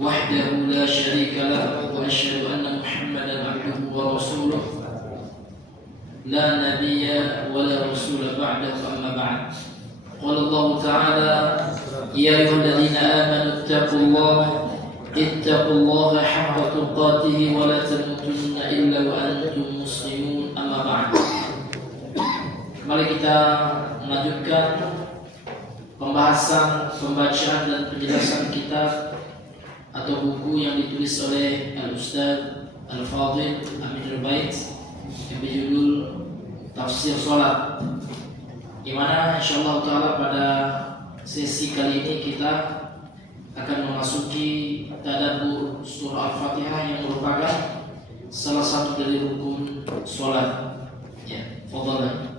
وحده لا شريك له وأشهد أن محمدا عبده ورسوله لا نبي ولا رسول بعده أما بعد. قال الله تعالى يا أيها الذين آمنوا اتقوا الله حق تقاته ولا تموتن إلا وأنتم مسلمون أما بعد. Mari kita melanjutkan pembahasan, pembacaan dan penjelasan kitab atau buku yang ditulis oleh Al-Ustaz Al-Fadhil Aminul Bait yang berjudul Tafsir Salat, di mana insyaallah taala pada sesi kali ini kita akan memasuki tadabbur surah Al-Fatihah yang merupakan salah satu dari rukun salat. Ya, fadhlan.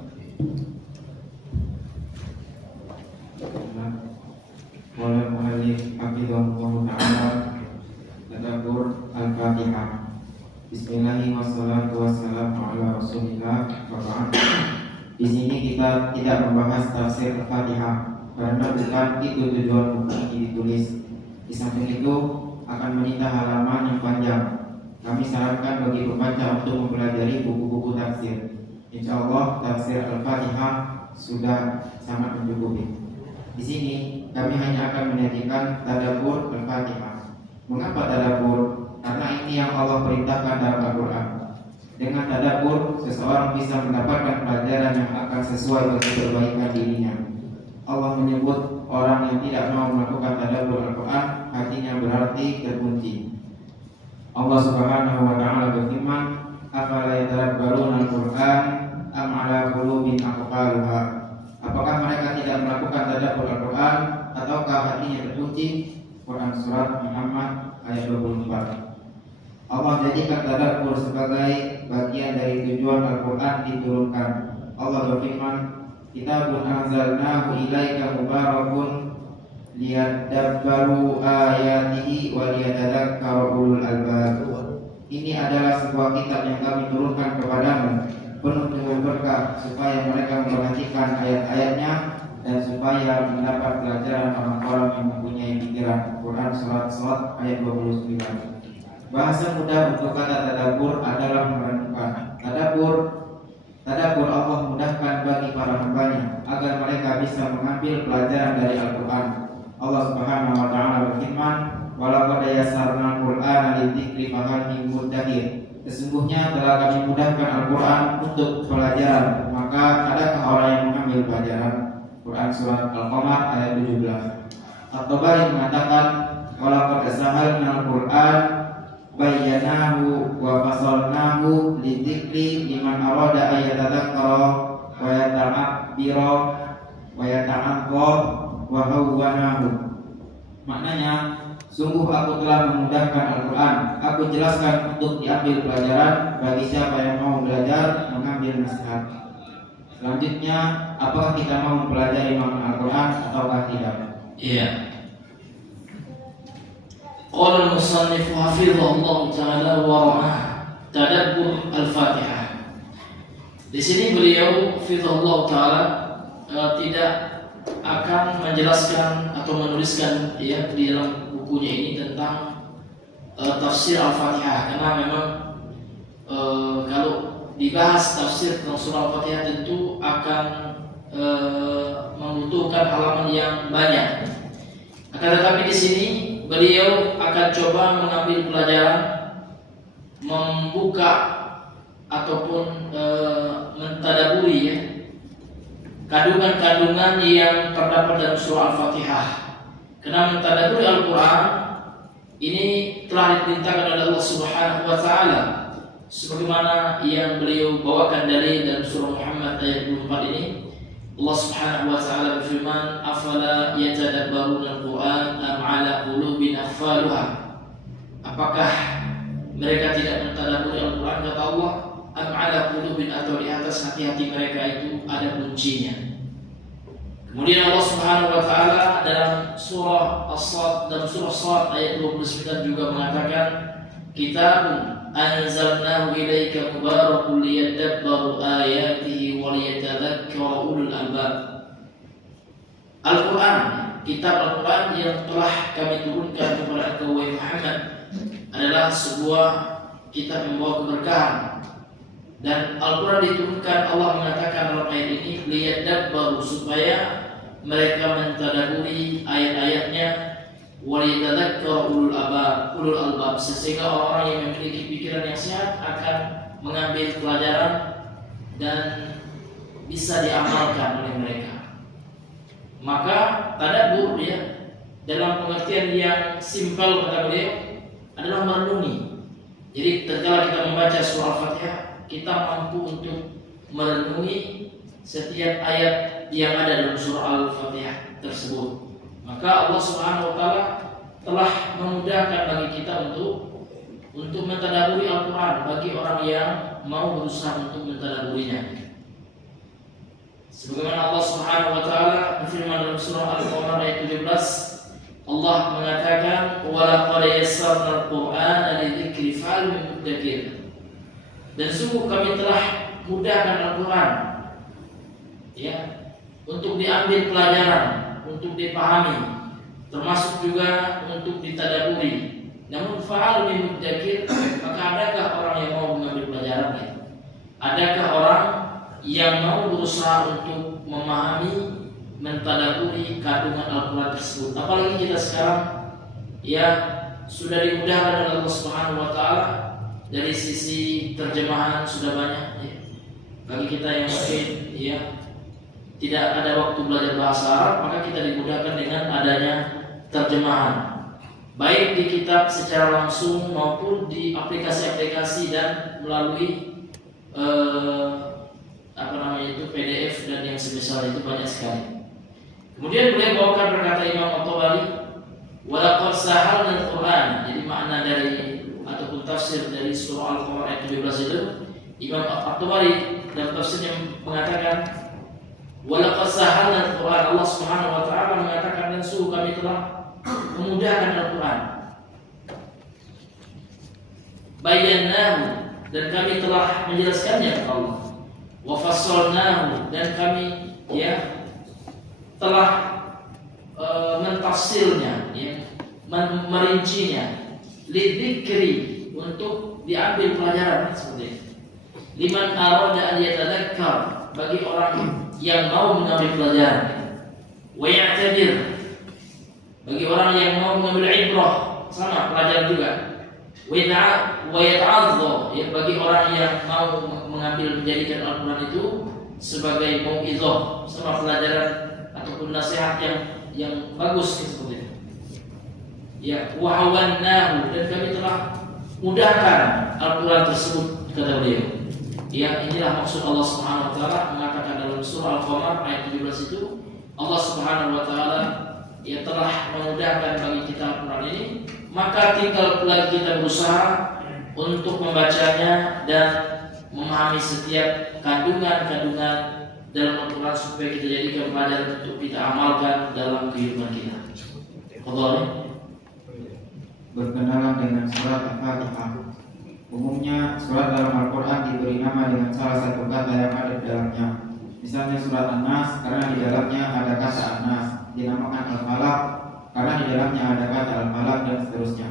Qala mu'allif hafizahullah ta'ala tadabbur Al-Fatihah. Bismillahirrahmanirrahim wassalatu wassalamu ala Rasulillah wa ba'd. Di sini kita tidak membahas tafsir Al-Fatihah karena bukan itu tujuan buku ini ditulis. Di samping itu akan menyita halaman yang panjang. Kami sarankan bagi pembaca untuk mempelajari buku-buku tafsir. Insyaallah tafsir Al-Fatihah sudah sangat mencukupi. Di sini kami hanya akan menyajikan tadabbur Al-Fatihah. Mengapa tadabbur? Karena ini yang Allah perintahkan dalam Al-Quran. Dengan tadabbur, seseorang bisa mendapatkan pelajaran yang akan sesuai bagi perbaikan dirinya. Allah menyebut orang yang tidak mau melakukan tadabbur Al-Quran, hatinya berarti terkunci. Allah Subhanahu wa ta'ala berfirman, "Afala yatadabbaruna al-Qur'an am 'ala qulubin aqfaluha?" Apakah mereka tidak melakukan tadabbur Al-Quran ataukah hatinya terkunci? Quran surat Muhammad ayat 24. Allah jadikan tadabbur sebagai bagian dari tujuan Al-Quran diturunkan. Allah berfirman, "Kitabun anzalnahu ilaika mubarakun liyadabbaru ayatihi wa liyatadzakkara ulul albab." Ini adalah sebuah kitab yang kami turunkan kepadamu, penuh dengan berkah, supaya mereka memperhatikan ayat-ayatnya dan supaya mendapat pelajaran orang-orang yang mempunyai pikiran. Quran surat Shad ayat 29. Bahasa mudah untuk kata tadabbur adalah merenungkan. Tadabbur Allah mudahkan bagi para hambanya agar mereka bisa mengambil pelajaran dari Al-Quran. Allah Subhanahu wa ta'ala berfirman, "Walaqad yassarnal Qur'ana lidzikri fahal min muddakir." Sesungguhnya telah kami mudahkan Al-Quran untuk pelajaran, maka adakah orang yang mengambil pelajaran? Quran surat Al-Qamar ayat 17. At-Tabari mengatakan, "Walaqad sahalnal Qur'an bayyanahu wa fasalnahu lidzikri liman arada an yatadzakkara wa yata'abbira wa yata'aqqab wa hawwanahu." Maknanya, sungguh aku telah memudahkan Al-Quran. Aku jelaskan untuk diambil pelajaran bagi siapa yang mau belajar mengambil nasihat. Selanjutnya, apakah kita mau mempelajari makna Al-Quran ataukah tidak? Iya. Qala al-musannif hafizahullah ta'ala wa ra'ah tadabbur Al-Fatihah. Di sini beliau hafizahullah ta'ala tidak akan menjelaskan atau menuliskan ya di dalam bukunya ini tentang tafsir Al-Fatihah, karena memang kalau dibahas tafsir tentang surah Al-Fatihah tentu akan membutuhkan halaman yang banyak. Akan tetapi di sini beliau akan coba mengambil pelajaran, membuka ataupun mentadaburi ya kandungan-kandungan yang terdapat dalam surah Al-Fatihah. Karena mentadaburi Al-Quran ini telah diperintahkan oleh Allah Subhanahu wa ta'ala, sebagaimana yang beliau bawakan dari dalam surah Muhammad ayat 24 ini. Allah Subhanahu wa ta'ala berfirman, "Afala yatadabbaruna al-Quran am 'ala qulubin aqfaluha?" Apakah mereka tidak mentadaburi Al-Quran, kata Allah, am 'ala qulubin, atau di atas hati-hati mereka itu ada kuncinya. Kemudian Allah Subhanahu wa ta'ala dalam surah As-Sad, dalam surah Shad ayat 29 juga mengatakan, "Kitabun anzalnahu ilaika mubarakun liyadabbaru ayatihi wa liyatadzakkara ulul albab." Al-Quran kitab Al-Quran yang telah kami turunkan kepada engkau wahai Muhammad adalah sebuah kitab yang membawa keberkahan. Dan Al-Quran diturunkan, Allah mengatakan dalam ayat ini, liyadabbaru, supaya mereka mentadaburi ayat-ayatnya, waliyatadzakkaru ulul albab, sehingga orang yang memiliki pikiran yang sehat akan mengambil pelajaran dan bisa diamalkan oleh mereka. Maka tadabbur ya dalam pengertian yang simpel kata beliau adalah merenungi. Jadi tatkala kita membaca surah Al-Fatihah, kita mampu untuk merenungi setiap ayat yang ada dalam surah Al-Fatihah tersebut. Maka Allah Subhanahu wa taala telah memudahkan bagi kita untuk mentadaburi Al-Quran bagi orang yang mau berusaha untuk mentadaburinya. Sebagaimana Allah Subhanahu wa taala berfirman dalam surah Al-Qamar ayat 17, Allah mengatakan, "Wa laqad yassarnal Qur'ana lidzikri fahal min muddakir." Dan sungguh kami telah mudahkan Al-Quran ya, untuk diambil pelajaran, untuk dipahami, termasuk juga untuk ditadaburi. Namun fa'al min muddakir, maka adakah orang yang mau mengambil pelajarannya? Adakah orang yang mau berusaha untuk memahami, mentadaburi kandungan Al-Quran tersebut? Apalagi kita sekarang ya sudah dimudahkan oleh Allah Subhanahu wa taala. Dari sisi terjemahan sudah banyak ya. Bagi kita yang mungkin ya tidak ada waktu belajar bahasa Arab, maka kita dimudahkan dengan adanya terjemahan, baik di kitab secara langsung maupun di aplikasi-aplikasi dan melalui PDF dan yang semisal itu banyak sekali. Kemudian beliau bawakan perkata Imam At-Tabari, walaqad sahalna al-Quran. Jadi makna dari ataupun tafsir dari surah Al-Qamar ayat 17 itu, Imam At-Tabari dalam tafsirnya mengatakan, walaqad sahalna al-Quran. Allah Subhanahu wa taala mengatakan, dan sungguh kami telah memudahkan Al-Quran. Bayyanahu, dan kami telah menjelaskannya kepada Allah. Wa fassalnahu, dan kami ya telah mentafsirnya ya, merincinya, lidzikri, untuk diambil pelajaran seperti itu. Liman arada an yatadzakkar, bagi orang yang mau mengambil pelajaran. Wa ya'tabir, bagi orang yang mau mengambil ibrah, sama pelajaran juga. Wa yata'adhdha, ya, bagi orang yang mau mengambil menjadikan Al-Quran itu sebagai mau'izah, sama pelajaran ataupun nasihat yang bagus seperti itu. Ya, wa hawannahu, dan kami telah mudahkan Al-Quran tersebut, kata beliau. Ya, inilah maksud Allah Subhanahu wa taala mengatakan dalam surah Al-Qamar ayat 17 itu, Allah Subhanahu wa taala ya telah memudahkan bagi kita Al-Quran ini, maka tinggal lagi kita berusaha untuk membacanya dan memahami setiap kandungan-kandungan dalam Al-Quran supaya kita jadikan pelajaran untuk kita amalkan dalam kehidupan kita. Berkenalan dengan surat Al-Fatihah. Umumnya surat dalam Al-Quran diberi nama dengan salah satu kata yang ada di dalamnya. Misalnya surat An-Nas karena di dalamnya ada kata An-Nas, dinamakan Al-Falaq karena di dalamnya ada kata Al-Falaq, dan seterusnya.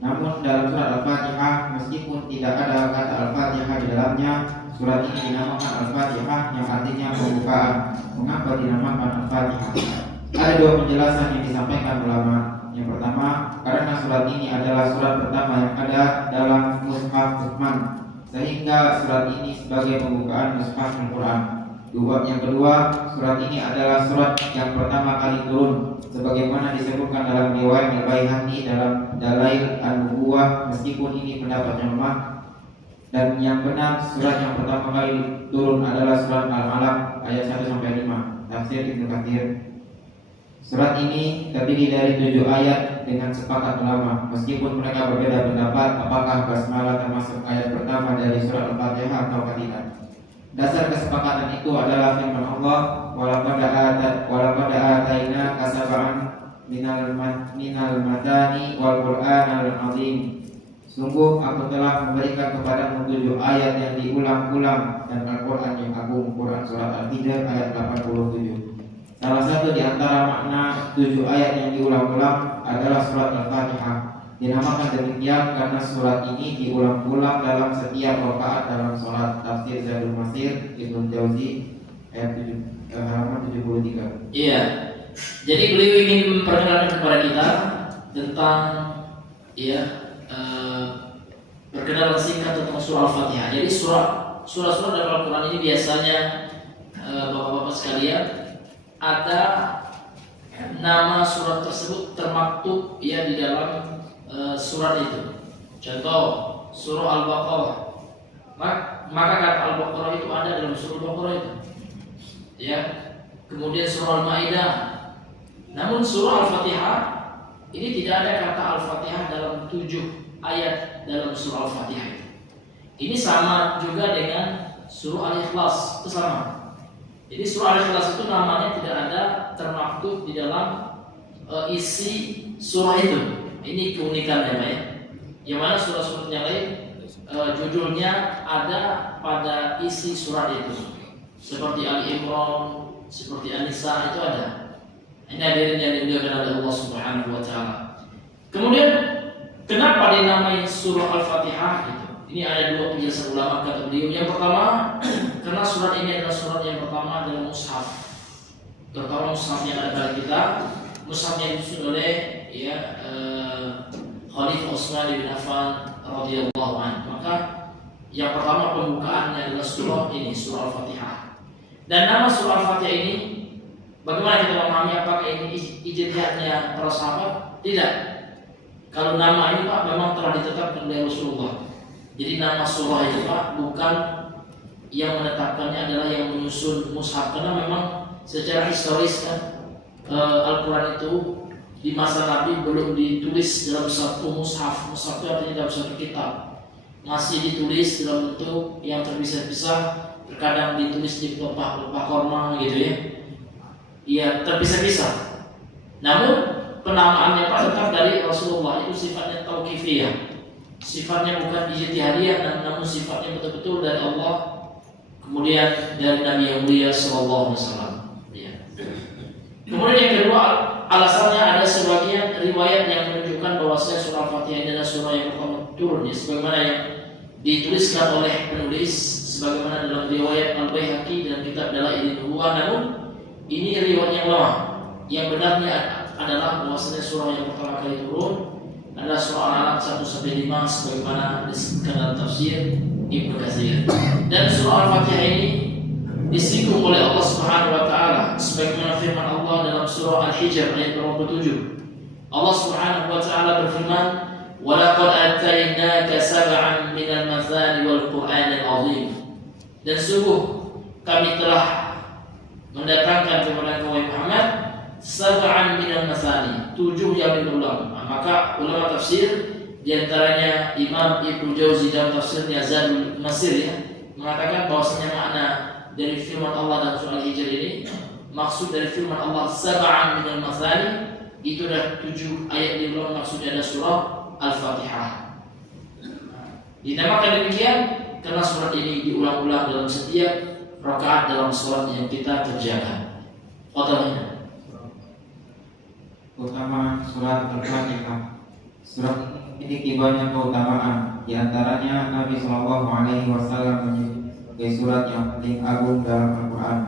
Namun dalam surat Al-Fatihah, meskipun tidak ada kata Al-Fatihah di dalamnya, surat ini dinamakan Al-Fatihah yang artinya pembukaan. Mengapa dinamakan Al-Fatihah? Ada dua penjelasan yang disampaikan ulama. Yang pertama, karena surat ini adalah surat pertama yang ada dalam Mushaf Utsman, sehingga surat ini sebagai pembukaan Mushaf Al-Quran. Yang kedua, surat ini adalah surat yang pertama kali turun, sebagaimana disebutkan dalam riwayat Al-Baihaqi dalam Dalail An-Nubuwah, meskipun ini pendapat yang lemah. Dan yang benar, surat yang pertama kali turun adalah surat Al-Alaq ayat 1-5. Tafsir Ibnu Katsir. Surat ini terdiri dari 7 ayat dengan sepakat ulama, meskipun mereka berbeda pendapat apakah basmalah termasuk ayat pertama dari surat Al-Fatihah atau tidak. Dasar kesepakatan itu adalah firman Allah, walaqad ataina kasaba'an minal madani wal Qur'anal azim. Sungguh aku telah memberikan kepadamu 7 ayat yang diulang-ulang dan Al-Quran yang agung. Quran surat Al-Hijr ayat 87. Salah satu di antara makna 7 ayat yang diulang-ulang adalah surat Al-Fatihah. Dinamakan demikian karena surat ini diulang-ulang dalam setiap rakaat dalam sholat. Tafsir Zadul Masir Ibnu Jauzi ayat 7, halaman 73. Iya. Jadi beliau ingin memperkenalkan kepada kita tentang perkenalan singkat tentang surah Al-Fatihah. Jadi surah-surah dalam Al-Quran ini biasanya bapak-bapak sekalian ada nama surat tersebut termaktub di dalam surat itu. Contoh surah Al-Baqarah. Maka kata Al-Baqarah itu ada dalam surah Al-Baqarah itu. Ya. Kemudian surah Al-Maidah. Namun surah Al-Fatihah ini tidak ada kata Al-Fatihah dalam 7 ayat dalam surah Al-Fatihah itu. Ini sama juga dengan surah Al-Ikhlas, itu sama. Jadi surah Al-Ikhlas itu namanya tidak ada termaktub di dalam isi surah itu. Ini keunikannya, Pak ya. Yang mana surah-surah yang lain judulnya ada pada isi surat itu. Seperti Ali Imran, seperti An-Nisa itu ada. Ini hadirin yang dimuliakan oleh Allah Subhanahu wa taala. Kemudian kenapa dinamai surah Al-Fatihah gitu? Ini ada 2 penjelasan ulama kata beliau. Yang pertama, karena surat ini adalah surat yang pertama dalam mushaf. Terutama mushaf yang ada pada kita, mushaf yang disusun oleh Khalifah Utsman bin Affan radhiyallahu anhu. Maka yang pertama pembukaannya adalah surah ini, surah Al-Fatihah. Dan nama surah Al-Fatihah ini bagaimana kita memahami, apakah ini ijtihadnya para sahabat? Tidak. Kalau nama ini Pak memang telah ditetapkan oleh Rasulullah. Jadi nama surah itu Pak bukan yang menetapkannya adalah yang menyusun mushaf, karena memang secara historis kan Al-Quran itu di masa Nabi belum ditulis dalam satu mushaf. Mushaf itu artinya dalam satu kitab. Masih ditulis dalam bentuk yang terpisah-pisah, terkadang ditulis di pelepah-pelepah korma gitu ya. Iya, terpisah-pisah. Namun penamaannya Pak tetap dari Rasulullah, itu sifatnya tauqifiyah. Sifatnya bukan ijtihadiyah, namun sifatnya betul-betul dari Allah, kemudian dari Nabi yang mulia sallallahu alaihi wasallam. Ya. Kemudian yang kedua, alasannya ada sebagian riwayat yang menunjukkan bahwasanya surah Al-Fatihah ini adalah surah yang pertama turun, ya, sebagaimana yang dituliskan oleh penulis, sebagaimana dalam riwayat Al-Baihaqi dalam kitab Dalailun Nubuwah. Namun ini riwayat yang lemah. Yang benarnya adalah bahwasanya surah yang pertama kali turun adalah surah Al-Alaq 1-5 sebagaimana disebutkan dalam tafsir Ibnu Katsir. Dan surah Al-Fatihah ini disinggung oleh Allah Subhanahu wa taala sebagaimana firman Allah dalam surah Al-Hijr ayat 27. Allah Subhanahu wa taala berfirman, "Wa laqad atainaka sab'an minal mathani wal Qur'anil 'azim." Dan sungguh kami telah mendatangkan kepada engkau Muhammad sab'an minal mathani, 7 yang berulang. Maka ulama tafsir diantaranya Imam Ibnu Jauzi dalam tafsirnya Zadul Masir mengatakan bahwasanya makna dari firman Allah dalam surah Al-Hijr ini, maksud dari firman Allah sab'an minal mathani itu adalah 7 ayat diulang, maksudnya ada surah Al-Fatihah. Dinamakan demikian karena surat ini diulang-ulang dalam setiap rakaat dalam sholat yang kita kerjakan. Qadahnya Utama surat Al-Fatihah. Surat ini memiliki banyak keutamaan. Di antaranya Nabi Shallallahu Alaihi Wasallam menyebut surat yang paling agung dalam Al-Quran.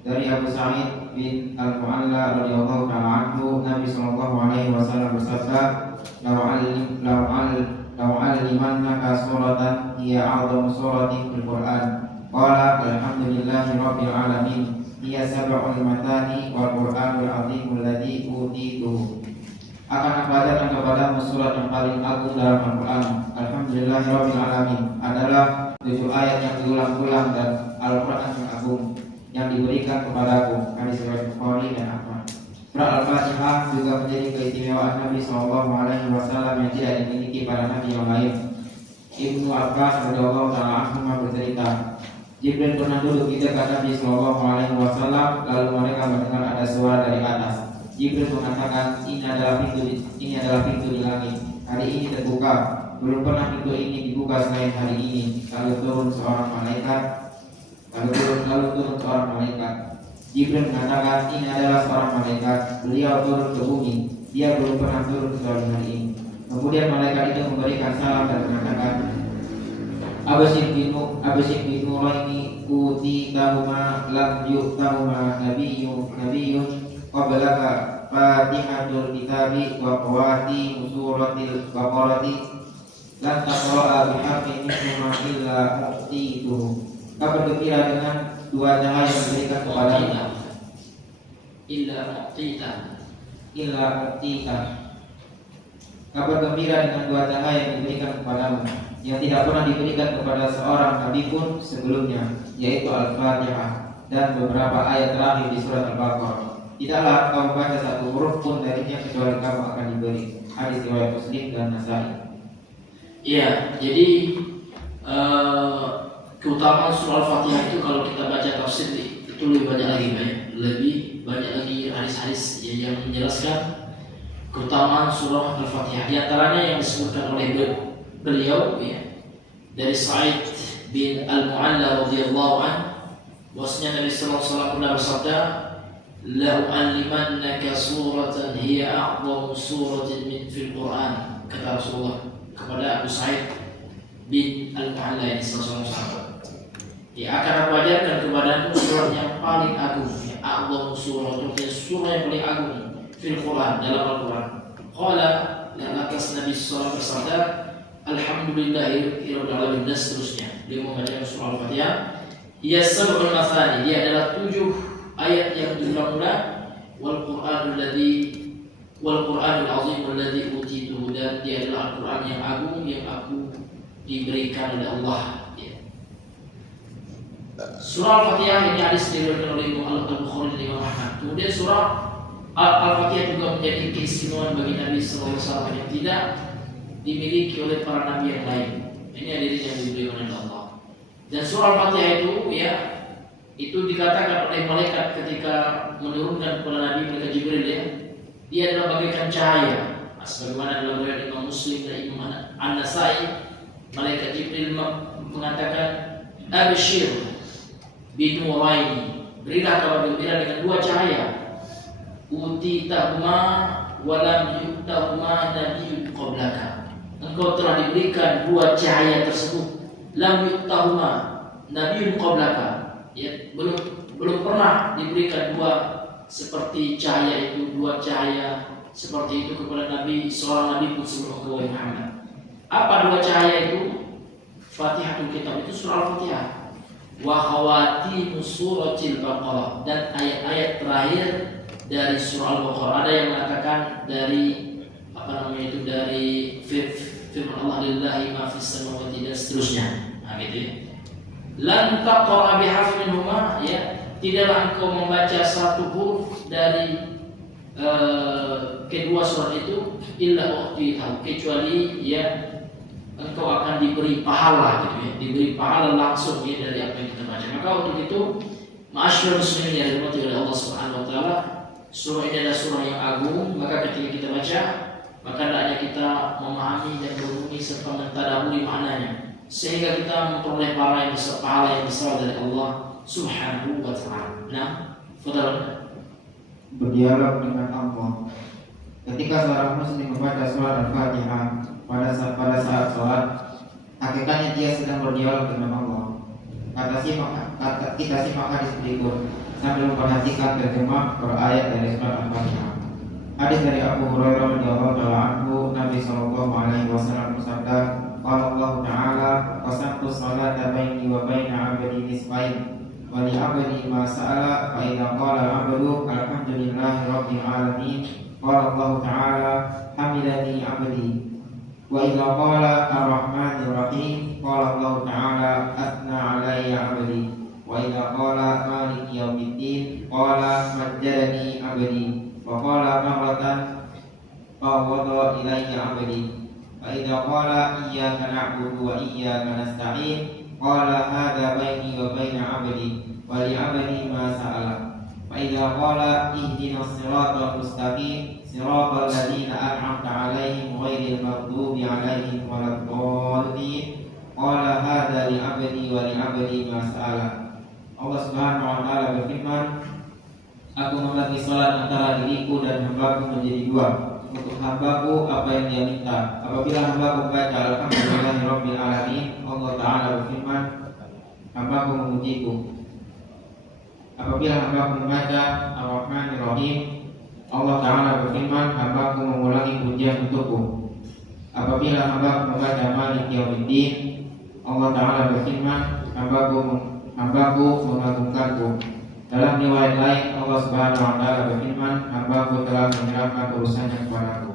Dari Abu Sa'id bin Al-Mu'alla radhiyallahu ta'ala anhu, Nabi Shallallahu Alaihi Wasallam bersabda, "Lau alimannaka suratan hiya a'zamu suratin fil Quran." Qala alhamdulillahi rabbil alamin. Hiya sab'ul matani wal Qur'anul azimul ladzi utitu. Akan aku ajarkan kepadamu surat yang paling agung dalam Al-Quran. Alhamdulillahi rabbil alamin adalah 7 ayat yang diulang-ulang dan Al-Quran yang agung yang diberikan kepadaku. Hadis riwayat Bukhari dan Ahmad. Surat Al-Fatihah juga menjadi keistimewaan Nabi Shallallahu Alaihi Wasallam yang tidak dimiliki pada nabi yang lain. Ibnu Abbas radhiyallahu ta'ala anhu bercerita, Jibril pernah duduk di dekat Nabi Shallallahu Alaihi Wasallam, lalu mereka mendengar ada suara dari atas. Jibril mengatakan, ini adalah pintu di langit. Hari ini terbuka. Belum pernah pintu ini dibuka selain hari ini. Lalu turun seorang malaikat. Jibril mengatakan, ini adalah seorang malaikat, beliau turun ke bumi, dia belum pernah turun kecuali hari ini. Kemudian malaikat itu memberikan salam dan mengatakan, Abasyir binu laini uti tahuma lam yu'tahuma nabiyyun qablaka fatihatul kitabi wa qawati suratil baqarati lan taqra'a bihaqqin minhuma illa mu'tituhu. Kabar gembira dengan dua cahaya yang diberikan kepadamu illa mu'tita. Kabar gembira dengan dua cahaya yang diberikan kepadamu yang tidak pernah diberikan kepada seorang nabi pun sebelumnya, yaitu Al-Fatihah dan beberapa ayat terakhir di surat Al-Baqarah. Tidaklah kau membaca satu huruf pun darinya kecuali kamu akan diberi. Hadis riwayat Muslim dan Nasai. Iya, jadi keutamaan surah Al-Fatihah itu kalau kita baca tafsir itu lebih banyak lagi hadis-hadis yang menjelaskan keutamaan surah Al-Fatihah. Di antaranya yang disebutkan oleh beliau ya, dari Sa'id bin Al-Mu'alla radhiyallahu anhu, bahwasanya Nabi sallallahu alaihi wasallam pernah bersabda, "La u'allimannaka suratan hiya a'zamu suratin min fil Qur'an," kata Rasulullah kepada Abu Sa'id bin Al-Mu'alla, ini salah seorang sahabat. Ya, akan aku ajarkan kepadamu surah yang paling agung, ya, a'zamu surah, surah yang paling agung fil Qur'an, dalam Al-Qur'an. Qala, dan atas Nabi sallallahu alaihi wasallam bersabda, Alhamdulillahirabbil alamin, dan seterusnya. Dia membaca surah Al-Fatihah. Ia sab'ul mathani, dia adalah 7 ayat yang berulang-ulang. Wal Qur'anul azim alladzi utituhu, dan dia adalah Al-Qur'an yang agung yang aku diberikan oleh Allah. Ya. Surah Al-Fatihah ini hadis diriwayatkan oleh Al-Bukhari dan Imam Ahmad. Kemudian surah Al-Fatihah juga menjadi keistimewaan bagi Nabi sallallahu alaihi wasallam yang tidak dimiliki oleh para nabi yang lain. Ini hadirin yang diberikan oleh Allah. Dan surah Al-Fatihah itu ya, itu dikatakan oleh malaikat ketika menurunkan kepada Nabi, malaikat Jibril ya, dia adalah bagaikan cahaya. Sebagaimana dalam riwayat Imam Muslim dan Imam An-Nasai, malaikat Jibril mengatakan, "Abshir binuraini," berilah kabar gembira dengan dua cahaya. Utitahuma wa lam yu'tahuma nabiyyun qablaka. Engkau telah diberikan dua cahaya tersebut. Lam yu'tahuma nabiyyun qablaka. Ya, belum pernah diberikan dua seperti cahaya itu, dua cahaya seperti itu kepada Nabi, seorang Nabi pun sebelum engkau Muhammad. Apa dua cahaya itu? Fatihatul Kitab, itu surah Al-Fatihah. Wa khawatimu suratil Baqarah, dan ayat-ayat terakhir dari surah Al-Baqarah. Ada yang mengatakan dari dari firman Allah, lillahi ma fis samawati, dan seterusnya. Nah, gitu ya. Lan taqra bihafin huma, ya, tidaklah engkau membaca satu huruf dari kedua surat itu illa uhtitahu, kecuali ya engkau akan diberi pahala, gitu ya, diberi pahala langsung ya dari apa yang kita baca. Maka untuk itu, ma'asyiral muslimin yang dirahmati oleh Allah Subhanahu wa taala, surah ini adalah surah yang agung. Maka ketika kita baca, maka hendaknya kita memahami dan berhubungi serta mentadaburi maknanya, sehingga kita memperoleh pahala yang besar dari Allah Subhanahu wa taala. Nah, fadhal. Berdialog dengan Allah. Ketika seorang muslim membaca surah Al-Fatihah pada saat sholat, hakikatnya dia sedang berdialog dengan Allah. Kita simak hadis berikut sambil memperhatikan terjemah per ayat dari surah Al-Fatihah. Hadis dari Abu Hurairah radhiyallahu anhu, Nabi sallallahu alaihi wasallam bersabda, qala Allah Ta'ala, qasamtu sholata baini wa baina 'abdi nisfain, wa li 'abdi ma sa'ala, fa idza qala 'abdu alhamdulillahi rabbil alamin, qala Allah Ta'ala hamidani 'abdi, wa idza qala ar-rahmanir rahim, qala Allah Ta'ala athna 'alayya 'abdi, wa idza qala maliki yaumiddin, qala majjadani 'abdi, wa qala marratan fawwada ilayya 'abdi, fa idza qala iyyaka na'budu wa iyyaka nasta'in, qala hadza baini wa baina 'abdi wa li 'abdi ma sa'ala, fa idza qala ihdinas siratal mustaqim siratal ladzina an'amta 'alaihim ghairil maghdubi 'alaihim waladdallin, qala hadza li 'abdi wa li 'abdi ma sa'ala. Allah Subhanahu wa taala berfirman, Aku membagi salat antara diriku dan hambaku menjadi dua. Untuk hambaku apa yang dia minta. Apabila hambaku membaca Alhamdulillahirabbil alamin, Allah Ta'ala berfirman, hambaku memujiku. Apabila hambaku membaca Ar-Rahmanir-Rahim, Allah Ta'ala berfirman, hambaku mengulangi pujian untukku. Apabila hambaku membaca Malik Yaumiddin, Allah Ta'ala berfirman, hambaku mengagungkanku. Dalam riwayat lain, Allah Subhanahu wa Ta'ala berfirman, hambaku telah menyerahkan urusannya kepadaku.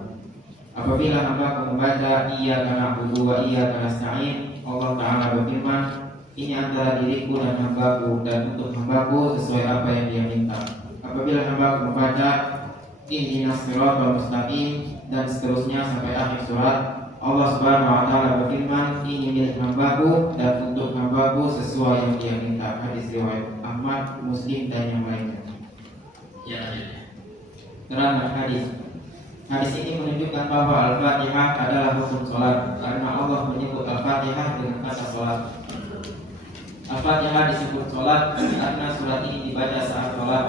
Apabila hambaku membaca Iyyaka na'budu wa iyyaka nasta'in, Allah Ta'ala berfirman, ini antara diriku dan hambaku, dan untuk hambaku sesuai apa yang dia minta. Apabila hambaku membaca Ihdinas siratal mustaqim dan seterusnya sampai akhir surat, Allah Subhanahu wa Ta'ala berfirman, ini milik hambaku dan untuk hambaku sesuai yang dia minta. Hadis riwayat Ahmad, Muslim dan yang lainnya. Ya, lanjutnya. Keterangan hadis. Hadis ini menunjukkan bahwa Al-Fatihah adalah rukun salat karena Allah menyebut Al-Fatihah dengan kata salat. Al-Fatihah disebut salat karena surat ini dibaca saat salat,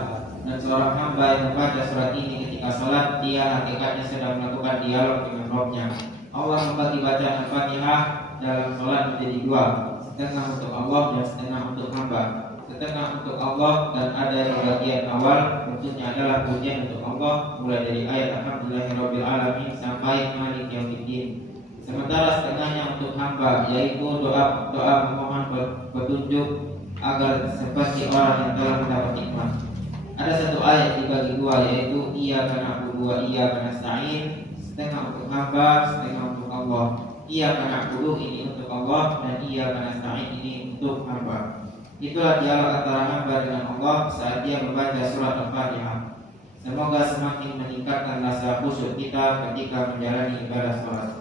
dan seorang hamba yang membaca surat ini ketika salat, dia hakikatnya sedang melakukan dialog dengan Rabb-Nya. Allah membagi bacaan Al-Fatihah dalam salat menjadi dua, setengah untuk Allah dan setengah untuk hamba. Setengah untuk Allah dan ada di bagian awal bentuknya adalah pujian untuk Allah, mulai dari ayat Alhamdulillahirabbil alamin sampai Malik Yaumiddin. Sementara setengahnya untuk hamba, yaitu doa memohon petunjuk agar seperti orang yang telah mendapat nikmat. Ada satu ayat dibagi dua, yaitu Iyyaka na'budu wa iyyaka nasta'in, setengah untuk hamba, setengah untuk Allah. Iyyaka na'budu ini untuk Allah dan Iyyaka nasta'in ini untuk hamba. Itulah dialog antara hamba dengan Allah saat dia membaca surat Al-Fatihah. Semoga semakin meningkatkan rasa khusyuk kita ketika menjalani ibadah salat.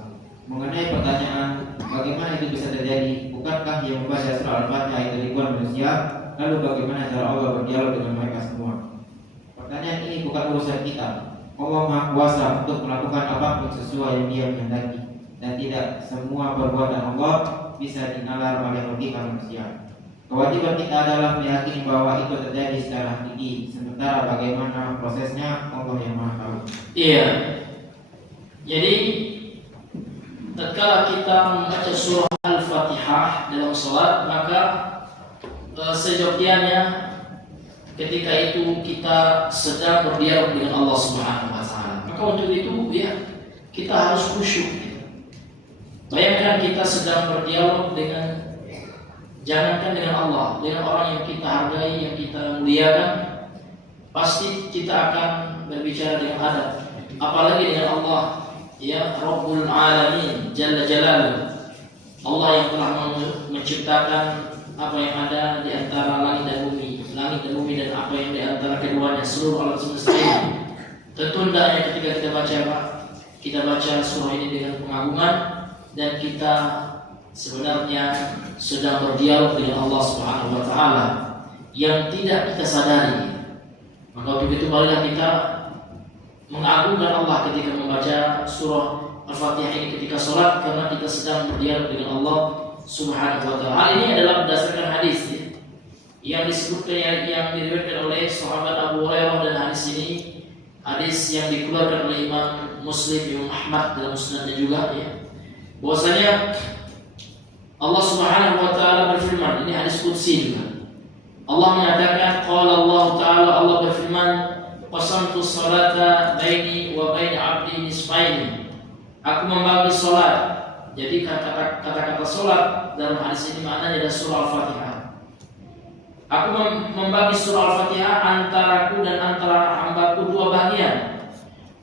Mengenai pertanyaan bagaimana itu bisa terjadi, bukankah yang membaca surah Al-Fatihah itu ribuan manusia? Lalu bagaimana cara Allah berdialog dengan mereka semua? Pertanyaan ini bukan urusan kita. Allah Maha Kuasa untuk melakukan apapun sesuai yang Dia kehendaki, dan tidak semua perbuatan Allah bisa dinalar oleh logika manusia. Kewajiban kita adalah meyakini bahwa itu terjadi secara hakiki, sementara bagaimana prosesnya Allah yang Maha tahu. Iya. Jadi tatkala kita membaca surah Al-Fatihah dalam salat, maka seyogyanya ketika itu kita sedang berdialog dengan Allah Subhanahu wa Ta'ala. Maka untuk itu ya kita harus khusyuk. Bayangkan kita sedang berdialog dengan, jangankan dengan Allah, dengan orang yang kita hargai, yang kita muliakan, pasti kita akan berbicara dengan adab. Apalagi dengan Allah, ya Rabbul Alamin, Jalla Jalaluh, Allah yang telah menciptakan apa yang ada di antara langit dan bumi dan apa yang di antara keduanya, seluruh alam semesta ini. Tentu hendaknya ketika kita baca surah ini dengan pengagungan, dan kita sebenarnya sedang berdialog dengan Allah Subhanahu wa Ta'ala yang tidak kita sadari. Maka untuk itu marilah kita mengagungkan Allah ketika membaca surah Al-Fatihah ini ketika sholat, karena kita sedang berdialog dengan Allah Subhanahu wa Ta'ala. Hal ini adalah berdasarkan hadis ya, yang disebutkan, yang diriwayatkan oleh sahabat Abu Hurairah, dan hadis ini hadis yang dikeluarkan oleh Imam Muslim, Imam Ahmad dalam musnadnya juga ya, bahwasanya Allah Subhanahu wa Ta'ala berfirman, ini hadis qudsi juga. Allah mengatakan, qala Allah Ta'ala, Allah berfirman, qasamtu sholata baini wa baina 'abdi nisfaini. Aku membagi salat. Jadi kata-kata salat dalam hadis ini maknanya adalah surah Al-Fatihah. Aku membagi surah Al-Fatihah antaraku dan antara hambaku dua bagian.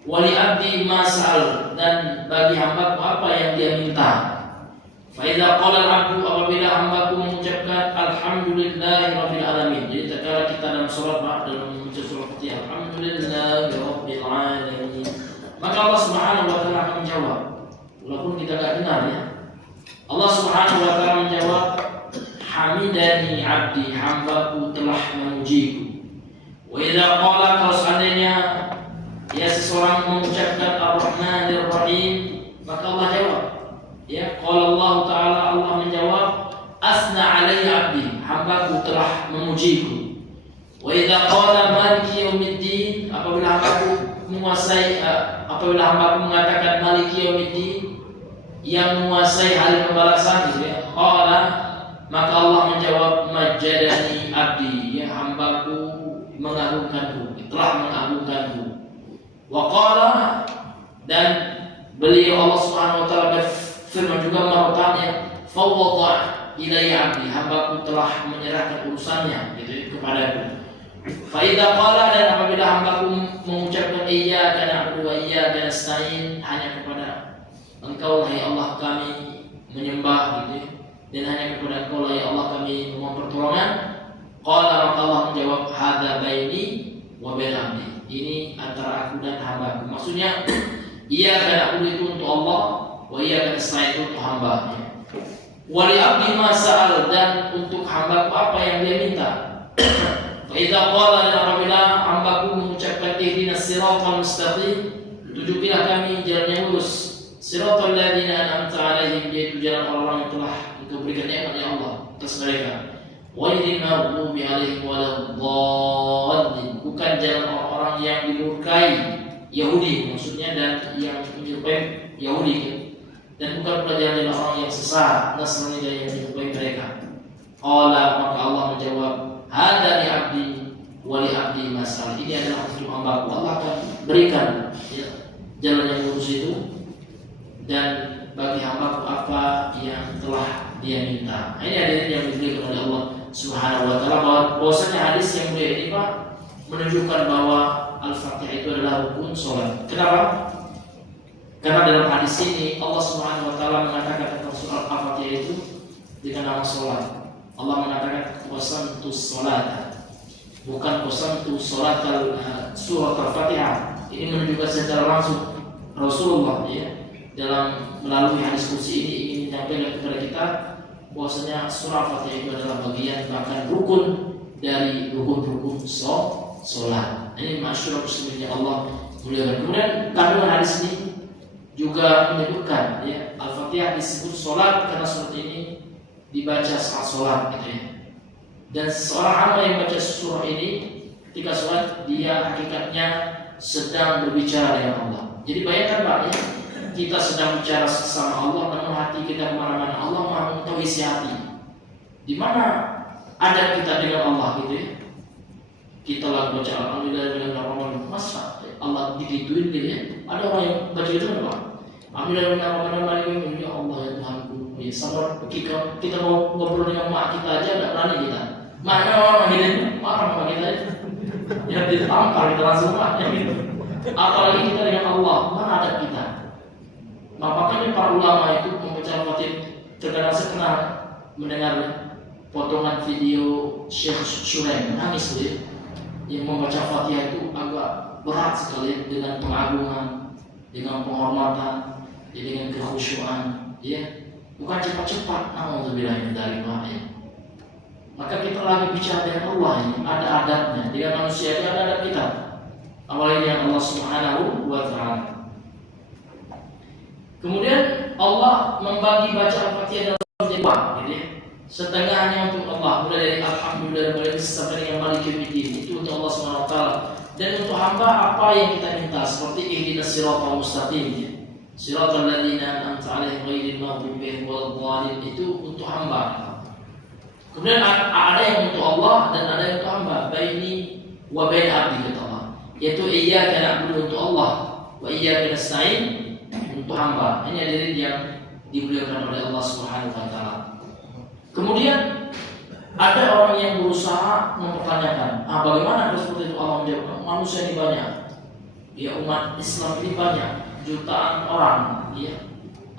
Wali abdi ma sa'al, dan bagi hambaku apa yang dia minta. Faidah qala al-abdu, apabila hambaku mengucapkan alhamdulillahirabbil alamin. Jadi tatkala kita dalam salat dalam membaca surah Al-Fatihah, alhamdulillahirabbil alamin, maka Allah Subhanahu wa Ta'ala akan menjawab, walaupun kita tidak dengar ya. Allah Subhanahu wa Ta'ala menjawab, hamidani abdi, hambaku telah memujiku. Wa idza qala, kalau seandainya ya seseorang mengucapkan Ar-Rahmanir Rahim, maka Allah jawab, ya, qala Allah Ta'ala, Allah menjawab, asna alayya abdi, hambaku telah memujiku. Wa idza qala maliki yaumiddin, apabila hambaku mengatakan maliki yaumiddin, yang menguasai hari pembalasan, gitu ya. Qala, maka Allah menjawab majjadani abdi, ya hambaku mengagungkanku, telah mengagungkanku. Wa qala, dan beliau Allah Subhanahu wa taala berfirman juga marotanya, fawwadha ilayya abdi, hambaku telah menyerahkan urusannya, gitu, kepadaku. Fa idza qala, dan apabila hambaku mengucapkan iyyaka na'budu wa iyyaka nasta'in, hanya kepada Engkau lah ya Allah kami menyembah, gitu, dan hanya kepada Engkau lah ya Allah kami memohon pertolongan. Qala, maka Allah menjawab, hadza baini wa bain abdi, ini antara aku dan hambaku. Maksudnya iyyaka na'budu itu untuk Allah, wa iyyaka nasta'in itu untuk hamba. Wa li abdi ma sa'al, dan untuk hambaku apa yang dia minta. Fa idza qala, dan apabila hambaku mengucapkan ihdinas siratal mustaqim, tunjukilah kami jalan yang lurus. Siratal ladzina an'amta 'alaihim, yaitu jalan orang-orang yang telah Engkau berikan nikmat ya Allah atas mereka. Ghairil maghdubi 'alaihim waladdallin, bukan jalan orang-orang yang dimurkai Yahudi maksudnya, dan yang menyerupai Yahudi, dan bukan pelajaran orang yang sesat Nasrani dan yang menyerupai mereka. Qala, maka Allah menjawab, hadza li abdi wa li abdi masal, ini adalah untuk hambaku, Allah akan berikan ya, jalan yang lurus itu, dan bagi hambaku apa yang telah dia minta. Ini hadirin yang diberikan oleh Allah Subhanahu wa taala, bahwasanya hadis yang mulia ini Pak menunjukkan bahwa Al-Fatihah itu adalah rukun salat. Kenapa? Karena dalam hadis ini Allah Subhanahu wa taala mengatakan tentang surah Al-Fatihah itu dengan nama salat. Allah mengatakan qasamtus salat, bukan qasamtus salat surah Al-Fatihah. Ini menunjukkan secara langsung Rasulullah ya, dalam melalui hadis qudsi ini ingin menyampaikan kepada kita bahwasanya surah Al-Fatihah itu adalah bagian bahkan rukun dari rukun-rukun salat. Ini masyhur muslimin Allah muliakan. Kemudian kandungan hadis ini juga menyebutkan ya, Al-Fatihah disebut salat karena surat ini dibaca saat salat, gitu ya. Dan seorang hamba yang baca surah ini ketika salat, dia hakikatnya sedang berbicara dengan Allah. Jadi bayangkan Pak ya, kita sedang bicara sama Allah, namun hati kita kemana-mana. Allah Maha mengetahui isi hati. Di mana ada kita dengan Allah, gitu ya. Kita lagi baca alhamdulillah dengan Ramadan, masa Allah digituin gitu ya. Ada orang yang baca itu kan Pak, alhamdulillah dengan Ramadan, ya Allah ya Tuhanku. Ya sabar, kita mau ngobrol dengan mak kita aja nggak berani kita. Mana orang gitu, marah sama kita itu. Ya ditampar kita langsung mak gitu. Apalagi kita dengan Allah, mana ada kita. Nah, makanya para ulama itu membaca Al-Fatihah, terkadang saya pernah mendengar potongan video Syekh Shuraim nangis tuh ya, yang membaca Fatihah itu agak berat sekali dengan pengagungan, dengan penghormatan, dengan kekhusyuan, ya bukan cepat-cepat. Alhamdulillah dari ya. Maka kita lagi bicara dengan Allah ini ada adabnya, dengan manusia ada adab kita, apalagi dengan Allah Subhanahu wa taala. Kemudian Allah membagi baca Al-Fatihah dalam jadi dua, gitu ya. Setengahnya untuk Allah, mulai dari alhamdulillah mulai sampai dengan maliki yaumiddin, itu untuk Allah Subhanahu wa taala. Dan untuk hamba apa yang kita minta, seperti ihdinas siratal mustaqim, ya. Siratal ladzina an'amta 'alaihim ghairil maghdubi 'alaihim waladdallin, itu untuk hamba. Kemudian ada yang untuk Allah dan ada yang untuk hamba, baini wa bain abdi, kata Allah, yaitu iyyaka na'budu untuk Allah, wa iyyaka nasta'in untuk hamba. Ini adalah yang dimuliakan oleh Allah Subhanahu wa taala. Kemudian ada orang yang berusaha mempertanyakan, bagaimana kalau seperti itu? Allah menjawab, manusia ini banyak, ya umat Islam ini banyak, jutaan orang, ya.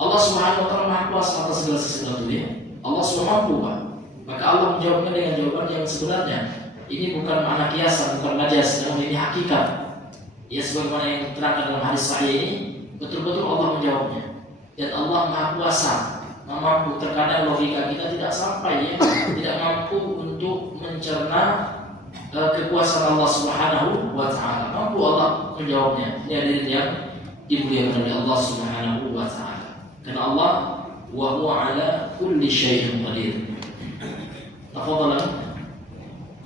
Allah Subhanahu wa taala Maha Kuasa atas segala sesuatu, ya. Allah Subhanahu wa taala. Maka Allah menjawabnya dengan jawaban yang sebenarnya. Ini bukan makna kiasan, bukan majas, namun ini hakikat. Ya sebagaimana yang diterangkan dalam hadis sahih ini, betul-betul Allah menjawabnya. Dan Allah Maha Kuasa, mampu. Terkadang logika kita tidak sampai, ya, tidak mampu untuk mencerna kekuasaan Allah Subhanahu wa taala. Mampu Allah menjawabnya. Ini adalah yang dimuliakan oleh Allah Subhanahu wa taala. Karena Allah wa huwa ala kulli syai'in qadir. Tafadhalan.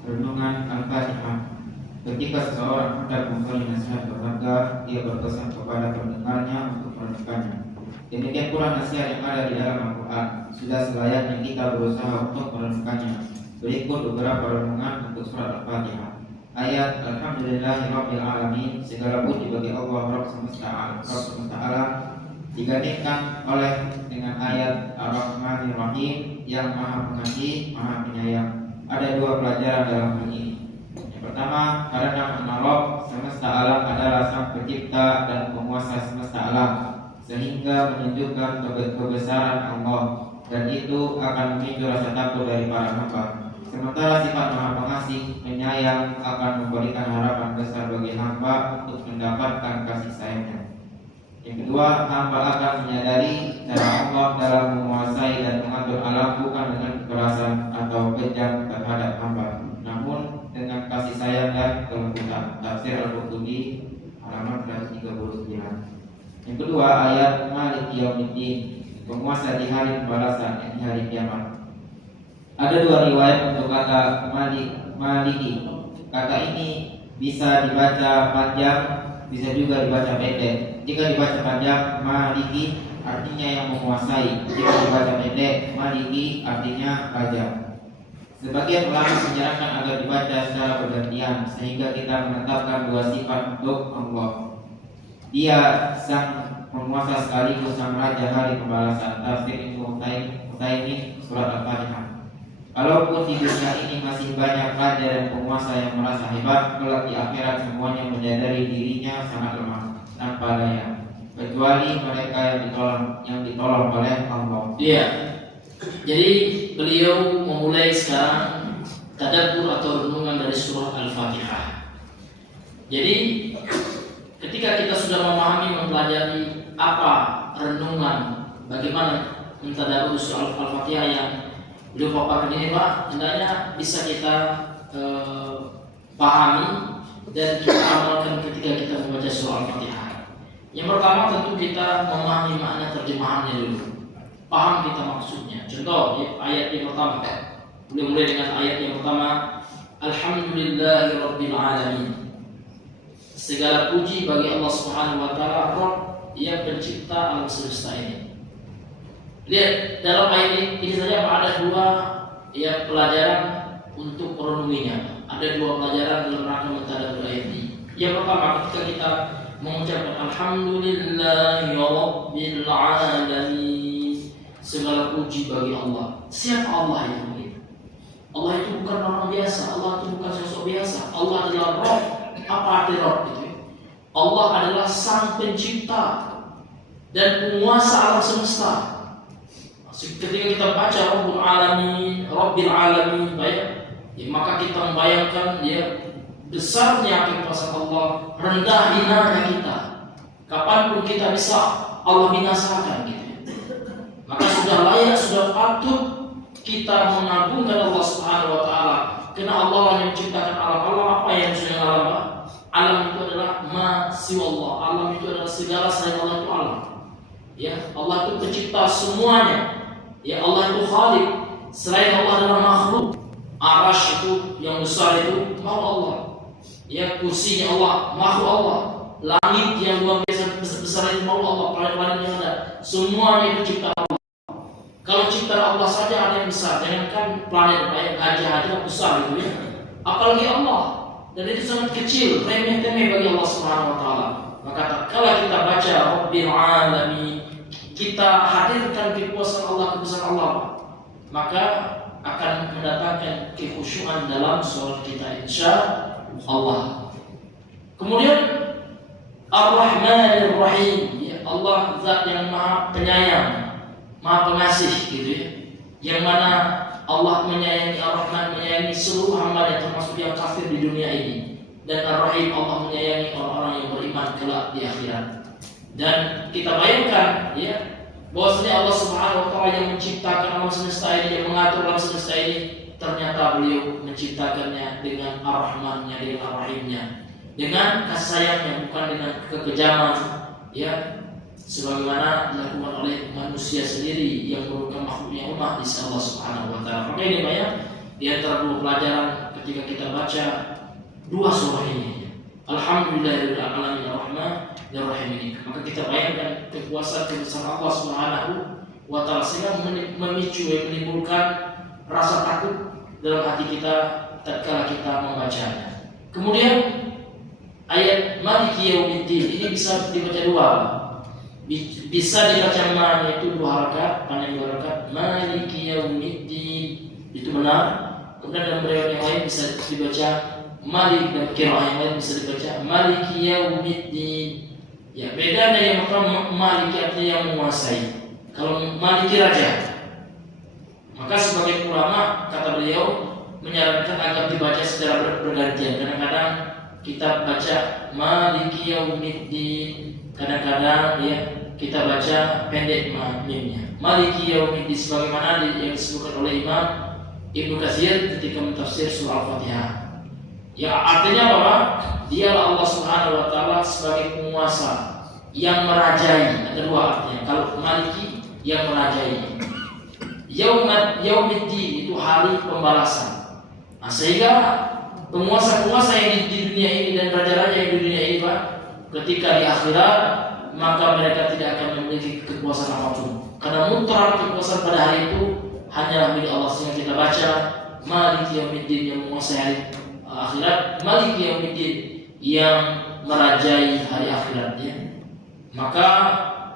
Renungan Al-Fatihah. Ketika seseorang hendak memberi nasihat berharga, dia berpesan kepada pendengarnya untuk merenungkannya. Demikian pula nasihat yang ada di dalam Al-Quran. Sudah selayaknya kita berusaha untuk merenungkannya. Berikut beberapa renungan untuk surat Al-Fatihah. Ayat Alhamdulillahirabbil alamin, segala puji bagi Allah Rabb semesta alam, digantikan oleh dengan ayat Ar-Rahmanir Rahim yang Maha Pengasih, Maha Penyayang. Ada dua pelajaran dalam hal ini. Yang pertama, karena Rabb semesta alam adalah Sang Pencipta dan Penguasa semesta alam, sehingga menunjukkan kebesaran Allah, dan itu akan memicu rasa takut dari para hamba. Sementara sifat Maha Pengasih, Penyayang akan memberikan harapan besar bagi hamba untuk mendapatkan kasih sayangnya. Yang kedua, hamba akan menyadari cara Allah dalam menguasai dan mengatur alam bukan dengan kekerasan atau kejam terhadap hamba, namun dengan kasih sayang dan kelembutan. Tafsir Al-Qurtubi halaman 139. Yang kedua, ayat Maliki Yaumiddin, penguasa di hari pembalasan, yang di hari kiamat. Ada dua riwayat untuk kata Maliki. Kata ini bisa dibaca panjang, bisa juga dibaca pendek. Jika dibaca panjang, Maliki artinya yang menguasai. Jika dibaca pendek, Maliki artinya raja. Sebagian ulama menyarankan agar dibaca secara bergantian, sehingga kita menetapkan dua sifat untuk Allah. Dia sang penguasa sekaligus sang raja hari pembalasan. Tafsir Ibnu Utsaimin surat Al-Fatihah. Kalaupun di dunia ini masih banyak raja dan penguasa yang merasa hebat, kelak di akhirat semuanya menyadari dirinya sangat lemah, tanpa daya, kecuali mereka yang ditolong oleh Allah. Iya. Jadi beliau memulai sekarang tadabbur atau renungan dari surah Al-Fatihah. Jadi ketika kita sudah memahami, mempelajari apa renungan, bagaimana mentadabbur surah Al-Fatihah yang beliau paparkan ini, Pak, hendaknya bisa kita pahami dan kita amalkan ketika kita membaca surah Al-Fatihah. Yang pertama tentu kita memahami makna terjemahannya dulu, paham kita maksudnya. Contoh ayat yang pertama, beliau mulai dengan ayat yang pertama, Alhamdulillahirabbil alamin. Segala puji bagi Allah Subhanahu wa taala, Rabb yang pencipta alam semesta ini. Lihat dalam ayat ini saja ada dua pelajaran untuk merenunginya. Ada dua pelajaran dalam rangka mentadabbur ayat ini. Yang pertama, ketika kita mengucapkan Alhamdulillahirabbil alamin, segala puji bagi Allah. Siapa Allah itu? Allah itu bukan orang biasa. Allah itu bukan sosok biasa. Allah adalah Rabb. Apa arti Rabb itu? Allah adalah Sang Pencipta dan Penguasa alam semesta. Ketika kita baca Rabbil Alamin, maka kita membayangkan besarnya kekuasaan Allah, rendah hinanya kita. Kapanpun kita bisa Allah binasakan gitu. Maka sudah layak, sudah patut kita mengagungkan Allah Subhanahu wa taala. Karena Allah yang menciptakan alam. Alam apa yang sudah alam? Alam itu adalah ma siwa Allah. Alam itu adalah segala selain Allah itu alam. Ya, Allah itu pencipta semuanya. Ya, Allah itu Khalik. Selain Allah adalah makhluk. Arasy itu yang besar itu makhluk Allah. Ya, kursinya Allah, makhluk Allah. Langit yang luar biasa besar itu makhluk Allah. Planet-planet yang ada, semuanya itu ciptaan Allah. Kalau ciptaan Allah saja ada yang besar, jangankan planet kayak gajah besar gitu ya. Apalagi Allah. Dan itu sangat kecil, remeh-temeh bagi Allah Subhanahu wa taala. Maka kalau kita baca Rabbil Alamin, kita hadirkan kekuasaan Allah, kebesaran Allah, maka akan mendatangkan kekhusyuan dalam sholat kita, insya Allah. Kemudian Ar-Rahmanir Rahim, ya Allah zat yang maha penyayang, maha pengasih gitu ya. Yang mana Allah menyayangi, Ar-Rahman menyayangi seluruh hamba yang termasuk yang kafir di dunia ini. Dan Ar-Rahim, Allah menyayangi orang-orang yang beriman kelak di akhirat. Dan kita bayangkan ya, bahwasanya Allah Subhanahu wa taala yang menciptakan alam semesta ini, yang mengatur alam semesta ini, ternyata beliau menciptakannya dengan Ar-Rahmannya, dengan Ar-Rahimnya, dengan kasih sayangnya, bukan dengan kekejaman ya, sebagaimana dilakukan oleh manusia sendiri yang merupakan makhluknya Allah di sisi Allah Subhanahu wa taala. Maka ini banyak di antara dua pelajaran ketika kita baca dua surah ini. Alhamdulillahirabbil alamin arrahmanir rahim ini. Maka kita bayangkan kekuasaan kebesaran Allah Subhanahu wa taala sehingga memicu menimbulkan rasa takut dalam hati kita tatkala kita membacanya. Kemudian ayat Maliki Yaumiddin ini bisa dibaca dua. Bisa dibaca ma yaitu dua harakat, panjang dua harakat, Maliki Yaumiddin itu benar. Kemudian dalam riwayat yang lain bisa dibaca Malik, dan qiraah yang lain bisa dibaca Maliki Yaumiddin. Ya, bedanya yang pertama Maliki artinya yang menguasai. Kalau Maliki raja. Maka sebagai ulama kata beliau menyarankan agar dibaca secara bergantian. Kadang-kadang kita baca Maliki Yaumiddin, kadang-kadang ya kita baca pendek mimnya. Maliki Yaumiddin sebagaimana yang disebutkan oleh Imam Ibnu Katsir ketika mentafsir surah Al-Fatihah. Ya artinya apa? Dialah Allah Subhanahu wa taala sebagai penguasa yang merajai. Ada dua artinya. Kalau Maliki yang merajai. Yaumiddin itu hari pembalasan. Nah, sehingga penguasa-penguasa yang di dunia ini dan raja-raja yang di dunia ini Pak, ketika di akhirat maka mereka tidak akan memiliki kekuasaan apapun. Karena mutlak kekuasaan pada hari itu hanyalah milik Allah. Sehingga kita baca Maliki Yaumiddin yang menguasai hari akhirat, Maliki Yaumiddin yang merajai hari akhirat ya. Maka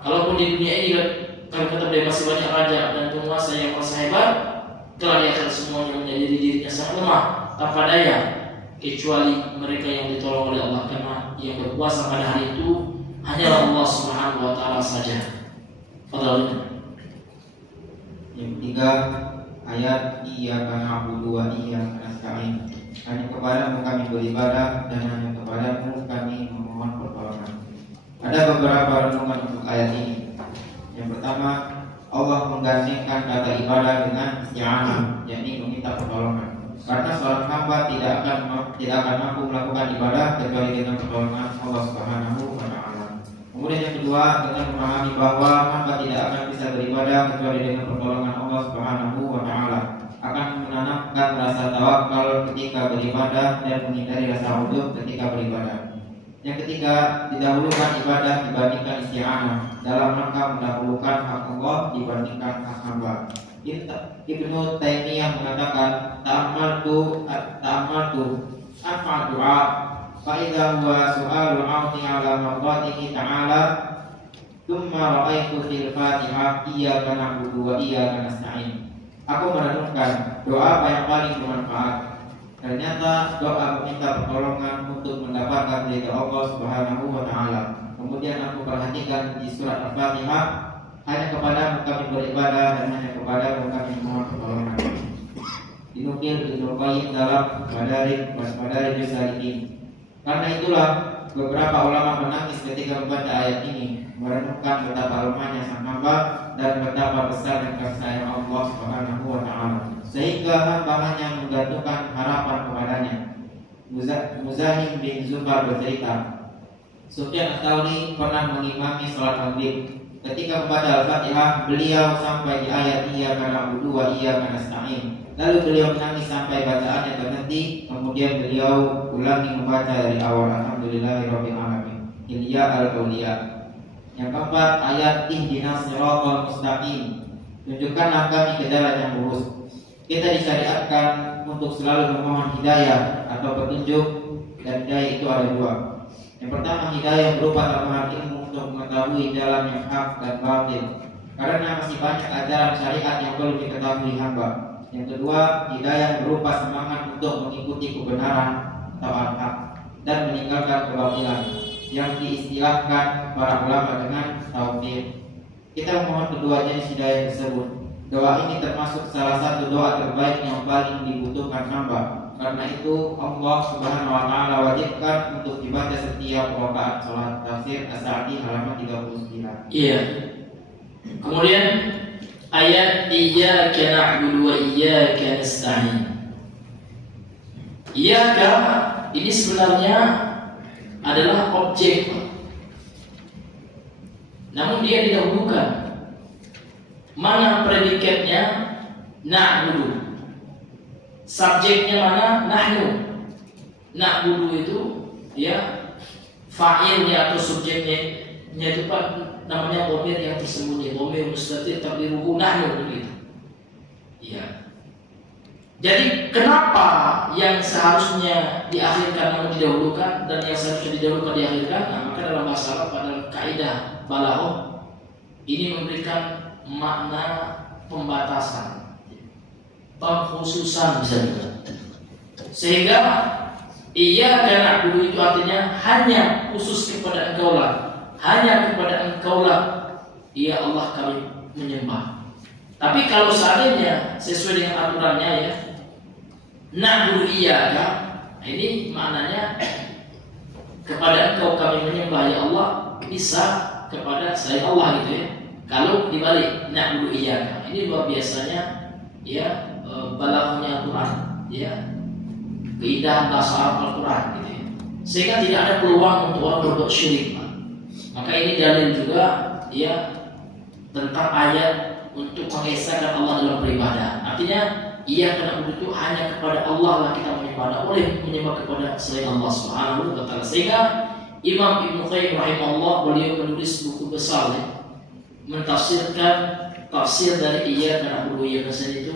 kalaupun di dunia ini kalau kata beliau masih banyak raja dan penguasa yang merasa hebat, telah di akhirat semuanya menjadi dirinya sangat lemah, tanpa daya, kecuali mereka yang ditolong oleh Allah, karena yang berkuasa pada hari itu hanyalah Allah Subhanahu wa taala saja. Fadhal. Yang ketiga, ayat Iyyaka na'budu wa iyyaka nasta'in. Hanya kepadamu kami beribadah dan hanya kepadamu kami memohon pertolongan. Ada beberapa renungan untuk ayat ini. Yang pertama, Allah menggandengkan kata ibadah dengan isti'anah, yakni meminta pertolongan. Karena seorang hamba tidak akan mampu melakukan ibadah kecuali dengan pertolongan Allah Subhanahu wa taala. Kemudian yang kedua, dengan memahami bahwa hamba tidak akan bisa beribadah kecuali dengan pertolongan Allah Subhanahu wa taala, akan menanamkan rasa tawakal ketika beribadah dan menghindari rasa ujub ketika beribadah. Yang ketiga, didahulukan ibadah dibandingkan isti'anah dalam rangka mendahulukan hak Allah dibandingkan hak hamba. Ibnu Taimiyah mengatakan, ta'amaltu anfa doa fa idza huwa su'alul 'auni 'ala mardatihi ta'ala tsumma ra'aitu fil Fatihah iyyaka na'budu wa iyyaka nasta'in. Aku merenungkan doa apa yang paling bermanfaat. Ternyata doa meminta pertolongan untuk mendapatkan ridha Allah Subhanahu wa taala. Kemudian aku perhatikan di surat Al-Fatihah, hanya kepadamu kami beribadah dan hanya kepadamu kami mohon pertolongan. Dinukil Ibnu Qayyim dalam Madarijus Salikin. Karena itulah beberapa ulama menangis ketika membaca ayat ini, merenungkan betapa lemahnya sang hamba dan betapa besarnya kasih sayang Allah Subhanahu wa taala, sehingga hamba hanya menggantungkan harapan kepadanya. Muzahim bin Zubair bercerita, Sufyan Ats-Tsauri pernah mengimami salat maghrib. Ketika membaca Al-Fatihah, beliau sampai di ayat Iyyaka na'budu wa iyyaka nasta'in. Lalu beliau menangis sampai bacaannya terhenti. Kemudian beliau ulangi membaca dari awal, Alhamdulillahirabbil alamin. Ilya al-Auliya. Yang keempat, ayat Ihdinas siratal mustaqim. Tunjukkanlah kami ke jalan yang lurus. Kita disyariatkan untuk selalu memohon hidayah atau petunjuk, dan hidayah itu ada dua. Yang pertama, hidayah berupa tambahan ilmu untuk mengetahui jalan yang hak dan batil, karena masih banyak ajaran syariat yang perlu diketahui hamba. Yang kedua, hidayah berupa semangat untuk mengikuti kebenaran atau al-haq dan meninggalkan kebatilan, yang diistilahkan para ulama dengan tauhid. Kita memohon kedua jenis hidayah tersebut. Doa ini termasuk salah satu doa terbaik yang paling dibutuhkan hamba. Karena itu Allah Subhanahu wa taala wajibkan untuk dibaca setiap rakaat salat. Tafsir As-Sa'di halaman 39. Iya. Kemudian ayat Iyyaka na'budu wa iyyaka nasta'in. Iyyaka ini sebenarnya adalah objek, namun dia didahulukan. Mana predikatnya? Na'budu. subjeknya mana? Nahnu. Na'budu itu ya fa'ilnya atau subjeknya itu namanya dhamir yang tersembunyi, dhamir mustatir taqdiruhu nahnu begitu. Ya. Jadi kenapa yang seharusnya diakhirkan namun didahulukan dan yang seharusnya didahulukan diakhirkan? Nah, maka dalam bahasa Arab pada kaidah balaghah ini memberikan makna pembatasan, pengkhususan bisa juga. Sehingga iyyaka na'budu itu artinya hanya khusus kepada Engkau lah, hanya kepada Engkau lah ya Allah kami menyembah. Tapi kalau seandainya sesuai dengan aturannya ya, na'budu iyyaka, ini maknanya kepada Engkau kami menyembah ya Allah, bisa kepada selain Allah gitu ya. Kalau dibalik na'budu iyyaka, ini luar biasanya ya balaghahnya Al-Quran ya, keindahan bahasa Arab Al-Quran gitu ya. Sehingga tidak ada peluang untuk orang berbuat syirik. Maka ini dalil juga ya tentang ayat untuk mengesahkan Allah dalam beribadah. Artinya iyyaka na'budu itu hanya kepada Allah lah kita menyembah, boleh menyembah kepada selain Allah Subhanahu wa taala. Sehingga Imam Ibnu Qayyim rahimahullah beliau menulis buku besar ya, mentafsirkan tafsir dari iyyaka na'budu iyyaka nasta'in itu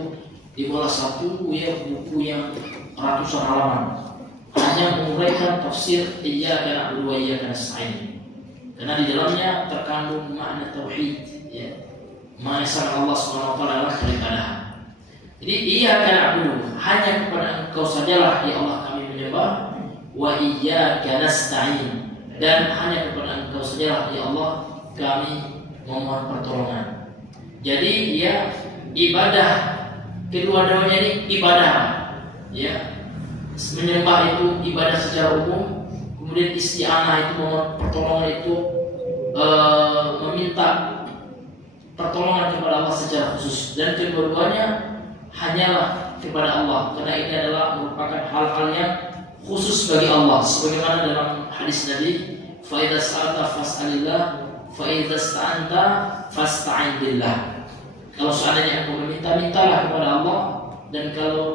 di bawah satu ya buku yang ratusan halaman hanya menguraikan tafsir iyyaka na'budu wa iyyaka nasta'in. Karena di dalamnya terkandung makna tauhid ya. Mengesahkan Allah Subhanahu wa taala dalam beribadah. Jadi iyyaka na'budu hanya kepada Engkau sajalah ya Allah kami menyembah, wa iyyaka nasta'in dan hanya kepada Engkau sajalah ya Allah kami memohon pertolongan. Jadi ya ibadah kedua-duanya ini ibadah ya. Menyembah itu ibadah secara umum, kemudian isti'anah itu memohon pertolongan itu meminta pertolongan kepada Allah secara khusus, dan kedua-duanya hanyalah kepada Allah karena ini adalah merupakan hal-hal yang khusus bagi Allah, sebagaimana dalam hadis Nabi, fa idza sa'alta fas'alillah fa idza ista'anta fasta'in billah. Kalau seandainya engkau meminta, mintalah kepada Allah, dan kalau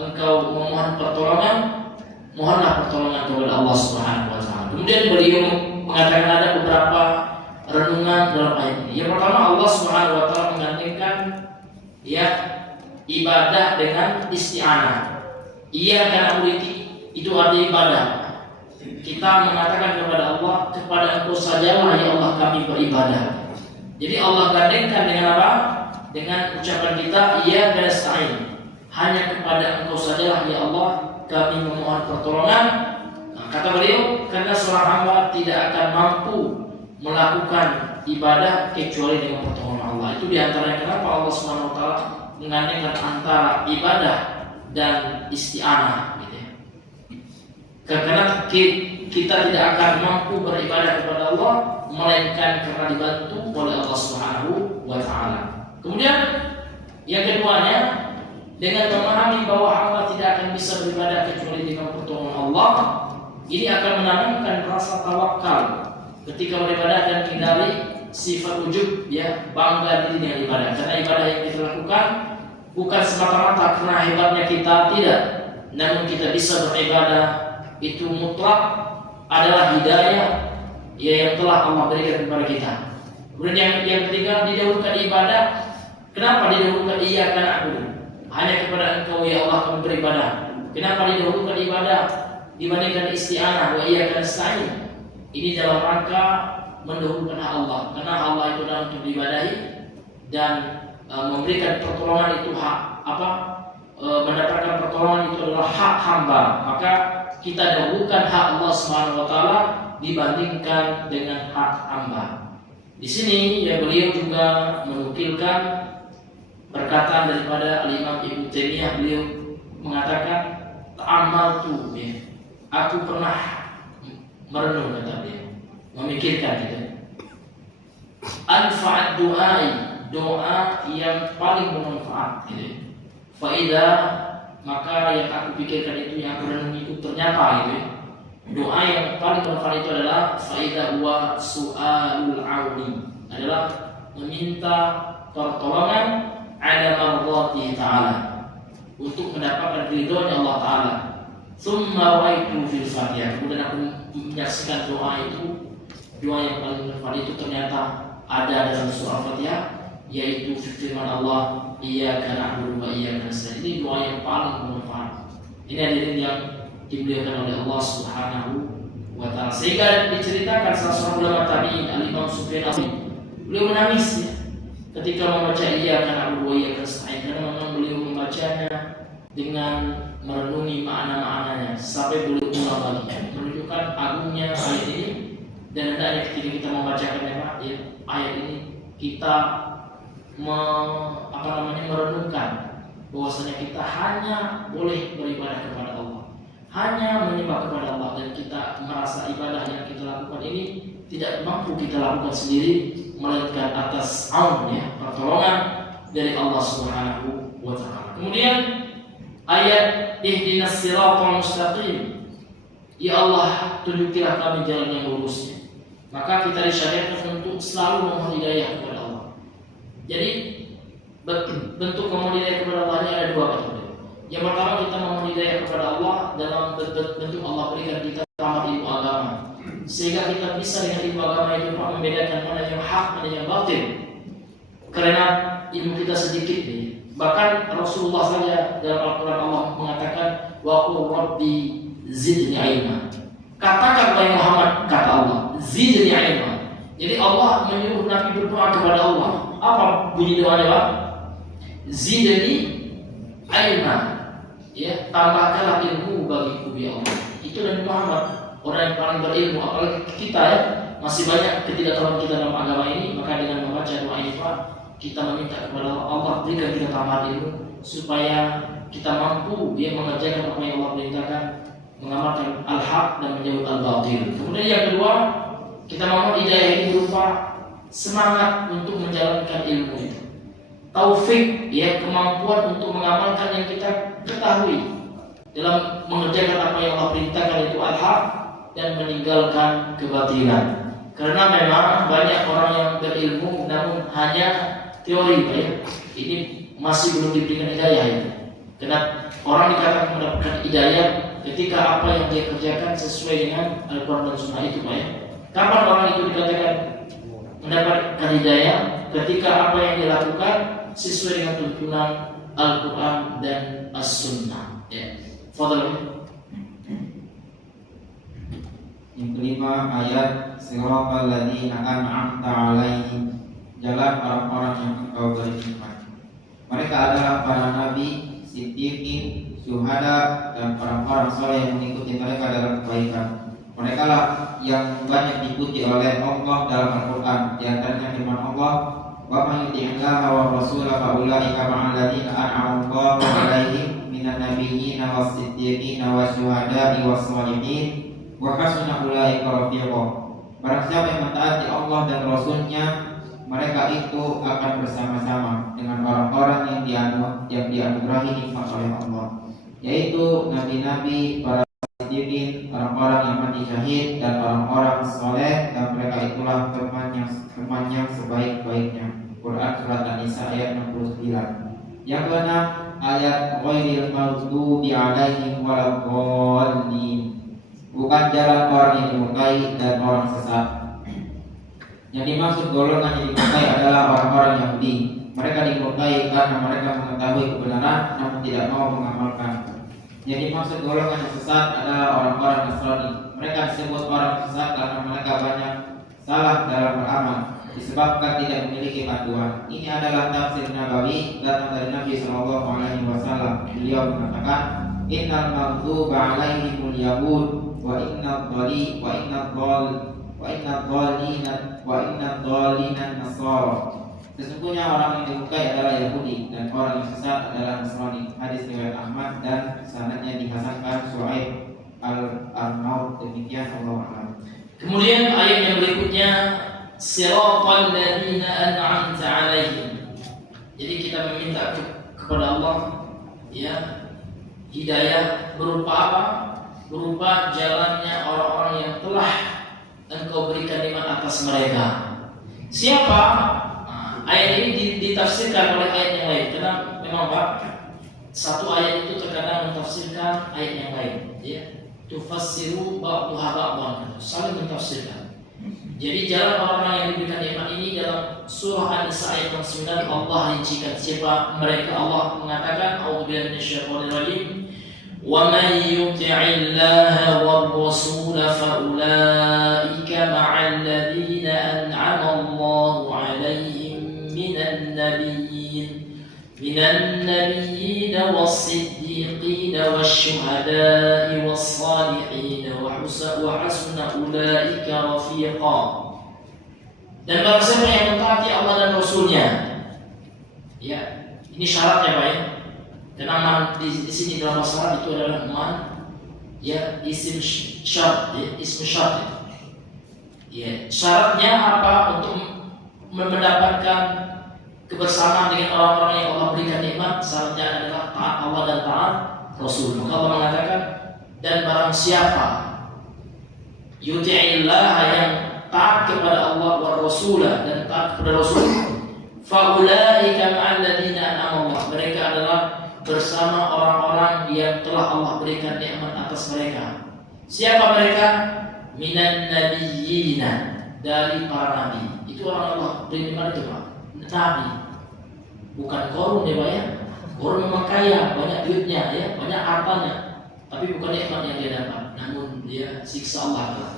engkau memohon pertolongan, mohonlah pertolongan kepada Allah Subhanahu wa taala. Kemudian beliau mengatakan ada beberapa renungan dalam ayat ini. Yang pertama, Allah Subhanahu wa taala menggandengkan ya ibadah dengan isti'anah. Iyyaka na'budu itu artinya ibadah. Kita mengatakan kepada Allah, kepada Engkau sajalah ya Allah kami beribadah. Jadi Allah gandengkan dengan apa? Dengan ucapan kita iyyaka nasta'in. Hanya kepada Engkau sajalah ya Allah kami memohon pertolongan. Nah, kata beliau, karena seorang hamba tidak akan mampu melakukan ibadah kecuali dengan pertolongan Allah. Itu diantaranya kenapa Allah Subhanahu wa taala mengandengkan antara ibadah dan isti'anah gitu ya. Karena kita tidak akan mampu beribadah kepada Allah melainkan karena dibantu oleh Allah Subhanahu wa taala. Kemudian yang keduanya, dengan memahami bahwa hamba tidak akan bisa beribadah kecuali dengan pertolongan Allah, ini akan menanamkan rasa tawakal ketika beribadah dan hindari sifat ujub ya, bangga diri dengan ibadah. Karena ibadah yang kita lakukan bukan semata-mata karena hebatnya kita, tidak, namun kita bisa beribadah itu mutlak adalah hidayah ya yang telah Allah berikan kepada kita. Kemudian yang ketiga, didahulukan ibadah. Kenapa didahulukan iyyaka na'budu? Hanya kepada Engkau ya Allah kami beribadah. Kenapa didahulukan ibadah dibandingkan isti'anah wa iyyaka nasta'in? Ini dalam rangka mendahulukan hak Allah, karena Allah itu adalah untuk diibadahi, dan memberikan pertolongan itu hak apa? Mendapatkan pertolongan itu adalah hak hamba. Maka kita dahulukan hak Allah Subhanahu wa taala dibandingkan dengan hak hamba. Di sini ya beliau juga menukilkan perkataan daripada Al-Imam Ibnu Taimiyah. Beliau mengatakan ta'ammaltu ya, aku pernah merenung, kata beliau, memikirkan gitu. Anfa'at du'ai, doa yang paling bermanfaat gitu. Faida, maka yang aku pikirkan itu, yang aku renungi itu ternyata gitu. Doa yang paling bermanfaat itu adalah faida wa su'alul auni, adalah meminta pertolongan ala mardhati ta'ala, untuk mendapatkan ridhonya Allah Ta'ala. Tsumma ra'aitu fil Fatihah, kemudian aku menyaksikan doa yang paling bermanfaat itu ternyata ada dalam surah Al-Fatihah, yaitu firman Allah, iyyaka na'budu wa iyyaka nasta'in. Ini doa yang paling bermanfaat. Ini hadirin yang dimuliakan oleh Allah Subhanahu wa Ta'ala. Sehingga diceritakan salah seorang ulama tabi'in, Al-Imam Sufyan Ats-Tsauri, beliau menangis ya, ketika membaca iyyaka na'budu wa iyyaka nasta'in, karena memang beliau membacanya dengan merenungi makna-maknanya sampai beliau ulang lagi, menunjukkan agungnya ayat ini. Dan hendaknya ketika kita membacakan ayat ini kita merenungkan bahwasanya kita hanya boleh beribadah kepada Allah, hanya menyembah kepada Allah, dan kita merasa ibadah yang kita lakukan ini tidak mampu kita lakukan sendiri, melainkan atas pertolongan dari Allah Subhanahu wa Ta'ala. Kemudian ayat ihdinas siratal mustaqim, ya Allah tunjukilah kami jalan yang lurusnya. Maka kita disyariatkan untuk selalu memohon hidayah kepada Allah. Jadi bentuk memohon hidayah kepada Allah ini ada dua metode. Yang pertama, kita memohon hidayah kepada Allah dalam bentuk Allah berikan kita tamat ilmu agama, sehingga kita bisa dengan ilmu agama itu membedakan mana yang hak, mana yang batil. Karena ilmu kita sedikit nih. Bahkan Rasulullah saja dalam Al-Quran Allah mengatakan, wa qul rabbi zidni ilma. Katakan wahai Muhammad, kata Allah, zidni ilma. Jadi Allah menyuruh Nabi berdoa kepada Allah. Apa bunyi doanya, Pak? Zidni ilma. Ya, tambahkanlah ilmu bagiku ya Allah. Itu Nabi Muhammad, orang yang paling berilmu. Apalagi kita ya, masih banyak ketidaktahuan kita dalam agama ini. Maka dengan membaca doa ini, Pak, kita meminta kepada Allah berikan kita tambahan ilmu supaya kita mampu mengerjakan apa yang Allah perintahkan, mengamalkan al-haq dan menjauhi al-batil. Kemudian yang kedua, kita mohon hidayah ini berupa semangat untuk menjalankan ilmu itu, taufik kemampuan untuk mengamalkan yang kita ketahui dalam mengerjakan apa yang Allah perintahkan, itu al-haq, dan meninggalkan kebatilan. Karena memang banyak orang yang berilmu namun hanya teori, ini masih belum diberikan hidayah itu. Karena orang dikatakan mendapatkan hidayah ketika apa yang dia kerjakan sesuai dengan Al-Quran dan Sunnah itu, Kapan orang itu dikatakan mendapatkan hidayah? Ketika apa yang dia lakukan sesuai dengan tuntunan Al-Quran dan As-Sunnah. Fadhal. Yang kelima, ayat siratal ladzina an'amta 'alaihim, jalan orang-orang yang Engkau beri nikmat. Mereka adalah para nabi, siddiqin, syuhada, dan orang-orang saleh yang mengikuti mereka dalam kebaikan. Mereka lah yang banyak diikuti oleh Allah dalam Al-Quran. Di antaranya firman Allah, wa may yuti'illaha wa rasulahu fa ulaika ma'al ladzina an'ama Allahu 'alaihim minan nabiyyin was-siddiqin wasyuhada'i was-shalihin wa hasuna ulaika rafiqa. Barang siapa yang mentaati Allah dan Rasulnya, mereka itu akan bersama-sama dengan orang-orang yang dianugerahi nikmat oleh Allah, yaitu nabi-nabi, para siddiqin, orang-orang yang mati syahid, dan orang-orang saleh, dan mereka itulah teman yang sebaik-baiknya. Quran surat An-Nisa ayat 69. Yang keenam, ayat ghairil maghdubi 'alaihim waladdallin, bukan jalan orang yang dimurkai dan orang sesat. Yang dimaksud golongan yang dimurkai adalah orang-orang Yahudi. Mereka dimurkai karena mereka mengetahui kebenaran namun tidak mau mengamalkan. Yang dimaksud golongan yang sesat adalah orang-orang Nasrani. Mereka disebut orang sesat karena mereka banyak salah dalam beramal, disebabkan tidak memiliki panduan. Ini adalah tafsir Nabawi, datang dari Nabi SAW. Beliau mengatakan, innal maghduba 'alaihimul yahud wa innad dhalina nasara. Sesungguhnya orang yang dimurkai adalah Yahudi dan orang yang sesat adalah Nasrani. Hadis riwayat Ahmad dan sanadnya dihasankan Shu'aib al-Arnaud. Demikian, Allah a'lam. Kemudian ayat yang berikutnya, siratal ladzina an'amta 'alaihim. Jadi kita meminta kepada Allah hidayah berupa apa? Berupa jalannya orang-orang yang telah Engkau berikan nikmat atas mereka. Siapa? Ayat ini ditafsirkan oleh ayat yang lain. Karena memang Pak, satu ayat itu terkadang mentafsirkan ayat yang lain, ya. Tufassiru ba'daha ba'dan, saling mentafsirkan. Jadi jalan orang-orang yang diberikan nikmat ini dalam surah An-Nisa ayat 9 Allah rincikan siapa mereka. Allah mengatakan a'udzubillahi minasyaitonir rajim wa may yuti'illaha war rasul fa ulaika ma'al ladzina an'ama Allahu 'alaihim minan nabiyyin was-siddiqin wasyuhada'i was-salihin wa hasuna ulaika rafiqa. Dan barang siapa yang mentaati Allah dan Rasulnya, ya, ini syaratnya Pak ya. Dan aman di sini dalam masalah itu adalah man, ya, isim syarat, ya, ism syarat. Ya, syaratnya apa untuk mendapatkan kebersamaan dengan orang-orang yang Allah berikan nikmat? Syaratnya adalah taat Allah dan taat Rasul. Maka Allah mengatakan dan barang siapa yuti'illah yang taat kepada Allah wa Rasulah dan taat kepada Rasul, fa ulaika ma'al ladzina an'ama Allah, mereka adalah bersama orang-orang yang telah Allah berikan nikmat atas mereka. Siapa mereka? Minan nabiyyina, dari para nabi. Itu orang Allah beri nikmat itu Pak, nabi. Bukan korun ya Pak ya. Korun memang kaya, banyak duitnya ya, banyak hartanya, tapi bukan nikmat yang dia dapat, namun dia siksa Allah Pak.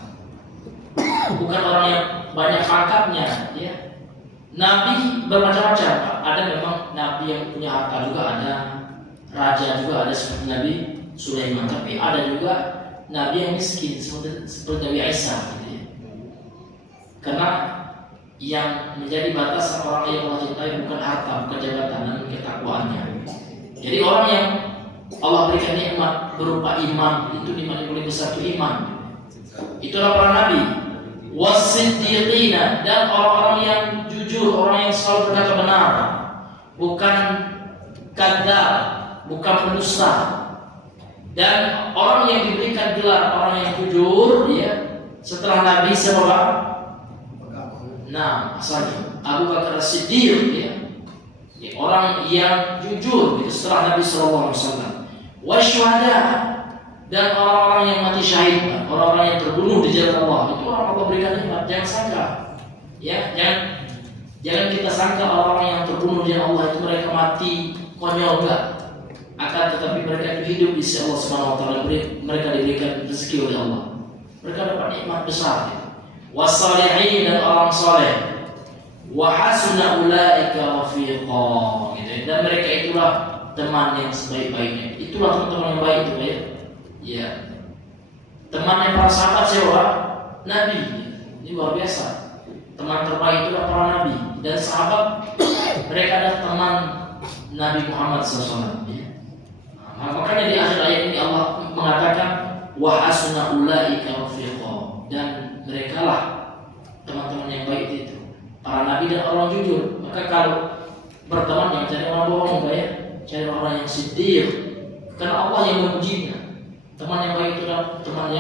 Bukan orang yang banyak pangkatnya, ya. Nabi bermacam-macam Pak. Ada memang nabi yang punya harta juga, ada raja juga, ada seperti Nabi Sulaiman. Tapi ada juga nabi yang miskin seperti Nabi Isa, gitu ya. Karena yang menjadi batasan orang yang Allah cintai bukan harta, bukan jabatan, namun ketakwaannya. Jadi orang yang Allah berikan nikmat berupa iman, itu nikmat yang paling besar itu iman. Itulah para nabi. Was-siddiqina, dan orang-orang yang jujur, orang yang selalu berkata benar, bukan kadzab, bukan pendusta. Dan orang yang diberikan gelar orang yang jujur, ya, setelah Nabi siapa? Nah, asalnya Abu Bakar As-Siddiq, ya, orang yang jujur itu setelah Nabi sallallahu alaihi wasallam. Wasyuhada, dan orang-orang yang mati syahid, orang-orang yang terbunuh di jalan Allah, itu orang Allah berikan nikmat. Jangan sangka, ya, jangan kita sangka orang-orang yang terbunuh di jalan Allah itu mereka mati konyol, enggak. Akan tetapi mereka itu hidup di sisi Allah Subhanahu wa taala, mereka diberikan rezeki oleh Allah. Mereka dapat nikmat besar. Wassalihin, dan orang saleh. Wa hasuna ulaika rafiqa, gitu. Dan mereka itulah teman yang sebaik-baiknya. Itulah teman-teman yang baik itu, ya. Ya, temannya para sahabat siapa? Nabi. Ini luar biasa. Teman terbaik itulah para nabi dan sahabat. Mereka adalah teman Nabi Muhammad SAW. Ya. Nah, makanya di akhir ayat ini Allah mengatakan wa hasuna ulaika rafiqa, dan mereka lah teman-teman yang baik itu, para nabi dan orang jujur. Maka kalau berteman jangan cari orang bohong, ya. Cari orang yang siddiq, karena Allah yang memujinya. Teman yang baik itu adalah teman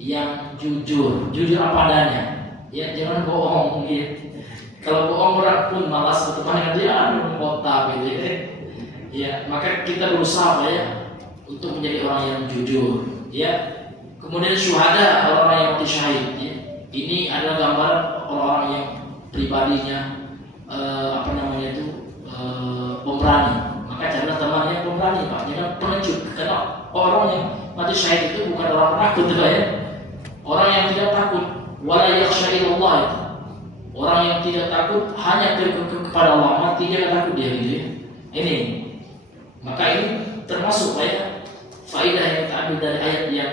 yang jujur apa adanya. Ya, jangan bohong, gitu. Kalau bohong orang pun malas berteman dengan dia, kota gitu ya. Ya, maka kita berusaha ya untuk menjadi orang yang jujur. Ya, kemudian syuhada, orang yang mati syahid. Ya. Ini adalah gambar orang-orang yang pribadinya pemberani. Maka carilah teman yang pemberani Pak, jangan pengecut. Karena orang yang mati syahid itu bukan orang penakut, ya. Orang yang tidak takut, wala yakhsha illallah itu. Orang yang tidak takut hanya kepada Allah, mati dia takut dia, gitu ya. Ini. Maka ini termasuk ya faedah yang kita ambil dari ayat yang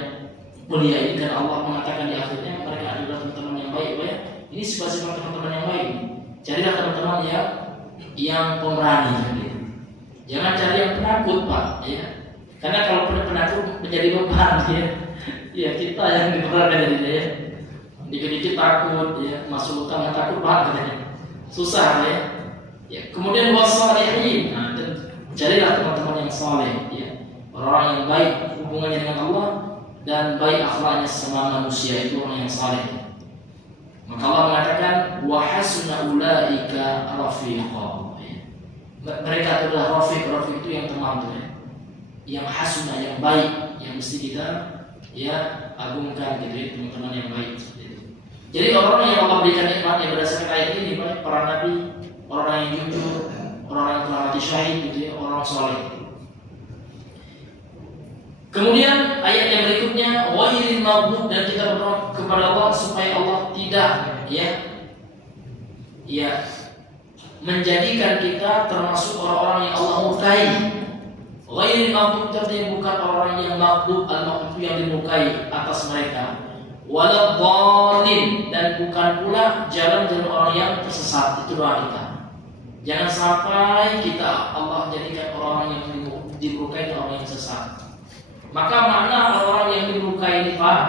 mulia ini, karena Allah mengatakan di akhirnya mereka adalah teman-teman yang baik, ya. Ini sifat-sifat teman-teman yang baik. Carilah teman-teman yang pemberani, gitu. Jangan cari yang penakut Pak, ya. Karena kalau penakut menjadi beban, ya. Ya kita yang dibebankan jadinya, ya. Dikit-dikit takut, ya. Masuk utang takut banget, ya. Susah, ya. Ya. Kemudian wassalihin, nah, carilah teman-teman yang saleh, ya. Orang yang baik hubungannya dengan Allah dan baik akhlaknya sama manusia, itu orang yang saleh. Maka Allah mengatakan wa hasuna ulaika rafiqa. mereka itu adalah rafiq itu yang teman tuh ya, yang hasunah, yang baik, yang mesti kita ya agungkan gitu ya, teman-teman yang baik seperti itu. Jadi orang yang Allah berikan nikmat yang berdasarkan ayat ini, para nabi, orang yang jujur, orang yang telah mati syahid gitu ya, orang soleh. Kemudian ayat yang berikutnya wahiril maghdub, dan kita berdoa kepada Allah supaya Allah tidak menjadikan kita termasuk orang-orang yang Allah murkai. Wahiril maghdub artinya bukan orang yang maghdub, al-maghdub yang dimurkai atas mereka. Waladhdallin, dan bukan pula jalan-jalan orang yang tersesat. Itu doa kita. Jangan sampai kita Allah jadikan orang yang dimurkai dan orang yang sesat. Maka makna orang yang dimurkai ini Pak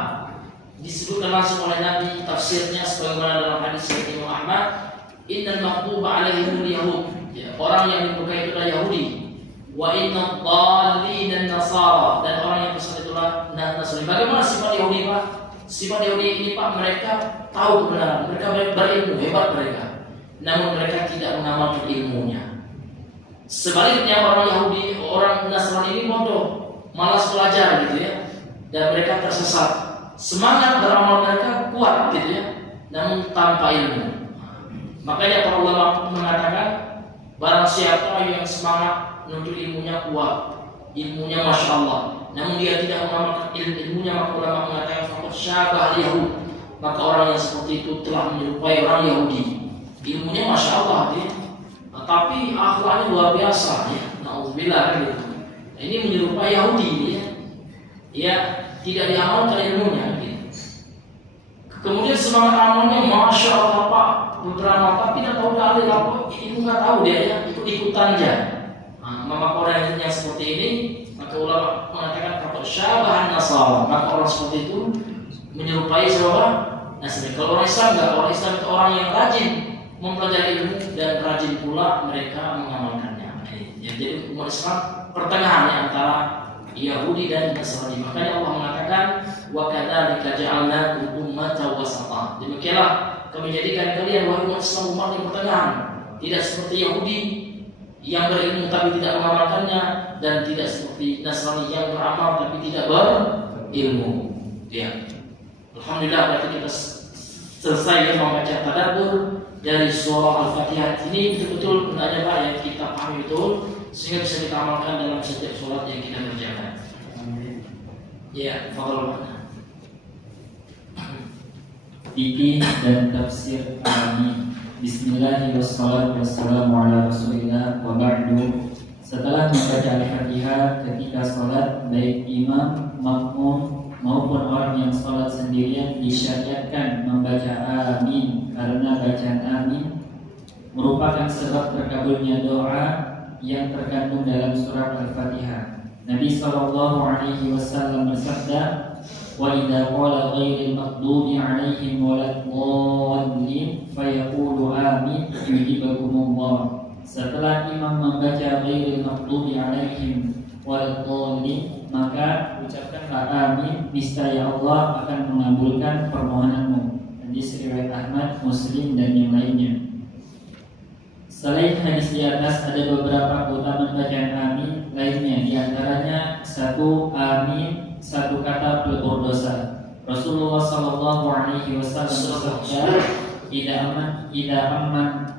disebutkan langsung oleh Nabi, tafsirnya sebagaimana dalam hadis Imam Ahmad, innal maghduba alaihimul yahud, ya, orang yang dimurkai itu adalah Yahudi, wa innad dallin nasara, dan orang yang tersesat itulah Nasrani. Bagaimana sifat Yahudi Pak? Sifat Yahudi ini Pak, mereka tahu kebenaran, mereka berilmu, hebat mereka, namun mereka tidak mengamalkan ilmunya. Sebaliknya orang Yahudi, orang Nasrani ini bodoh, malas belajar gitu ya, dan mereka tersesat. Semangat beramal mereka kuat gitu ya, namun tanpa ilmu. Makanya para ulama mengatakan, barang siapa yang semangat menuntut ilmunya kuat, ilmunya masya Allah, namun dia tidak mengamalkan ilmunya, maka ulama mengatakan faqad syabah Yahud, maka orang yang seperti itu telah menyerupai orang Yahudi. Ilmunya masya Allah ya, tapi akhlaknya luar biasa ya, na'udzubillah gitu. Ini menyerupai Yahudi ya, tidak diamalkan ilmunya gitu. Kemudian semangat amalnya masya Allah Pak, beramal tapi tidak tahu dalil apa, itu nggak tahu dia ya, ikut-ikutan aja. Maka orang yang seperti ini, maka ulama mengatakan faqad syabahan nasara, maka orang seperti itu menyerupai siapa? Nasrani. Kalau orang Islam enggak, orang Islam itu orang yang rajin mempelajari ilmu dan rajin pula mereka mengamalkannya. Ya, jadi umat Islam pertengahannya antara Yahudi dan Nasrani. Makanya Allah mengatakan wa kadzalika ja'alnakum ummatan wasata. Demikianlah kami jadikan kalian wahai umat Islam umat yang pertengahan, tidak seperti Yahudi yang berilmu tapi tidak mengamalkannya, dan tidak seperti Nasrani yang beramal tapi tidak berilmu. Ya. Alhamdulillah berarti kita selesai membaca tadabbur dari surah Al-Fatihah ini, betul-betul hendaknya Pak yang kita pahami betul sehingga bisa kita amalkan dalam setiap sholat yang kita kerjakan. Ya, fadhol. Fikih dan tafsir Amin. Bismillahirrahmanirrahim. Ala Rasulillah wa ba'du. Setelah membaca Al-Fatihah ketika sholat, baik imam, makmum maupun orang yang sholat sendirian disyariatkan membaca amin, karena bacaan amin merupakan sebab terkabulnya doa yang terkandung dalam surat Al-Fatihah. Nabi SAW bersabda, wa idza qala ghairil maghdubi 'alaihim waladdallin fayaqulu amin yujibakumullah. Setelah imam membaca ghairil maghdubi 'alaihim waladdallin, maka ucapkanlah amin, niscaya Allah akan mengabulkan permohonanmu. Hadis riwayat Ahmad, Muslim dan yang lainnya. Selain hadis di atas, ada beberapa keutamaan bacaan amin lainnya, di antaranya satu, amin satu kata pelebur dosa. Rasulullah SAW bersabda, Ida amman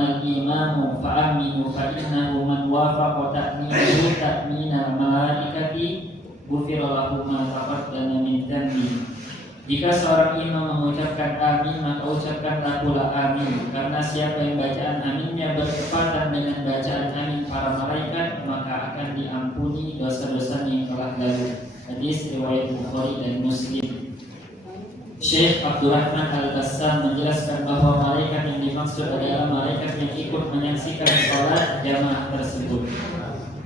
al-imamu fa'aminu fa'innahu man wafaqa ta'minahu ta'minal malaikati ghufira lahu ma taqaddama min dhanbi. Jika seorang imam mengucapkan amin, maka ucapkanlah pula amin, karena siapa yang bacaan aminnya bertepatan dengan bacaan amin para malaikat, maka akan diampuni dosa-dosa yang telah lalu. Hadis riwayat Bukhari dan Muslim. Syekh Abdurrahman Al-Bassam menjelaskan bahwa malaikat yang dimaksud adalah malaikat yang ikut menyaksikan sholat jamaah tersebut,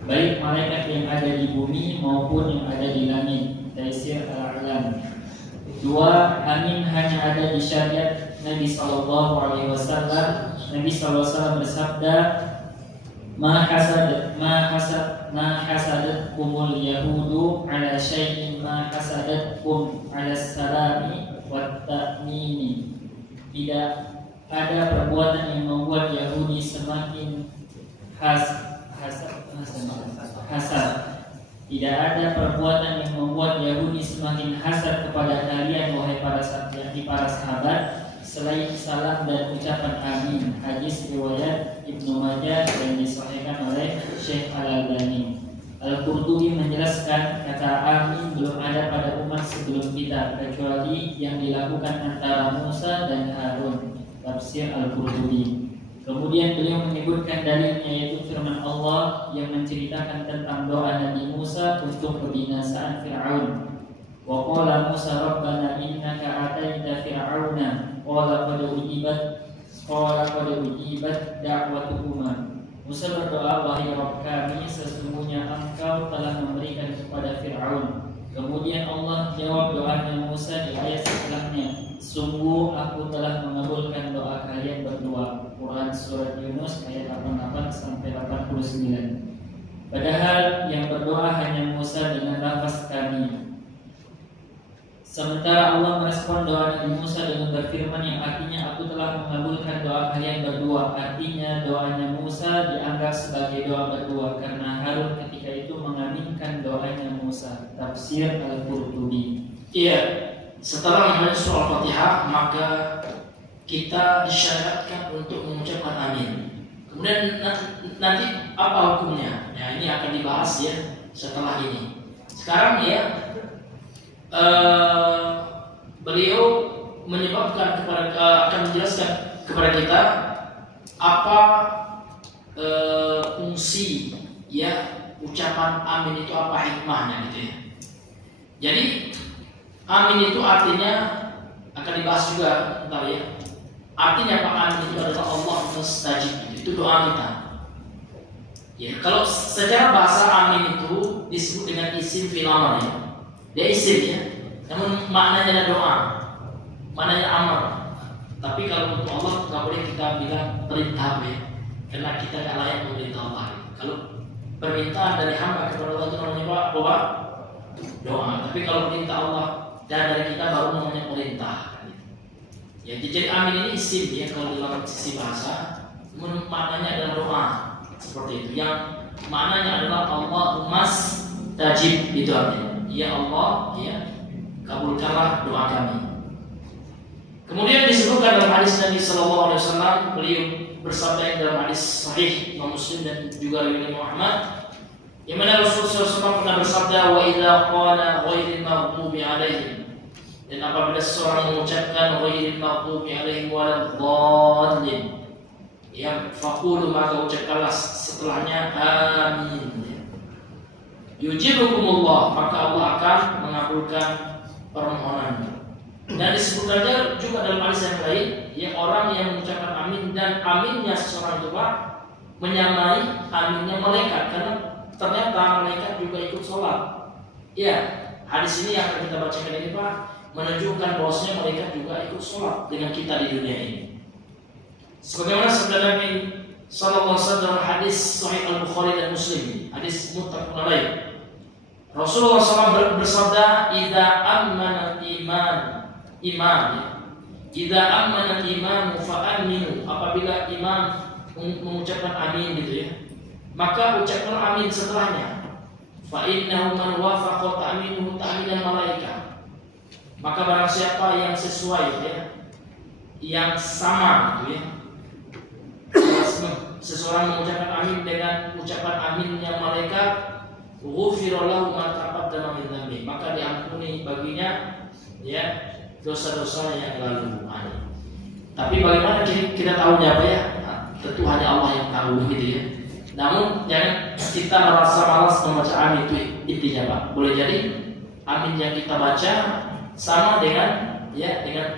baik malaikat yang ada di bumi maupun yang ada di langit. Taisir Al-Alam. Dua, amin hanya ada di syariat Nabi SAW. Nabi SAW bersabda, ma hasadat kumul yahudu ala syai'in ma hasadat kum ala salami wa ta'mini. Tidak ada perbuatan yang membuat Yahudi semakin hasad. Tidak ada perbuatan yang membuat Yahudi semakin hasad kepada kalian wahai para sahabat selain salam dan ucapan amin. Hadis riwayat Ibnu Majah dan disahihkan oleh Syekh Al-Albani. Al-Qurtubi menjelaskan kata amin belum ada pada umat sebelum kita kecuali yang dilakukan antara Musa dan Harun. Tafsir Al-Qurtubi. Kemudian beliau menyebutkan dalilnya yaitu firman Allah yang menceritakan tentang doa Nabi Musa untuk kebinasaan Fir'aun. Wa qala Musa rabbana innaka ataita fir'auna qala qad ujibat da'watukuma. Musa berdoa, wahai Rabb kami, sesungguhnya engkau telah memberikan kepada Fir'aun. Kemudian Allah jawab doanya Musa di ayat setelahnya, sungguh aku telah mengabulkan doa kalian berdua. Quran Surat Yunus ayat 88 sampai 89. Padahal yang berdoa hanya Musa dengan lafaz kami. Sementara Allah merespon doa Nabi Musa dengan berfirman yang artinya aku telah mengabulkan doa kalian berdua. Artinya doanya Musa dianggap sebagai doa berdua karena Harun ketika itu mengaminkan doanya Musa. Tafsir Al-Qurtubi. Iya, setelah membaca surah Al-Fatihah maka kita disyariatkan untuk mengucapkan amin. Kemudian nanti apa hukumnya? Ya, ini akan dibahas ya setelah ini. Sekarang ya beliau menyebabkan akan menjelaskan kepada kita apa fungsi ya ucapan amin itu, apa hikmahnya gitu ya. Jadi amin itu artinya akan dibahas juga ntar ya. Artinya apa amin itu adalah Allah mustajib, itu doa kita. Ya, kalau secara bahasa amin itu disebut dengan isim fil amr ya. Dia isim ya, namun maknanya adalah doa, maknanya amar. Tapi kalau untuk Allah nggak boleh kita bilang perintah ya, karena kita nggak layak memerintah Allah. Kalau permintaan dari hamba kepada Allah itu namanya apa? Doa. Tapi kalau perintah Allah dan dari kita baru namanya perintah. Ya, jadi amin ini isim ya kalau dalam sisi bahasa, namun maknanya adalah doa seperti itu. Yang maknanya adalah Allahumma stajib, itu artinya. Ya Allah, ya kabulkanlah doa kami. Kemudian disebutkan dalam hadis Nabi Sallallahu Alaihi Wasallam, beliau bersabda dalam hadis sahih Imam Muslim dan juga riwayat Muhammad, yang mana Rasulullah SAW pernah bersabda, wa idza qala ghairil maghdubi alaihim, dan apabila seseorang mengucapkan ghairil maghdubi alaihim waladdallin, ya faqulu, maka ucapkanlah setelahnya amin. Yujibukumullah, maka Allah akan mengabulkan permohonan. Dan disebutkan juga dalam hadis yang lain, yang orang yang mengucapkan amin dan aminnya seseorang itu Pak menyamai aminnya malaikat, karena ternyata malaikat juga ikut sholat. Ya, hadis ini yang akan kita bacakan ini Pak menunjukkan bahwasanya malaikat juga ikut sholat dengan kita di dunia ini. Sebagaimana sabda Nabi Sallallahu Alaihi Wasallam hadis Sahih Al-Bukhari dan Muslim, hadis muttafaqun alaih. Rasulullah SAW bersabda, "Idza amana imam, idza amana imam fa aminu." Apabila imam mengucapkan amin gitu ya, maka ucapkan amin setelahnya. Fa innahu man wafaqa ta'minuhu ta'minal malaika. Maka barang siapa yang sesuai ya, yang sama gitu ya, seseorang mengucapkan amin dengan ucapan aminnya malaikat, ghufira lahu ma taqaddama min dhanbi, maka diampuni baginya ya dosa-dosa yang lalu. Tapi bagaimana kita tahunya apa ya? Nah, tentu hanya Allah yang tahu gitu ya. Namun jangan kita merasa malas membaca amin, itu intinya Pak. Boleh jadi amin yang kita baca sama dengan ya dengan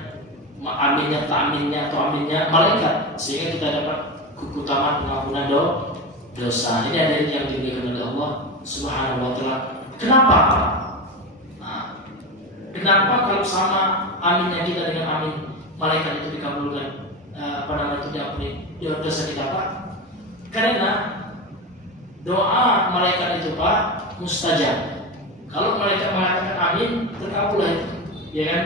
aminnya ta'minnya atau aminnya malaikat, sehingga kita dapat keutamaan pengampunan dosa. Ini ada yang diberikan oleh Allah Subhanahu wa Ta'ala. Kenapa? Nah, kenapa kalau sama aminnya kita dengan amin malaikat itu dikabulkan, itu diampuni dosa kita Pak? Karena doa malaikat itu Pak mustajab. Kalau malaikat mengatakan amin, terkabullah itu, ya kan?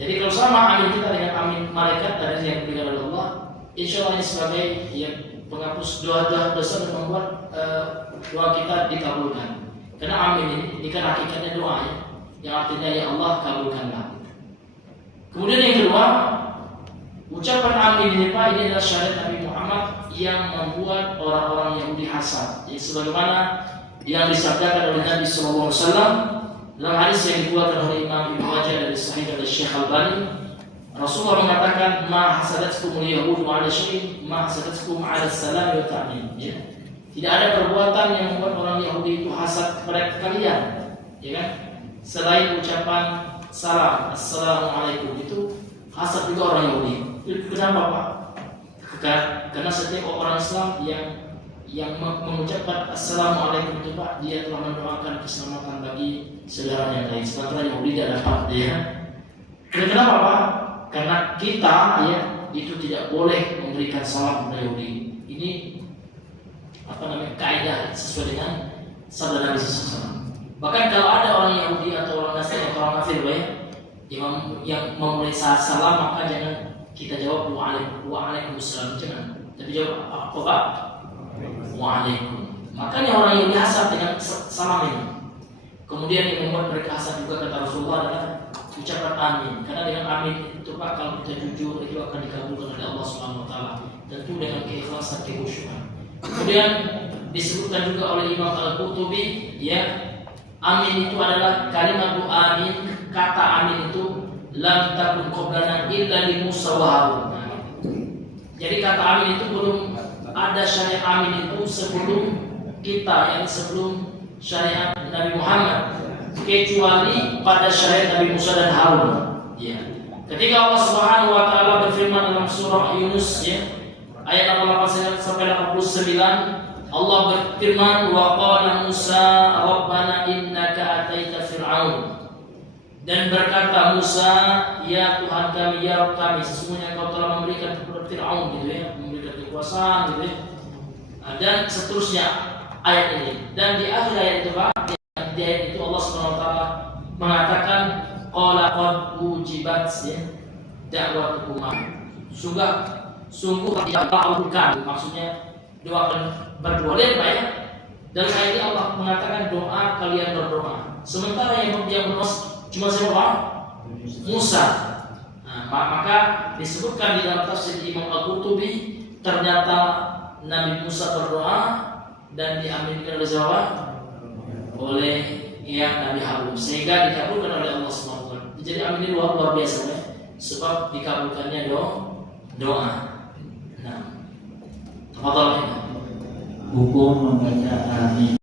Jadi kalau sama amin kita dengan amin malaikat dari yang diberikan oleh Allah, insya Allah ini sebagai ya, penghapus dosa dan membuat doa kita dikabulkan. Karena amin ini kan hakikatnya doa ya, yang artinya ya Allah kabulkanlah. Kemudian yang kedua, ucapan amin ini Pak, ini adalah syariat Nabi Muhammad yang membuat orang-orang Yahudi hasad. Jadi sebagaimana yang disabdakan oleh Nabi SAW dalam hadis yang dikeluarkan oleh Imam Ibnu Majah dari Sahih dari Syekh Al-Albani, Rasulullah mengatakan ma hasadatkum al-yahud ala syai'in ma hasadatkum ala salam wa ta'min. Ya. Tidak ada perbuatan yang membuat orang Yahudi itu hasad kepada kalian, ya kan? Selain ucapan salam, assalamualaikum, itu hasad juga orang Yahudi. Kenapa Pak? Karena setiap orang Islam yang mengucapkan assalamualaikum itu Pak, dia telah mendoakan keselamatan bagi saudaranya yang lain. Sementara Yahudi tidak dapat, ya. Kenapa Pak? Karena kita ya itu tidak boleh memberikan salam kepada Yahudi. Ini kaidah sesuai dengan sabda Nabi SAW. Bahkan kalau ada orang Yahudi atau orang Nasrani atau orang kafir yang memulai salam, maka jangan kita jawab waalaikumsalam, jangan. Tapi jawab apa Pak? Waalaikum. Makanya orang Yahudi hasad dengan salam ini. Kemudian yang membuat mereka hasad juga kata Rasulullah adalah ucapan amin. Karena dengan amin itu Pak, kalau kita jujur itu akan dikabulkan oleh Allah Subhanahu wa taala. Tentu dengan keikhlasan, kekhusyukan. Kemudian disebutkan juga oleh Imam Al-Qurtubi ya, amin itu adalah kalimat amin, kata amin itu lam takun qablana illa li Musa wa Harun. Jadi kata amin itu belum ada syariat amin itu sebelum kita, yang sebelum syariat Nabi Muhammad, kecuali pada syariat Nabi Musa dan Harun. Ya. Ketika Allah Subhanahu wa taala berfirman dalam surah Yunus ya, ayat 88 sampai 89, Allah berfirman wa qala Musa rabbana innaka ataita fir'aun. Dan berkata Musa, ya Tuhan kami, ya Rabb kami, sesungguhnya Engkau telah memberikan kepada Fir'aun gitu ya, memberikan kekuasaan gitu ya. Dan seterusnya ayat ini. Dan di akhir ayat itu Pak, di ayat itu Allah SWT mengatakan qala qad ujibat ya da'watukum. Sungguh tidak kabulkan, maksudnya doakan berdua lihat Pak ya. Dalam ayat ini Allah mengatakan doa kalian berdoa. Sementara yang berdoa cuma siapa? Musa. Nah, maka disebutkan di dalam tafsir Imam Al-Qurtubi, ternyata Nabi Musa berdoa dan diaminkan oleh siapa? Oleh Nabi Harun, sehingga dikabulkan oleh Allah SWT. Jadi amin ini luar biasa ya, sebab dikabulkannya doa. Nah, tafadhal. Hukum membaca amin.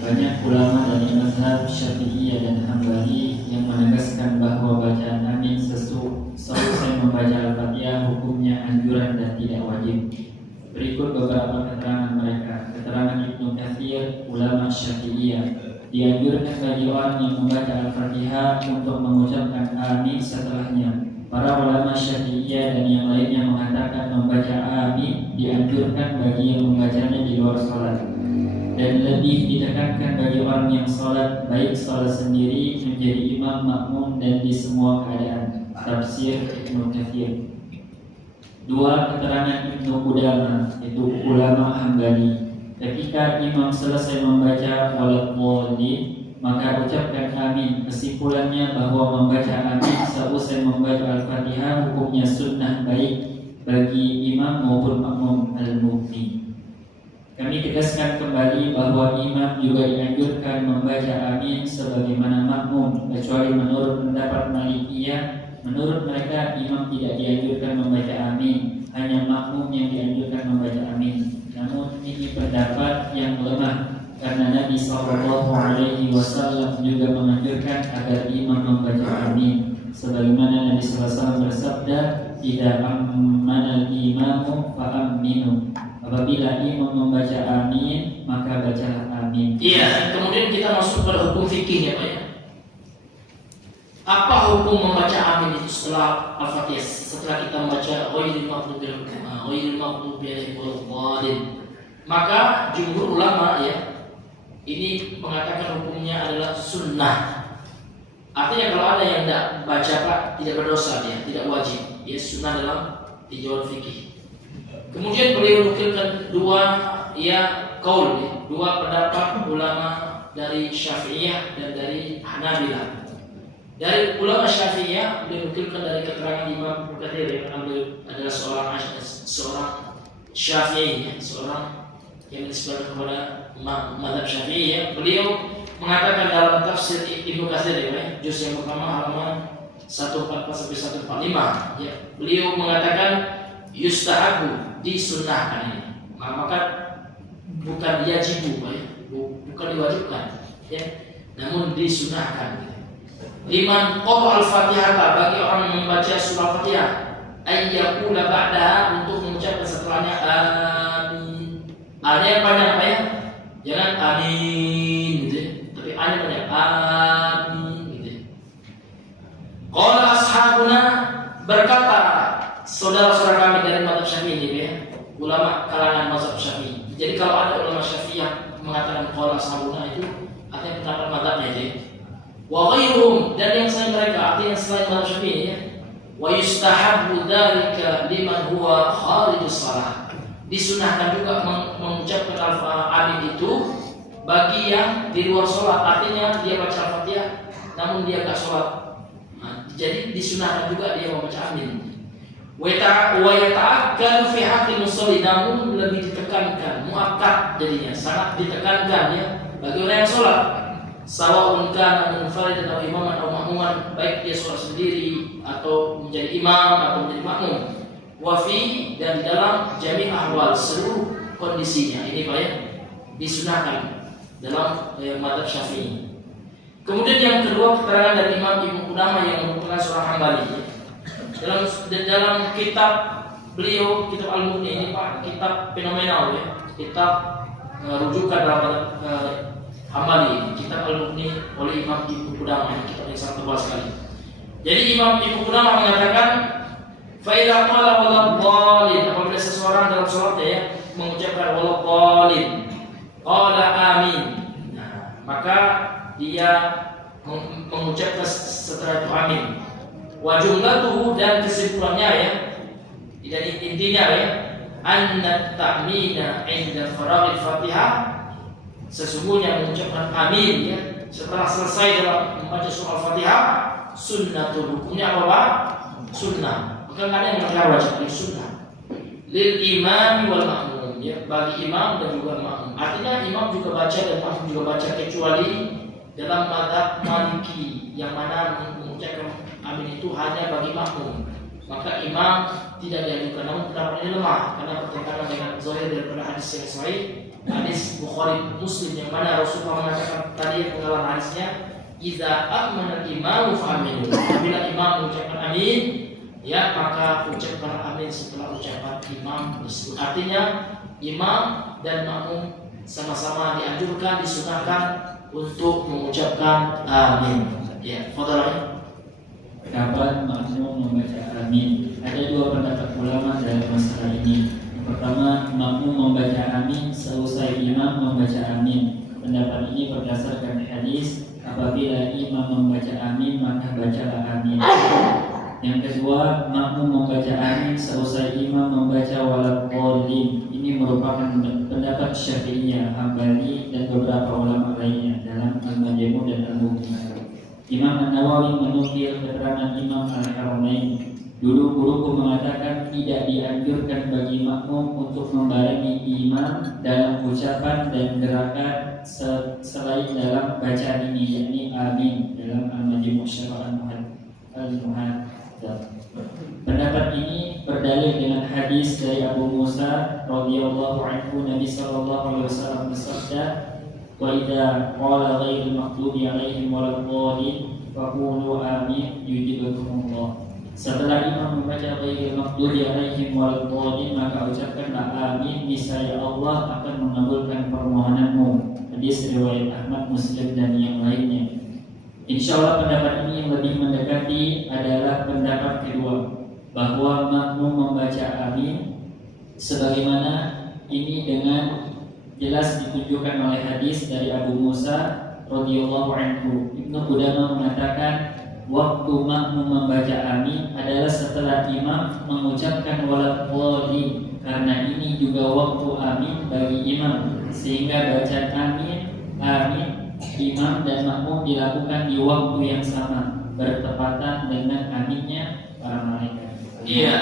Banyak ulama dari mazhab Syafi'iyah dan Hambali yang menegaskan bahwa bacaan amin selesai membaca Al-Fatihah hukumnya anjuran dan tidak wajib. Berikut beberapa keterangan mereka. Keterangan Ibnu Katsir, ulama Syafi'iyah, dianjurkan bagi orang yang membaca Al-Fatihah untuk mengucapkan amin setelahnya. Para ulama Syafi'iyah dan yang lainnya mengatakan membaca amin dianjurkan bagi yang membacanya di luar sholat, dan lebih ditekankan bagi orang yang sholat, baik sholat sendiri, menjadi imam, makmum, dan di semua keadaan. Tafsir Ibnu Katsir. Dua, keterangan Ibnu Qudamah, itu ulama Hambali. Ketika imam selesai membaca waladhdallin, maka ucapkan amin. Kesimpulannya bahwa membaca amin seusai membaca Al-Fatihah hukumnya sunnah, baik bagi imam maupun makmum al-muqim. Kami tegaskan kembali bahwa imam juga dianjurkan membaca amin sebagaimana makmum, kecuali menurut pendapat Malikiyah. Menurut mereka imam tidak dianjurkan membaca amin, hanya makmum yang dianjurkan membaca amin. Namun ini pendapat yang lemah, karena Nabi SAW juga menganjurkan agar imam membaca amin, sebagaimana Nabi SAW bersabda, "Idza ammana al-imamu fa'aminu." Apabila imam membaca amin, maka bacalah amin. Iya, kemudian kita masuk pada hukum fikih ya Pak ya. Apa hukum membaca amin itu setelah Al-Fatihah? Setelah kita membaca ghairil maghdubi alaihim waladdallin, maka jumhur ulama ya ini mengatakan hukumnya adalah sunnah. Artinya kalau ada yang tidak baca Pak, tidak berdosa dia, tidak wajib. Ya, sunnah dalam tinjauan fikih. Kemudian beliau nukilkan dua pendapat ulama dari Syafi'iyah dan dari Hanabilah. Dari ulama Syafi'iyah beliau nukilkan dari keterangan Imam Katsir yang adalah seorang Syafi'i, seorang yang disebut kepada mazhab Syafi'i. Beliau mengatakan dalam tafsir Ibnu Katsir juz yang pertama halaman 144 sampai 145, beliau mengatakan yustahabu, disunnahkan ini. Maka bukan yajibu, bukan diwajibkan, namun disunnahkan. Liman qara al-Fatihah, bagi orang yang membaca surah Fatihah, ayyaqula ba'daha, untuk mengucapkan setelahnya amin. Ada yang panjang jangan amin gitu, tapi ada panjang amin gitu. Qala ashabuna, berkata saudara-saudara kami dari mazhab Syafi'i ini, ulama kalangan mazhab Syafi'i. Jadi kalau ada ulama Syafi'i yang mengatakan qala ashabuna, itu artinya pendapat mazhabnya itu. Wa ghairuhum, dan yang selain mereka, artinya selain mazhab Syafi'i, wa yustahabbu dzalika liman huwa kharijus shalah. Disunahkan juga mengucapkan amin itu bagi yang di luar sholat, artinya dia baca Al-Fatihah namun dia enggak sholat. Jadi disunahkan juga dia membaca amin. Wa yata'akkadu fi haqqil musalli, namun lebih ditekankan, muakkad jadinya, sangat ditekankan bagi orang yang sholat. Sawa'un kana munfaridan aw imaman aw ma'muman, baik dia sholat sendiri atau menjadi imam atau menjadi makmum. Wa fi, dan di dalam jami' ahwal, seluruh kondisinya ini disunahkan dalam mazhab Syafi'i. Kemudian yang kedua, keterangan dari Imam Ibnu Qudamah yang merupakan seorang Hambali. Dalam kitab beliau, kitab Al-Mughni ini kitab fenomenal kitab rujukan dalam Hambali, kitab Al-Mughni oleh Imam Ibnu Qudamah, kitab yang sangat tebal sekali. Jadi Imam Ibnu Qudamah mengatakan, fa idza qala waladhdallin, apabila seseorang dalam salatnya mengucapkan waladhdallin, qala amin. Maka dia mengucapkan setelah itu amin. Wa jumlatuhu, dan kesimpulannya dan intinya anna ta'mina 'inda faraghil Fatihah, sesungguhnya mengucapkan amin setelah selesai dalam membaca surah Al-Fatihah sunnatul, hukumnya apa? Sunnah. Bukan ada yang melanggar wajib, ini sunnah. Lil imam wal ma'mum, bagi imam dan juga makmum. Artinya imam juga baca dan makmum juga baca, kecuali dalam mazhab Maliki yang mana mengucapkan amin itu hanya bagi makmum. Maka imam tidak dianjurkan, namun pendapat ini lemah karena bertentangan dengan zahir daripada hadis yang sahih, hadis Bukhari Muslim yang mana Rasulullah mengatakan tadi penggalan hadisnya, idza amana al-imamu fa'aminu. Apabila imam mengucapkan amin, maka ucapkan amin setelah ucapan imam tersebut. Artinya imam dan makmum sama-sama dianjurkan, disunahkan untuk mengucapkan amin. Fadhal. Kapan makmum membaca amin? Ada dua pendapat ulama dalam masalah ini. Yang pertama, makmum membaca amin seusai imam membaca amin. Pendapat ini berdasarkan hadis, apabila imam membaca amin maka bacalah amin. Yang kedua, makmum membaca amin seusai imam membaca waladhdallin. Ini merupakan pendapat Syafi'iyah, Hambali, dan beberapa ulama lainnya dalam Al-Majmu' dan Al-Mughni. Imam An-Nawawi menukil keterangan Imam Al-Haramain. Dulu guruku mengatakan tidak dianjurkan bagi makmum untuk membarengi imam dalam ucapan dan gerakan selain dalam bacaan ini, yakni amin, dalam Al-Majmu' Syarah Al-Muhadzab. Pendapat ini berdalil dengan hadis dari Abu Musa radhiyallahu anhu. Nabi sallallahu alaihi wasallam bersabda, wa idza qala ghairil maghdubi alaihim waladdallin faqulu amin yujibukumullah. Setelah imam membaca ghairil maghdubi alaihim waladdallin, maka ucapkanlah amin, niscaya Allah akan mengabulkan permohonanmu. Hadis riwayat Ahmad, Muslim, dan yang lainnya. Insyaallah pendapat ini yang lebih mendekati adalah pendapat kedua, bahwa makmum membaca amin sebagaimana ini dengan jelas ditunjukkan oleh hadis dari Abu Musa radhiyallahu anhu. Ibnu Qudamah mengatakan waktu makmum membaca amin adalah setelah imam mengucapkan waladhdallin, karena ini juga waktu amin bagi imam, sehingga bacaan amin imam dan makmum dilakukan di waktu yang sama, bertepatan dengan aminnya para malaikat. Iya.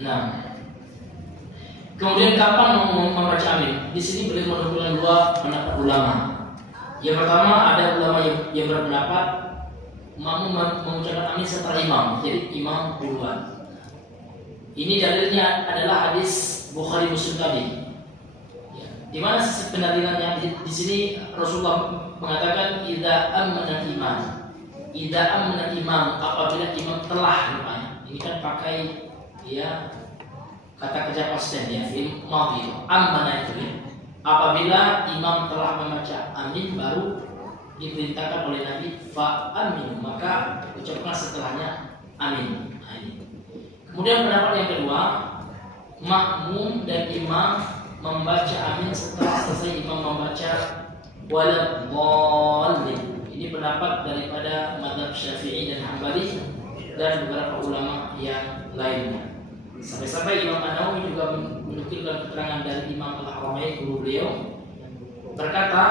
Nah, kemudian kapan membaca amin? Di sini beliau menunjukkan dua pendapat ulama. Yang pertama, ada ulama yang berpendapat makmum mengucapkan amin setelah imam, jadi imam duluan. Ini dalilnya adalah hadis Bukhari Muslim tadi. Ya. Di mana sisi pendalilannya di sini Rasulullah mengatakan idza amana imam, apabila imam telah rupanya. Ini kan pakai ya kata kerja past tense ya, fi'il madhi itu. Amana itu ya. Apabila imam telah membaca amin baru diperintahkan oleh Nabi fa amin, maka ucapkan setelahnya amin. Nah, ini. Kemudian pendapat yang kedua, makmum dan imam membaca amin setelah selesai imam membaca waladhdallin. Ini pendapat daripada mazhab Syafi'i dan Hambali dan beberapa ulama yang lainnya. Sampai-sampai Imam An-Nawawi juga menukilkan keterangan dari Imam Al-Haramain, guru beliau, berkata,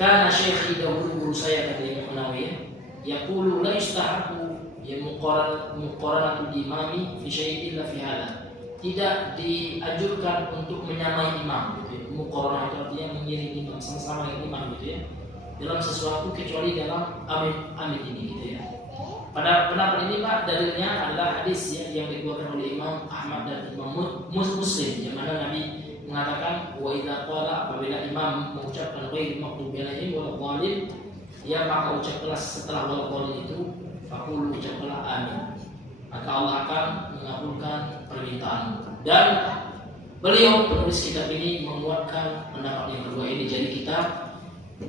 karena syekhi dahulu guru saya, kata Imam An-Nawawi, yaqulu la yustahabu ya muqaranatul imami fi syai'in illa fi hadha. Tidak dianjurkan untuk menyamai imam, gitu ya. Muqaranah itu artinya mengiring imam, sama-sama dengan imam, gitu ya, dalam sesuatu kecuali dalam amin ini, gitu ya. Pada pendapat ini Pak, dalilnya adalah hadis ya, yang dikeluarkan oleh Imam Ahmad dan Imam Muslim, yang mana Nabi mengatakan wa idza qala, apabila imam mengucapkan ghairil maghdubi alaihim waladhdallin, ya maka ucapkanlah setelah waladhdallin itu faqulu, ucapkanlah amin, maka Allah akan mengabulkan permintaan. Dan beliau penulis kitab ini menguatkan pendapat yang kedua ini. Jadi kita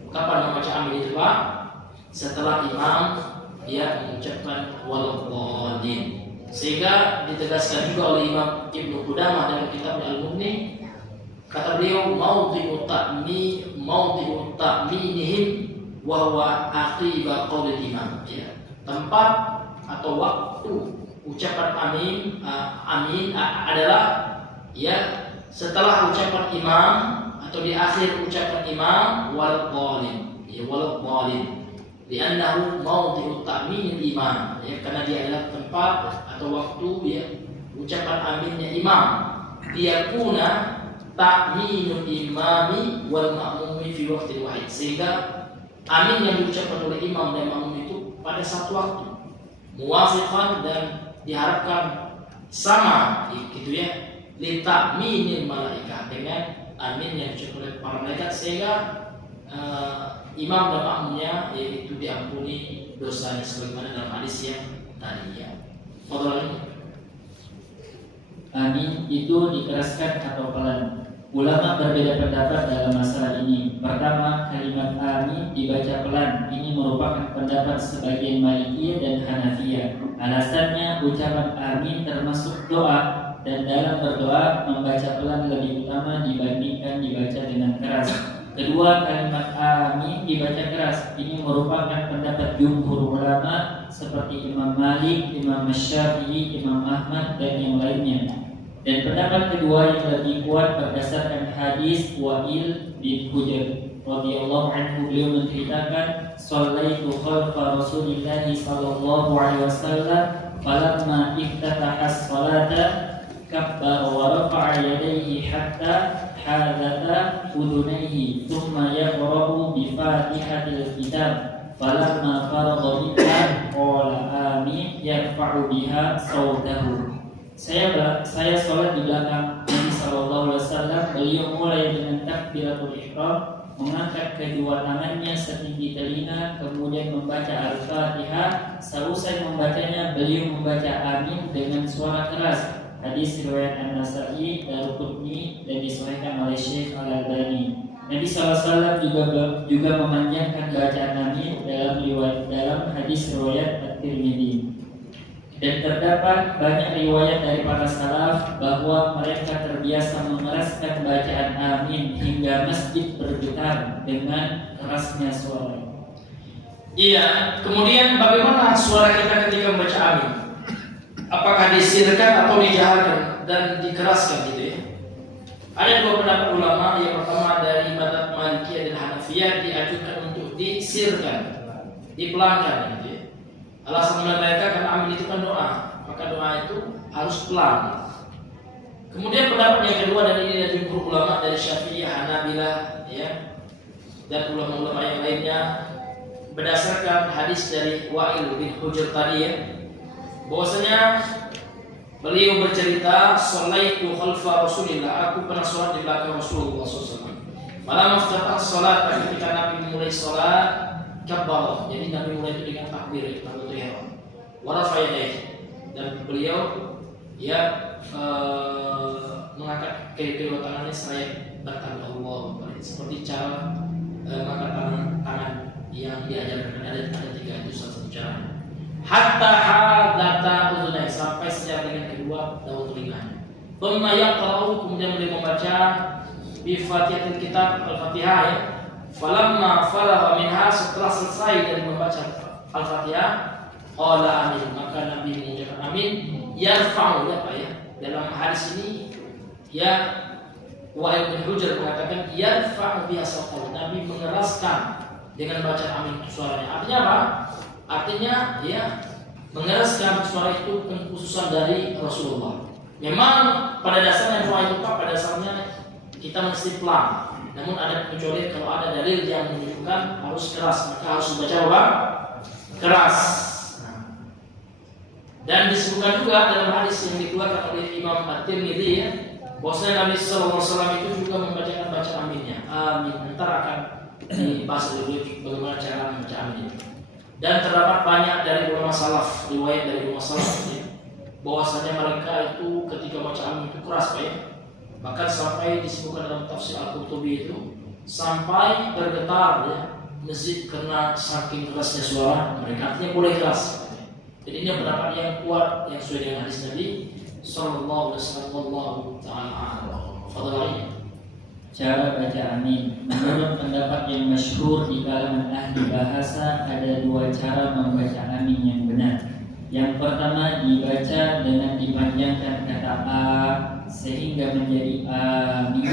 kapan membaca amin itu Pak? Setelah imam dia mengucapkan waladhdallin. Sehingga ditegaskan juga oleh Imam Ibnu Qudamah dalam kitab Al-Mughni, kata beliau mawdhi'u ta'minihim wa huwa aqiba qaulil imam, ya. Tempat atau waktu ucapan amin adalah ya setelah ucapan imam atau di akhir ucapan imam waladhdallin, ya waladhdallin. Li'annahu mawdhi'u ta'minil imam, ya, karena dia adalah tempat atau waktu ya ucapan aminnya imam. Liyakuna ta'minul imami wal ma'mumi fi waqtin wahid, sehingga amin yang diucapkan oleh imam dan makmum itu pada satu waktu, muwafiqan, dan diharapkan sama, gitu ya, li ta'minil malaikah, dengan amin yang diucapkan oleh para malaikat, sehingga imam dan makmumnya yaitu diampuni dosanya sebagaimana dalam hadis yang tadi ya. Amin itu dikeraskan atau pelan. Ulama berbeda pendapat dalam masalah ini. Pertama, kalimat amin dibaca pelan. Ini merupakan pendapat sebagian Malikiyah dan Hanafiyah. Alasannya ucapan amin termasuk doa, dan dalam berdoa membaca pelan lebih utama dibandingkan dibaca dengan keras. Kedua, kalimat amin dibaca keras. Ini merupakan pendapat jumhur ulama seperti Imam Malik, Imam Syafi'i, Imam Ahmad, dan yang lainnya. Dan pendapat kedua yang lebih kuat berdasarkan hadis Wa'il bin Hujr radhiyallahu anhu, beliau menceritakan, "Shallaitu khalfa Rasulillah sallallahu alaihi wasallam falamma iftataha as-salata kabbara wa rafa'a yadayhi hatta hadata udunaihi thumma yaqra'u bi fatihatil kitab falamma faragha minha qala amin yarfa'u biha sautahu." Saya sholat di belakang Nabi sallallahu alaihi wasallam. Beliau mulai dengan takbiratul ihram, mengangkat kedua tangannya setinggi telinga, kemudian membaca Al-Fatihah. Seusai membacanya, beliau membaca amin dengan suara keras. Hadis riwayat An-Nasa'i, Daruqutni, dan disahihkan oleh Syekh Al-Albani. Nabi SAW juga memanjangkan bacaan amin dalam hadis riwayat At-Tirmidzi. Dan terdapat banyak riwayat dari para salaf bahwa mereka terbiasa mengeraskan bacaan amin hingga masjid bergetar dengan kerasnya suara. Iya, kemudian bagaimana suara kita ketika membaca amin? Apakah disirkan atau dijaharkan dan dikeraskan gitu ya? Ada dua pendapat ulama. Yang pertama dari mazhab Malikiyah dan Hanafiyah diajukan untuk disirkan, dipelankan gitu ya. Alasan mereka karena amin itu kan doa, maka doa itu harus pelan. Kemudian pendapat yang kedua, dan ini dari jumhur ulama dari Syafi'iyah, Hanabilah ya, dan ulama-ulama yang lainnya, berdasarkan hadis dari Wa'il bin Hujr tadi ya, bahwasanya beliau bercerita, "Sholaitu khalfa Rasulillah, aku pernah sholat di belakang Rasulullah SAW. Malam aftatah sholat, ketika Nabi memulai sholat, kabbar, jadi Nabi mulai itu dengan takbir, takbiratul ihram. Wa rafa yadayhi, dan beliau ya mengangkat kedua tangannya seraya bertakbir Allah, seperti cara mengangkat tangan yang diajarkan. Ada tiga, itu salah satu caranya. Hatta hadata udunai, sampai sejajar dengan kedua daun telinganya. Thumma yaqra'u, kemudian beliau membaca bi Fatihatil Kitab, Al-Fatihah ya. Falamma faragha minha, setelah selesai dari membaca Al-Fatihah, qala amin, maka Nabi mengucapkan amin. Yarfa'u ya Pak ya. Dalam hadis ini ya, Wa'il bin Hujr mengatakan yarfa'u biha sawtahu, Nabi mengeraskan dengan baca amin suaranya. Artinya apa? Artinya ya, mengeraskan suara itu kekhususan dari Rasulullah. Memang pada dasarnya doa itu Pak, pada dasarnya kita mesti pelan. Namun ada pengecualian, kalau ada dalil yang menunjukkan harus keras, maka harus membaca apa? Keras. Dan disebutkan juga dalam hadis yang dikeluarkan oleh Imam At-Tirmidzi ya, bahwasanya Nabi SAW itu juga membacakan baca aminnya. Amin. Ntar akan dibahas lebih bagaimana cara membaca amin itu. Dan terdapat banyak dari ulama salaf, riwayat dari ulama salaf ya, bahwasanya mereka itu ketika baca amin itu keras Pak ya. Bahkan sampai disebutkan dalam tafsir Al-Qurtubi itu sampai bergetar ya masjid karena saking kerasnya suara mereka. Artinya boleh keras. Jadi ini pendapat yang kuat yang sesuai dengan hadis Nabi sallallahu alaihi wasallam. Cara baca amin. Menurut pendapat yang masyhur di kalangan ahli bahasa, ada dua cara membaca amin yang benar. Yang pertama dibaca dengan dipanjangkan kata a sehingga menjadi amin.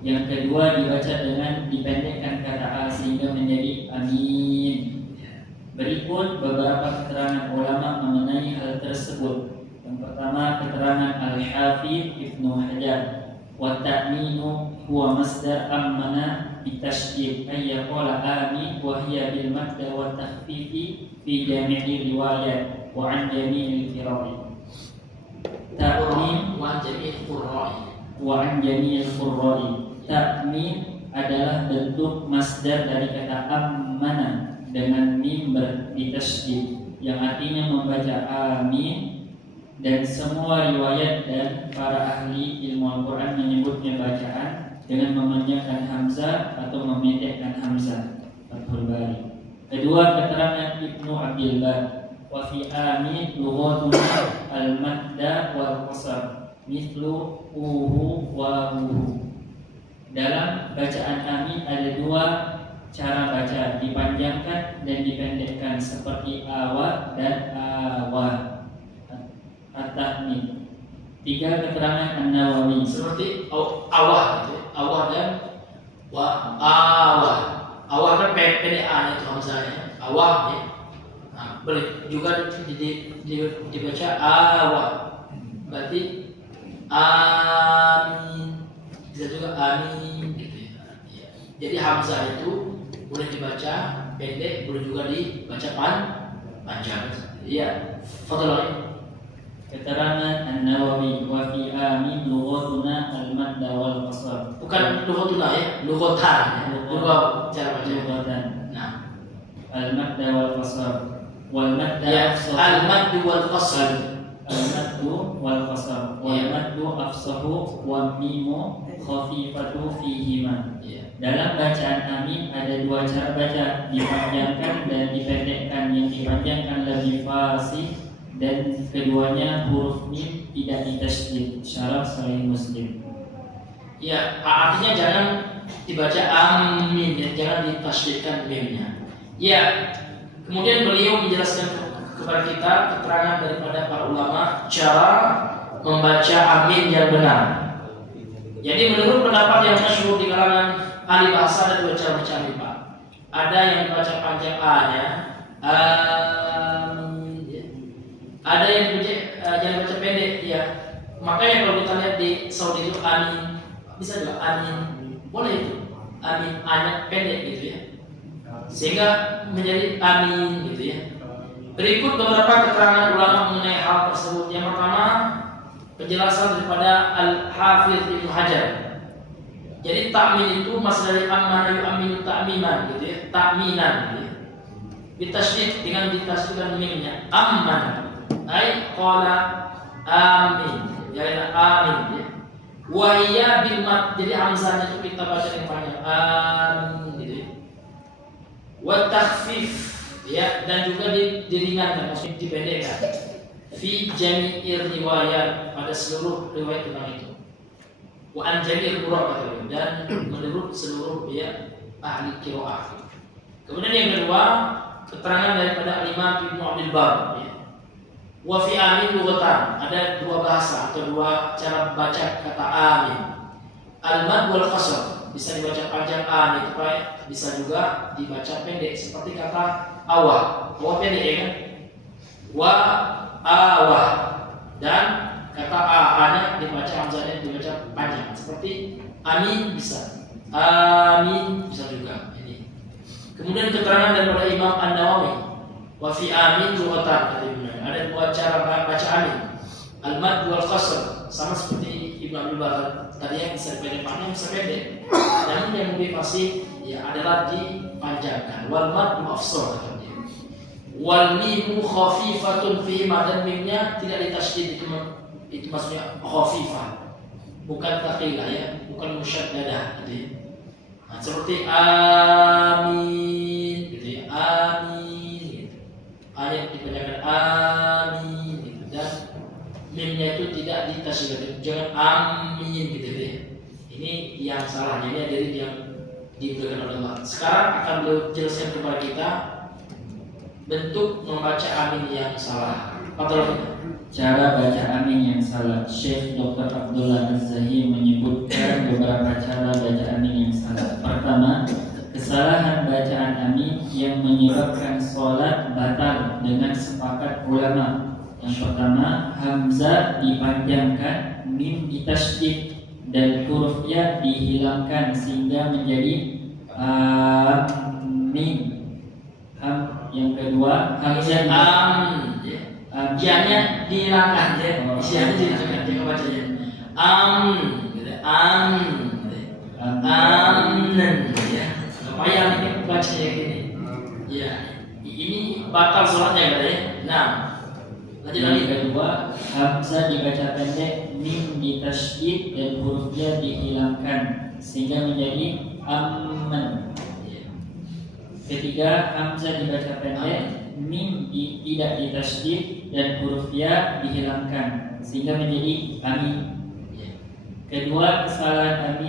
Yang kedua dibaca dengan dipendekkan kata a sehingga menjadi amin. Berikut beberapa keterangan ulama mengenai hal tersebut. Yang pertama, keterangan Al-Hafidz Ibnu Hajar, wa ta'minu huwa masdar ammana bitasydid ay yaqala amin wa hiya bil mad wa takhfifi fi jami'i riwayat wa an jami'il qira'i. Ta'min wa jami'il qurra'i, wa an jami'il qurra'i. Ta'min adalah bentuk masdar dari kata ammana dengan mim ditasydid yang artinya membaca amin, dan semua riwayat dan para ahli ilmu Al-Quran menyebutnya bacaan dengan memanjangkan hamzah atau memendekkan hamzah. Fathul Bari. Kedua, keterangan Ibnu Abdul Bar, wa fi amin lughatuna al-madda wal qasar mithlu uhu wa uhu. Dalam bacaan amin ada dua cara baca, dipanjangkan dan dipendekkan seperti awa dan awa. At-tahmid. Tiga, keterangan An-Nawawi seperti awah gitu, awah dan awah. Awah kan pendek a itu hamzahnya, awah ya. Nah, boleh juga dibaca awah. Berarti amin. Bisa juga amin gitu ya. Jadi hamzah itu boleh dibaca pendek, boleh juga dibaca panjang. Iya, fadhil. Keterangan An-Nawawi, wa fi amin lughatuna al-madda wal qasar. Bukan lughatuna ya, lughatan. Dua cara baca. Lughatan. Nah, al-madda wal qasar. Wal madda ya, al-maddu wal qasr. Al-maddu wal qasar. Wal maddu afsahu wa mimu khafifatu fihima. Dalam bacaan amin ada dua cara baca, dipanjangkan dan dipendekkan. Yang dipanjangkan lebih fasih dan keduanya huruf mim tidak ditasydid. Syarat Sahih Muslim. Ya, artinya jangan dibaca amin, ya, jangan ditasydidkan mimnya. Ya, Kemudian beliau menjelaskan kepada kita keterangan daripada para ulama cara membaca amin yang benar. Jadi menurut pendapat yang masyhur di kalangan ahli bahasa ada dua cara baca amin, Pak. Ada yang dibaca panjang A-nya, ada yang jangan baca pendek ya. Makanya kalau kita lihat di Saudi itu amin bisa juga amin, boleh itu amin A-nya pendek gitu ya, sehingga menjadi amin gitu ya. Berikut beberapa keterangan ulama mengenai hal tersebut. Yang pertama, penjelasan daripada Al-Hafidz Ibnu Hajar. Jadi ta'min itu masih dari amana yu'minu ta'miman gitu ya, ta'minan gitu ya. Ditasydid dengan ditasydidkan mimnya amman ai qala amin ya, amin ya. Wa hiya bil mad, jadi hamzahnya itu kita baca dengan panjang amin gitu ya. Wa takhfif ya, dan juga diringankan, maksudnya dipendekkan. Fi jami'ir riwayat, pada seluruh riwayat tentang itu. Wa an jami'il qurra, dan menurut seluruh ya ahli qiraah. Kemudian yang kedua, keterangan daripada Imam Ibnu Abdul Bar ya. Wa fi amin lughatan, ada dua bahasa atau dua cara baca kata amin. Al-mad wal qasr, bisa dibaca panjang amin, bisa juga dibaca pendek seperti kata awah pendek ya kan, wa awah, dan kata a-nya dibaca hamzahnya dibaca panjang seperti amin bisa juga ini. Kemudian keterangan daripada Imam An-Nawawi, wa fi amin lughatan, ada dua cara baca amin, al-mad wal qasr, sama seperti Ibnu Abdul Bar tadi yang bisa dibaca panjang bisa pendek, dan yang lebih pasti ya adalah dipanjangkan. Wal mad muafsal katanya. Wal mimu khafifatun fi madan, mimnya tidak ditasydid, itu maksudnya khafifah, bukan thaqilah ya, bukan musyaddadah gitu ya. Nah, seperti amin gitu ya, amin gitu. Ayat dipanjangkan amin gitu, dan mimnya itu tidak ditasydid, jangan amin gitu ya. Ini yang salahnya, ini dari yang diberikan oleh Allah. Sekarang akan beliau jelaskan kepada kita bentuk membaca amin yang salah. Cara baca amin yang salah. Syekh Dr. Abdullah Az-Zahir menyebutkan beberapa cara baca amin yang salah. Pertama, kesalahan bacaan amin yang menyebabkan sholat batal dengan sepakat ulama. Yang pertama, hamzah dipanjangkan, mim ditasydid, dan huruf ya dihilangkan sehingga menjadi amin. Yang kedua, hamzah nya dihilangkan ya, isiannya dihilangkan, jangan bacanya ya, supaya ini bacanya gini ya, ini batal sholatnya katanya. Nah, lanjut lagi. Kedua, hamzah dibaca pendek, mim ditasydid, dan huruf ya dihilangkan sehingga menjadi aman. Ketiga, hamzah dibaca pendek, mim tidak ditasydid, dan huruf ya dihilangkan sehingga menjadi amin. Kedua, kesalahan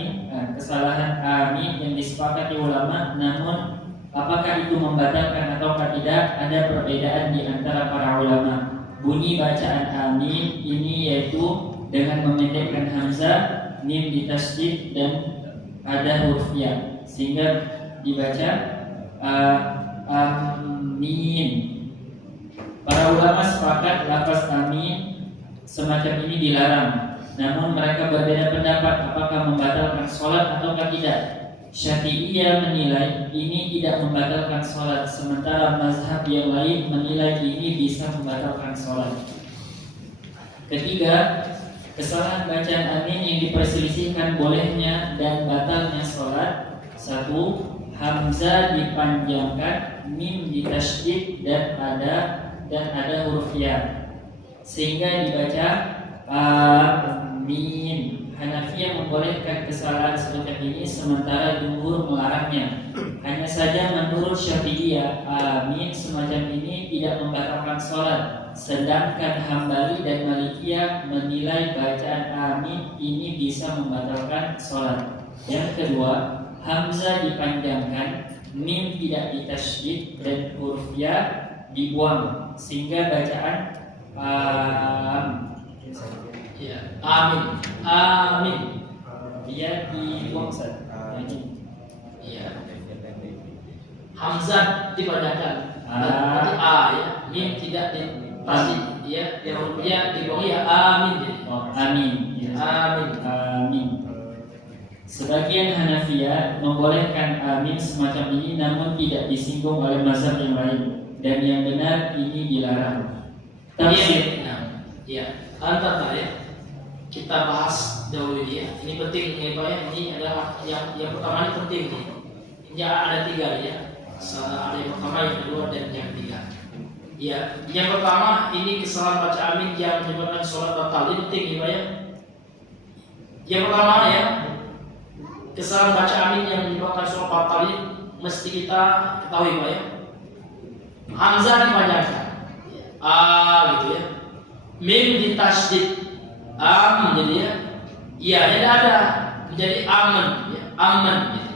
amin yang disepakati ulama, namun apakah itu membatalkan ataukah tidak, ada perbedaan di antara para ulama. Bunyi bacaan amin ini yaitu dengan memendekkan hamzah, mim ditasydid, dan ada huruf ya sehingga dibaca amin. Para ulama sepakat lafaz amin semacam ini dilarang, namun mereka berbeda pendapat apakah membatalkan sholat ataukah tidak. Syafi'iyah menilai ini tidak membatalkan sholat, sementara mazhab yang lain menilai ini bisa membatalkan sholat. Ketiga, kesalahan bacaan amin yang diperselisihkan bolehnya dan batalnya sholat. Satu, hamzah dipanjangkan, mim ditasydid, dan ada huruf ya sehingga dibaca amin. Hanafiyah membolehkan kesalahan semacam ini, sementara jumhur melarangnya. Hanya saja menurut Syafi'iyah amin semacam ini tidak membatalkan sholat, sedangkan Hambali dan Malikiyah menilai bacaan amin ini bisa membatalkan sholat. Yang kedua, hamzah dipanjangkan, mim tidak ditasydid dan huruf ya dibuang sehingga bacaan Ya, amin. Amin. dia dibuang Ustaz. Ya. Hamzah dipanjangkan. Berarti a ya. Mim tidak ditasydid ya. Yang huruf ya dibuang ya amin. Oh, amin. Ya. Amin. Amin. Sebagian Hanafiyah membolehkan amin semacam ini namun tidak disinggung oleh mazhab yang lain dan yang benar ini dilarang. Tafsir. Ya, antar ya. Kita bahas dahulu ya. Ini penting ya Pak ya. Ini adalah yang pertama ini penting nih. Ini ada 3 ya. Ada yang pertama, yang kedua dan yang ketiga. Ya, yang pertama ini kesalahan baca amin yang menyebabkan sholat batal. Ini penting ya Pak ya. Yang pertama ya, kesalahan baca amin yang menyebabkan sholat batal ini mesti kita ketahui Pak ya. Hamzah dipanjangkan, gitu ya. Mim ditasydid, jadi ya. Iya, tidak ada menjadi aman, ya. Aman, gitu.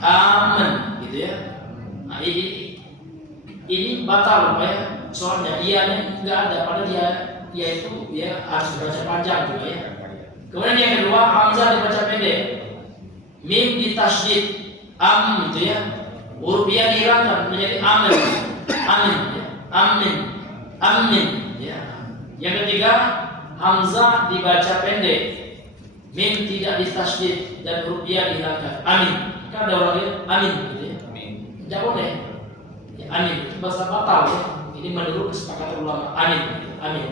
Aman, gitu ya. Nah, ini batal Pak ya. Soalnya iyanya nggak ada, padahal dia itu ya harus dibaca panjang juga ya. Kemudian yang kedua, hamzah dibaca pendek. Mim ditasydid, gitu ya. Huruf ya dihilangkan menjadi amin. Amin, ya. Amin. Amin, ya. Yang ketiga, hamzah dibaca pendek. Mim tidak ditasydid dan huruf ya dihilangkan. Amin. Kan ada orang yang amin gitu ya. Tidak boleh. Ya, amin itu bahasa batal ya. Ini menurut kesepakatan ulama. Amin. Amin.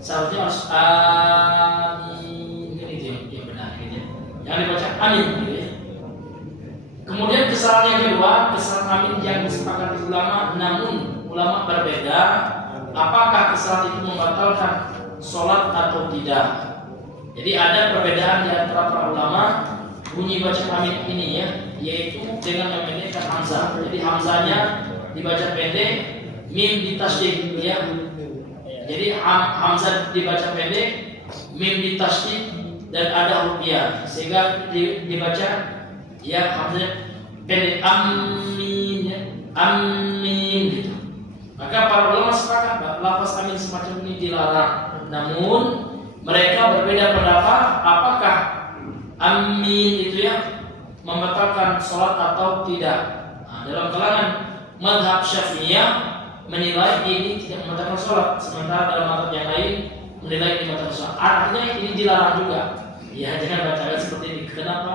Seharusnya harus amin gitu ya. Yang benar gitu ya. Jangan dibaca amin gitu ya. Kemudian kesalahan yang kedua, kesalahan amin yang disepakati ulama namun ulama berbeda. Apakah kesalahan itu membatalkan sholat atau tidak? Jadi ada perbedaan di antara para ulama bunyi baca amin ini ya, yaitu dengan memendekkan hamzah. Jadi hamzahnya dibaca pendek, mim ditasydid ya. Jadi hamzah dibaca pendek, mim ditasydid dan ada huruf ya, sehingga dibaca ya hamzah pendek amin ya, amin gitu. Maka para ulama sepakat lafaz amin semacam ini dilarang. Namun mereka berbeda pendapat apakah amin itu ya membatalkan sholat atau tidak. Nah, dalam kalangan mazhab Syafi'iyah menilai ini tidak membatalkan sholat, sementara dalam mazhab yang lain menilai ini membatalkan sholat. Artinya ini dilarang juga. Ya jangan baca seperti ini. Kenapa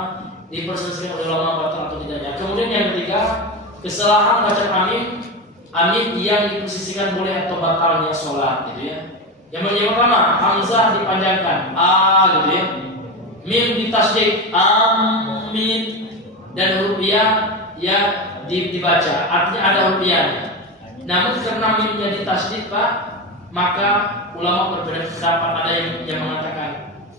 diperselisihkan oleh ulama batal atau tidaknya. Kemudian yang ketiga, kesalahan baca amin yang diposisikan boleh atau batalnya sholat gitu ya. Yang pertama, hamzah dipanjangkan, gitu ya. Mim ditasydid, amin, dan huruf ya dibaca. Artinya ada huruf ya. Namun karena mimnya ditasydid Pak, maka ulama berbeda pendapat. Ada yang mengatakan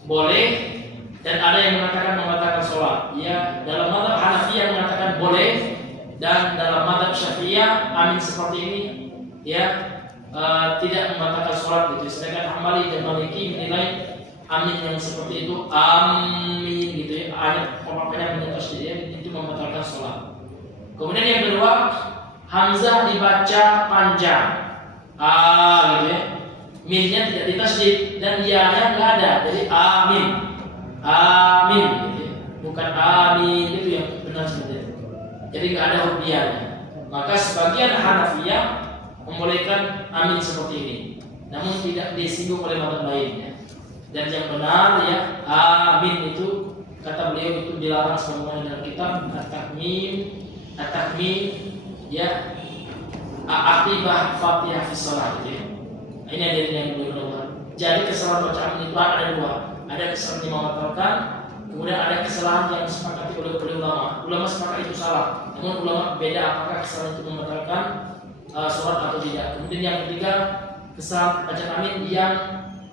boleh dan ada yang mengatakan membatalkan sholat. Ya, dalam mazhab Hanafiyah mengatakan boleh dan dalam mazhab Syafi'iyah amin seperti ini ya tidak membatalkan sholat gitu. Sedangkan Hambali dan Maliki menilai amin yang seperti itu amin gitu ya, ayat pemakaian tasydid itu membatalkan sholat. Kemudian yang kedua, hamzah dibaca panjang, gitu ya. Minnya tidak ditasydid dan ya-nya nggak ada, jadi amin, amin gitu ya. Bukan amin itu yang benar seperti itu. Jadi nggak ada huruf ya-nya. Maka sebagian Hanafiyah membolehkan amin seperti ini, namun tidak disinggung oleh mazhab lainnya. Dan yang benar ya, amin itu kata beliau itu dilarang sebagaimana dalam kitab At-Takmim ya, aqibah Fatihah fi shalah gitu ya. Ini ada yang beliau. Jadi kesalahan bacaan itu ada dua. Ada kesalahan yang membatalkan, kemudian ada kesalahan yang disepakati oleh ulama. Ulama sepakat itu salah, namun ulama beda apakah kesalahan itu membatalkan sholat atau tidak. Kemudian yang ketiga, kesalahan bacaan amin yang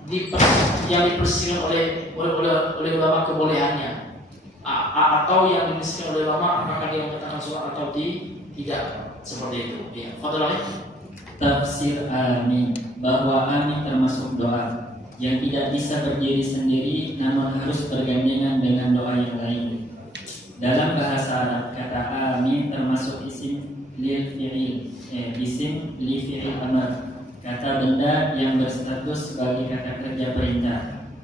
dipersisikan oleh ulama kebolehannya, atau yang dipersisikan oleh ulama apakah dia membatalkan sholat atau tidak, seperti itu. Ya, fadhil. Tafsir amin, bahwa amin termasuk doa yang tidak bisa berdiri sendiri namun harus bergandengan dengan doa yang lain. Dalam bahasa Arab, kata amin termasuk isim lil fi'il, isim li fi'il amr, kata benda yang berstatus sebagai kata kerja perintah.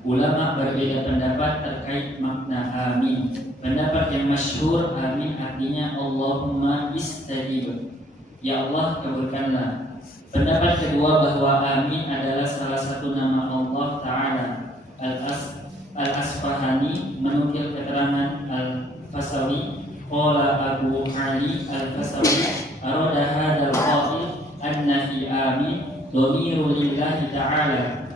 Ulama berbeda pendapat terkait makna amin. Pendapat yang masyhur, amin artinya Allahumma istajib, ya Allah kabulkanlah. Pendapat kedua bahwa amin adalah salah satu nama Allah Ta'ala. Al-Asfahani menukil keterangan Al-Fasawi, qala Abu Ali Al-Fasawi, arada hadzal qail anna fi amin dhamiru lillahi ta'ala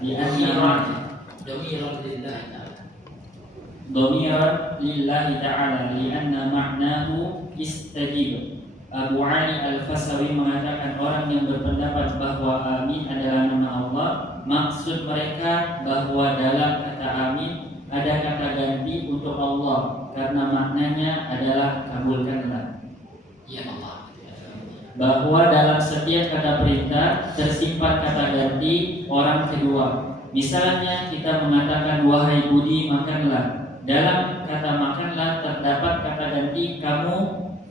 dhamiran lillahi ta'ala lianna ma'nahu istajib. Abu Ali Al-Fasawi mengatakan orang yang berpendapat bahwa amin adalah nama Allah, maksud mereka bahwa dalam kata amin ada kata ganti untuk Allah karena maknanya adalah kabulkanlah, Ya Allah. bahwa dalam setiap kata perintah tersimpan kata ganti orang kedua. Misalnya kita mengatakan wahai Budi makanlah, dalam kata makanlah terdapat kata ganti kamu,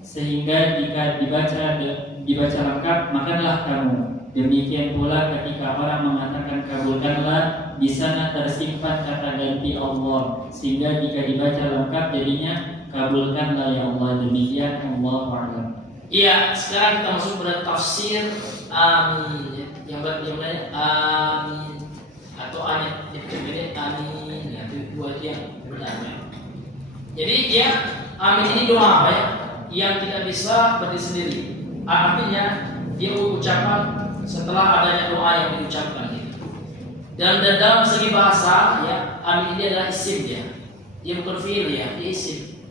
sehingga jika dibaca lengkap makanlah kamu. Demikian pula ketika orang mengatakan kabulkanlah, di sana tersimpan kata ganti Allah, sehingga jika dibaca lengkap jadinya kabulkanlah ya Allah. Demikian, Allahu a'lam. Iya, sekarang kita masuk pada tafsir amin. Yang bagaimana amin atau amin ini amin, itu dua yang benar. Jadi dia amin ini doa ya, yang tidak bisa berdiri sendiri. Artinya dia ucapan setelah adanya doa yang diucapkan gitu. Dan dalam segi bahasa ya, amin ini adalah isim dia. Dia bukan fi'il ya, dia isim.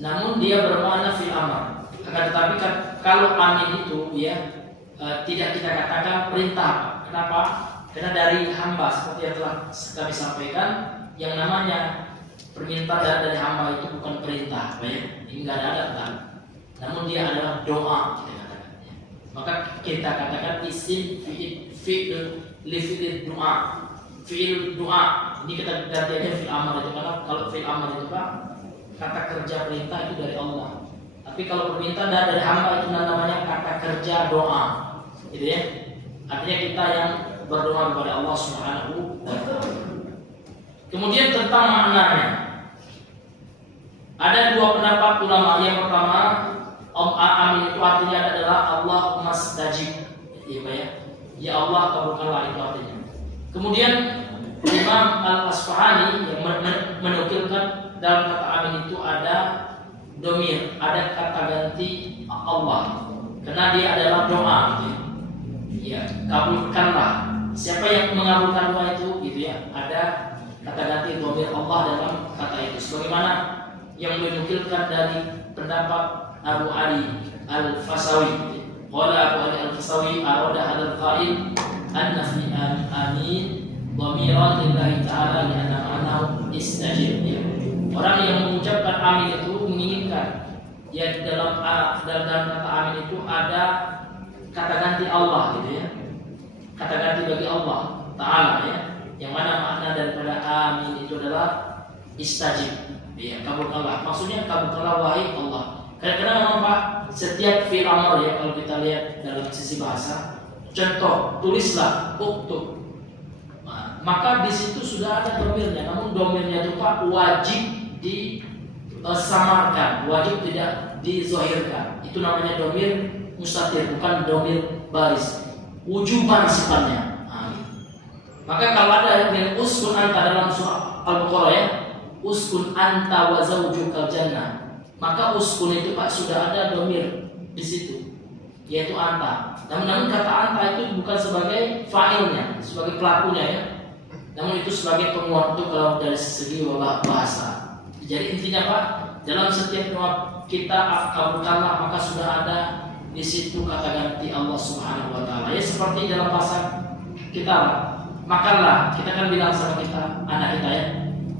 Namun dia bermakna fi'il amr. Akan tetapi kalau amin itu ya tidak kita katakan perintah. Kenapa? Karena dari hamba seperti yang telah kami sampaikan, yang namanya permintaan dari hamba itu bukan perintah, ya. Ini nggak ada adat, namun dia adalah doa. Kita katakan. Maka kita katakan isim fi'il li fi'il doa, fi'il doa. Ini kita ganti aja fi'il amr itu, karena kalau fi'il amr itu Pak, kata kerja perintah itu dari Allah. Tapi kalau permintaan dari hamba itu namanya kata kerja doa, gitu ya. Artinya kita yang berdoa kepada Allah Subhanahu wa Ta'ala. Kemudian tentang maknanya, ada dua pendapat ulama. Yang pertama, amin itu artinya adalah Allahumma stajib, ya Allah kabulkanlah, itu artinya. Kemudian Imam Al-Asfahani yang menukilkan dalam kata amin itu ada domir, ada kata ganti Allah, karena dia adalah doa, gitu ya. Kabulkanlah. Siapa yang mengabulkan doa itu, gitu ya. Ada kata ganti domir Allah dalam kata itu. Sebagaimana yang menukilkan dari pendapat Abu Ali Al-Fasawi. Qala Abu Ali Al-Fasawi arada hadzal qail anna fi amin dhamiran lillahi ta'ala li'anna ma'nahu istajib. Orang yang mengucapkan amin itu menginginkan ya dalam kata amin itu ada kata ganti Allah, gitu ya. Kata ganti bagi Allah Ta'ala ya. Yang mana makna daripada amin itu adalah istajib, ya, kabulkanlah. Maksudnya kabulkanlah wahai Allah. Karena memang Pak, setiap fi'il amr ya, kalau kita lihat dalam sisi bahasa, contoh tulislah uktub, maka di situ sudah ada domirnya. Namun domirnya itu Pak wajib disamarkan, wajib tidak dizahirkan. Itu namanya domir mustatir, bukan domir baris. Wujuban sifatnya. Maka kalau ada yang uskun anta dalam surah Al-Baqarah ya, uskun anta wa zaujukal jannah, maka uskun itu Pak sudah ada domir di situ, yaitu anta. Namun kata anta itu bukan sebagai fa'ilnya, sebagai pelakunya ya. Namun itu sebagai penguat itu kalau dari segi bahasa. Jadi intinya Pak, dalam setiap doa kita kabulkanlah, maka sudah ada di situ kata ganti Allah Subhanahu wa Ta'ala. Ya seperti dalam bahasa kita, makanlah. Kita kan bilang sama kita, anak kita ya,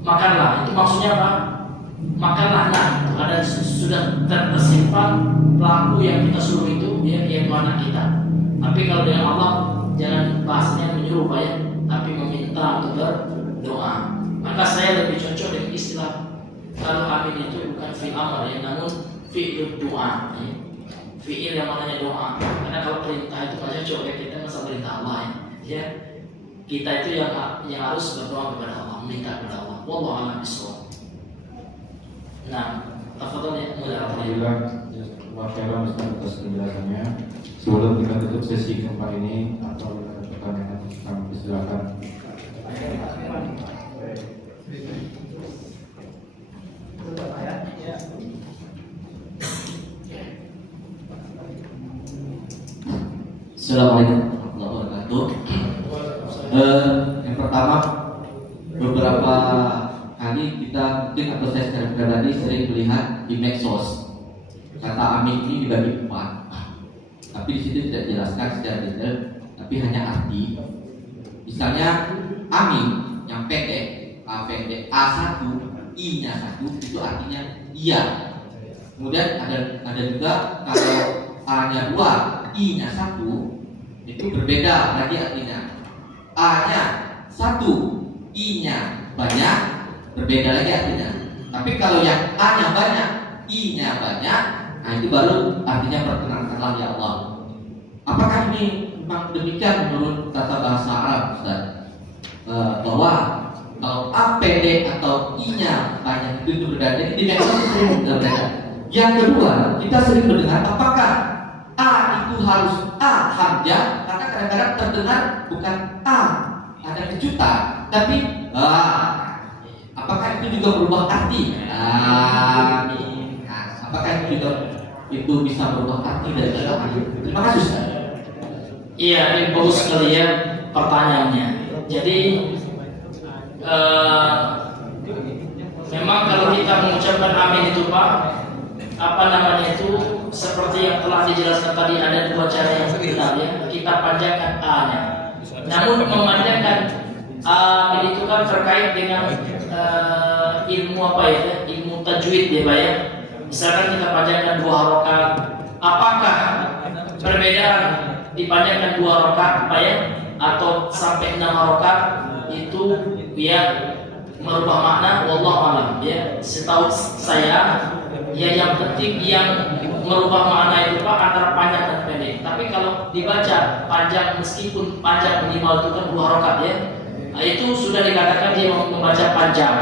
makanlah. Itu maksudnya apa? Makanlah. Nah, itu ada sudah tersimpan pelaku yang kita suruh itu, ya, yaitu anak kita. Tapi kalau dengan Allah jangan bahasanya menyuruh Pak ya, tapi meminta untuk berdoa. Maka saya lebih cocok dengan istilah kalau amin itu bukan fi'il amr ya, namun fi'il doa ya. Fi'il yang maknanya doa. Karena kalau perintah itu macam coba kita masa perintah Allah ya. Kita itu yang harus berdoa kepada Allah, meminta kepada Allah. Wallahu a'lam bishawab. Nah, tafadhol ya, alhamdulillah, khairan atas penjelasannya. Sebelum kita tutup sesi keempat ini, atau pertanyaan kami silakan. Assalamualaikum warahmatullahi wabarakatuh. Yang pertama, beberapa kali kita mungkin atau saya secara pribadi sering melihat di medsos kata amin ini dibagi 4. Tapi di situ tidak dijelaskan secara detail, tapi hanya arti. Misalnya amin yang pendek, A1, I-nya 1 itu artinya iya. Kemudian ada juga kalau A-nya 2, I-nya 1 itu berbeda berarti artinya. A-nya 1, I-nya banyak, berbeda lagi artinya. Tapi kalau yang A-nya banyak, I-nya banyak, nah itu baru artinya perkenankanlah ya Allah. Apakah ini memang demikian menurut tata bahasa Arab, Ustaz? Bahwa kalau A pendek atau I-nya banyak itu berbeda. Jadi di medsos sering berbeda. Yang kedua, kita sering mendengar apakah A itu harus A hamzah, karena kadang-kadang terdengar bukan A, ada kejutan, tapi apakah itu juga berubah arti? Amin. Apakah itu juga bisa berubah arti dari kata amin? Terima kasih, Ustaz. Iya, ini bagus sekali ya pertanyaannya. Jadi memang kalau kita mengucapkan amin itu Pak, apa namanya itu seperti yang telah dijelaskan tadi, ada 2 cara yang benar ya. Kita panjangkan A-nya. Namun memanjangkan amin itu kan terkait dengan ilmu apa ya? Ilmu tajwid ya Pak ya. Misalkan kita panjangkan 2 harokat, apakah perbedaan dipanjangkan 2 harokat Pak ya, atau sampai 6 harokat itu ya merubah makna? Wallahu a'lam ya. Setahu saya ya yang penting yang merubah makna itu Pak antara panjang dan pendek. Tapi kalau dibaca panjang, meskipun panjang minimal itu kan 2 harokat ya, nah, itu sudah dikatakan dia membaca panjang.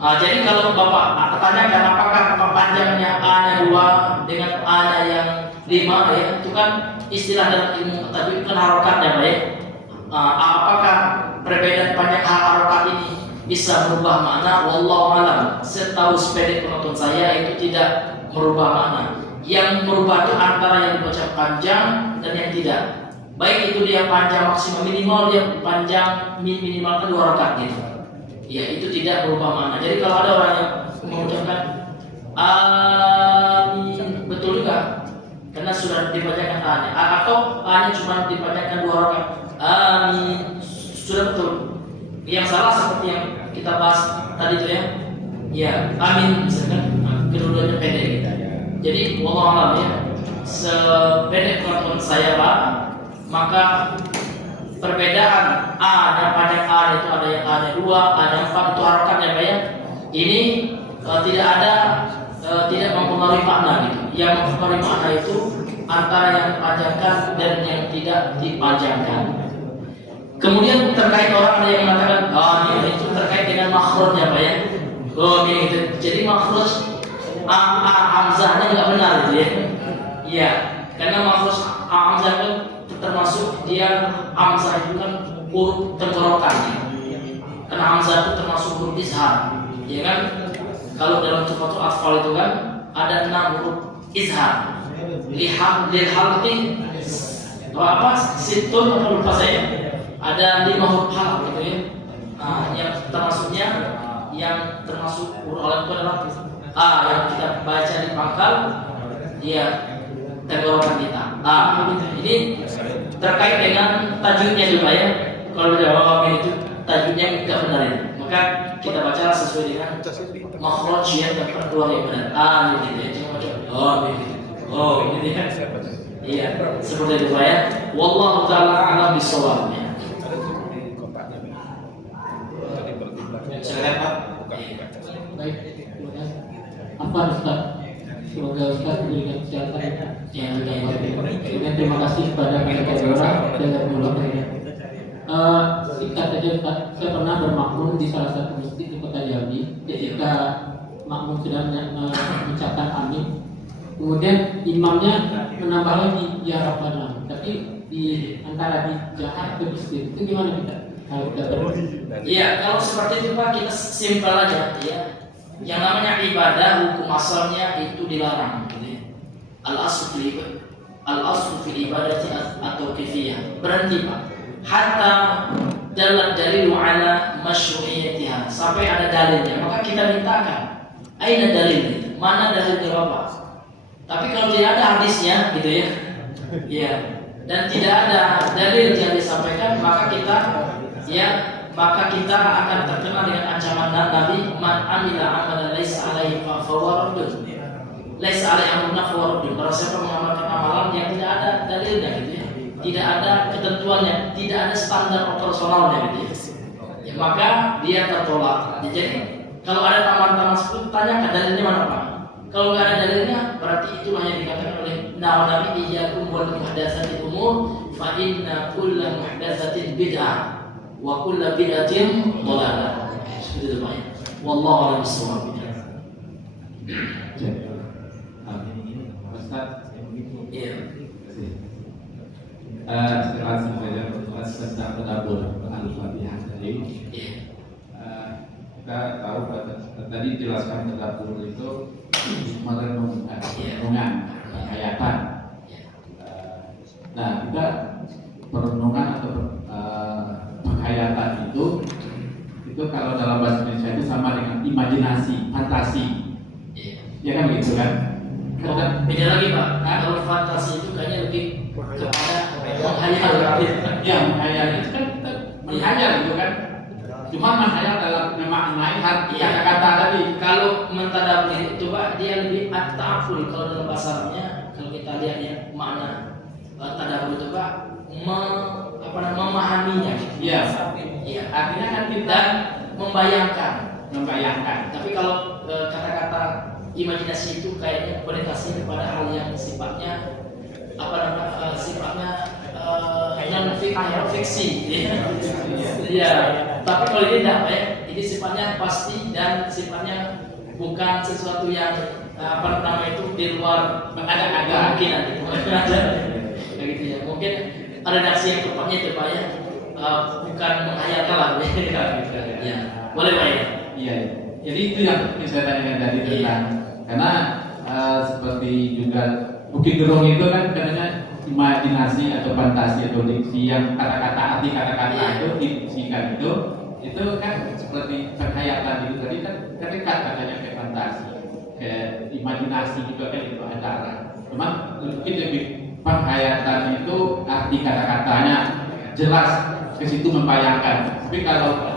Jadi kalau Bapak tanyakan apakah panjangnya A-nya 2 dengan A-nya yang 5 ya, itu kan istilah dalam ilmu tajwid kan harokatnya Pak ya. Apakah perbedaan panjang harokat ini bisa merubah makna? Wallahu a'lam. Setahu sepedek penonton saya itu tidak merubah makna. Yang merubah itu antara yang dibaca panjang dan yang tidak. Baik itu dia panjang maksimal, minimal dia panjang minimal 2 rakaat gitu. Ya itu tidak merubah makna. Jadi kalau ada orang yang mengucapkan amin, betul juga, karena sudah dibacakan A-nya, atau A-nya cuma dibacakan 2 rakaat, amin, sudah betul. Yang salah seperti yang kita bahas tadi itu ya, ya amin misalkan kedua-duanya pendek gitu. Jadi wallahu a'lam ya, sependek pengetahuan saya Pak, maka perbedaan A dan panjang A itu ada yang A nya 2, A nya 4 itu harokatnya Pak ya. Ini tidak mempengaruhi makna gitu. Yang mempengaruhi makna itu antara yang dipanjangkan dan yang tidak dipanjangkan. Kemudian terkait orang yang mengatakan ini itu terkait dengan makhrajnya Pak ya. Gitu. Jadi makhraj hamzahnya nggak benar gitu ya. Iya, karena makhraj hamzah itu termasuk dia hamzah itu kan huruf tenggorokan ya. Karena hamzah itu termasuk huruf izhar, ya kan? Kalau dalam Tuhfatul Atfal itu kan ada 6 huruf izhar. Lil halqi apa? Situn atau lupa saya. Ada 5 huruf halq gitu ya. Yang termasuknya yang termasuk huruf halq itu adalah yang kita baca di pangkal dia tenggorokan kita. Ini terkait dengan tajwidnya juga ya. Kalau jawab itu tajwidnya tidak benar ya. Maka kita baca sesuai dengan makhraj yang terkeluar yang benar. Gitu ya. Jangan baca gitu ya. Iya, seperti itu Pak ya. Wallahu taala a'lam bishawab. Silakan Pak. Baik, terima kasih. Afwan Ustaz. Semoga Ustaz diberikan kesehatan yang dan terima kasih kepada panitia Dora dan Bulog. Singkat saja Ustaz, saya pernah bermakmum di salah satu masjid di Kota Jambi. Ketika makmum sudah mengucapkan amin, kemudian imamnya menambah lagi ya Rabbana, tapi di antara di jahat ke masjid itu gimana kita? Iya, kalau seperti itu Pak, kita simpel aja ya. Yang namanya ibadah hukum asalnya itu dilarang gitu ya. Al-aslu fil ibadati atau kifiyah. Berhenti Pak. Hatta dalam dalil ala masyru'iyatiha, sampai ada dalilnya, maka kita mintakan. Aina dalil? Mana dalilnya Bapak? Tapi kalau tidak ada hadisnya gitu ya. Iya. Dan tidak ada dalil yang disampaikan, maka kita akan terkena dengan ancaman Nabi, man amila amalan laisa alaihi fa huwa raddun. Laisa alaihi amruna fa huwa raddun. Barang siapa mengamalkan amalan yang tidak ada dalilnya gitu ya. Tidak ada ketentuannya, tidak ada standar operasionalnya gitu ya. Ya, maka dia tertolak. Jadi kalau ada taman-taman seperti tanyakan dalilnya mana Pak? Kalau nggak ada dalilnya, berarti itulah yang dikatakan oleh Nabi, iyyakum wal muhdatsatil umur fa inna kulla muhdatsatin bid'ah wa kulla bid'atin dhalalah. Seperti itu Pak. Wallahu a'lam bishawab. Ustaz, Iya. langsung saja tentang tadabbur Al-Fatihah tadi. Iya. Kita tahu tadi jelaskan tadabbur itu merenungkan, penghayatan. Nah, kita perenungan atau penghayatan itu kalau dalam bahasa Indonesia itu sama dengan imajinasi, fantasi. Iya. Ya kan begitu kan? Beda lagi Pak. Kalau fantasi itu kayaknya lebih kepada menghayal. Ya, menghayal itu kan kita menghayal itu kan. Cuma menghayal dalam memaknai kata-kata tadi. Kalau mentadabbur itu Pak, dia lebih at-ta'afful. Kalau dalam bahasa Arabnya, kalau kita lihat ya makna tadabbur itu Pak, memahaminya. Iya. Iya. Artinya kan kita Dan membayangkan. membayangkan. Tapi kalau kata-kata imajinasi itu kayaknya konotasi kepada hal yang sifatnya sifatnya fiksi. Iya. Tapi kalau ini tidak ya, ini sifatnya pasti dan sifatnya bukan sesuatu yang itu di luar ada kemungkinan gitu. Begitu ya. Mungkin redaksi yang tepatnya itu Pak ya, bukan menghayalkan lah. Ya. Boleh Pak ya? Iya. Jadi itu yang saya tanyakan tadi tentang karena seperti juga Bukit Gerung itu kan katanya imajinasi atau fantasi atau diksi yang kata-kata arti kata-kata itu didiksikan itu kan seperti penghayatan itu tadi kan dekat katanya kayak fantasi, kayak imajinasi juga kan itu ada arah. Cuman mungkin lebih penghayatan itu arti kata-katanya jelas ke situ membayangkan. Tapi kalau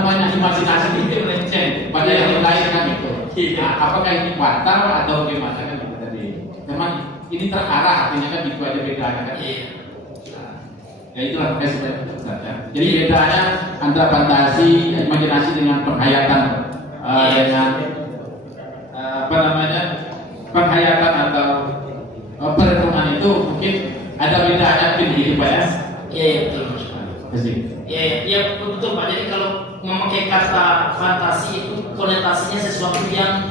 imajinasi itu melenceng pada yang lain kan itu. Nah, apakah ini batal atau gimana kan itu tadi? Memang ini terarah artinya kan itu aja bedanya kan. Ya itulah saja. Jadi bedanya antara fantasi, imajinasi dengan penghayatan dengan penghayatan atau perenungan itu mungkin ada bedanya begitu Pak ya? Iya betul. Iya betul Pak. Jadi kalau memakai kata fantasi itu konotasinya sesuatu yang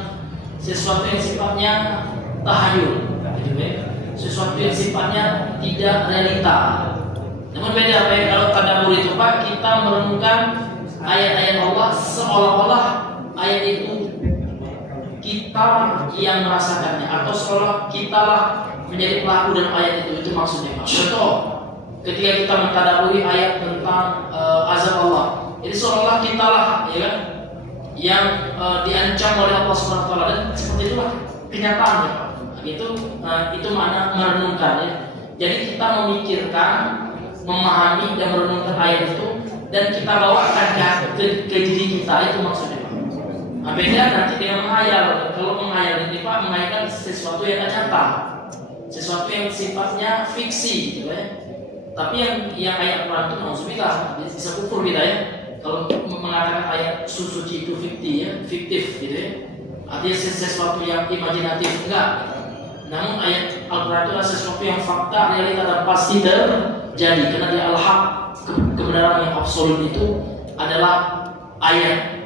sifatnya tahayul, gitu ya. Sesuatu yang sifatnya tidak realita. Namun beda Pak, kalau tadabbur itu Pak, kita merenungkan ayat-ayat Allah seolah-olah ayat itu kita yang merasakannya atau seolah kita lah menjadi pelaku dalam ayat itu maksudnya Pak. Contoh, ketika kita mentadabburi ayat tentang azab Allah, jadi seolah-olah kita lah ya kan yang diancam oleh Allah SWT dan seperti itulah kenyataannya Pak. Itu makna merenungkan ya. Jadi kita memikirkan, memahami dan merenungkan ayat itu dan kita bawakan ke diri kita, itu maksudnya Pak. Nah, beda nanti dengan menghayal. Kalau menghayal ini Pak, menghayalkan sesuatu yang tidak nyata, sesuatu yang sifatnya fiksi gitu ya. Tapi yang ayat Quran itu maksudnya bisa kufur kita ya. Kalau mengatakan ayat suci itu fiktif gitu ya. artinya sesuatu yang imajinatif, enggak. Namun ayat Al-Quran itu adalah sesuatu yang fakta, realita dan pasti terjadi. Karena dia al-haq, kebenaran yang absolut itu adalah ayat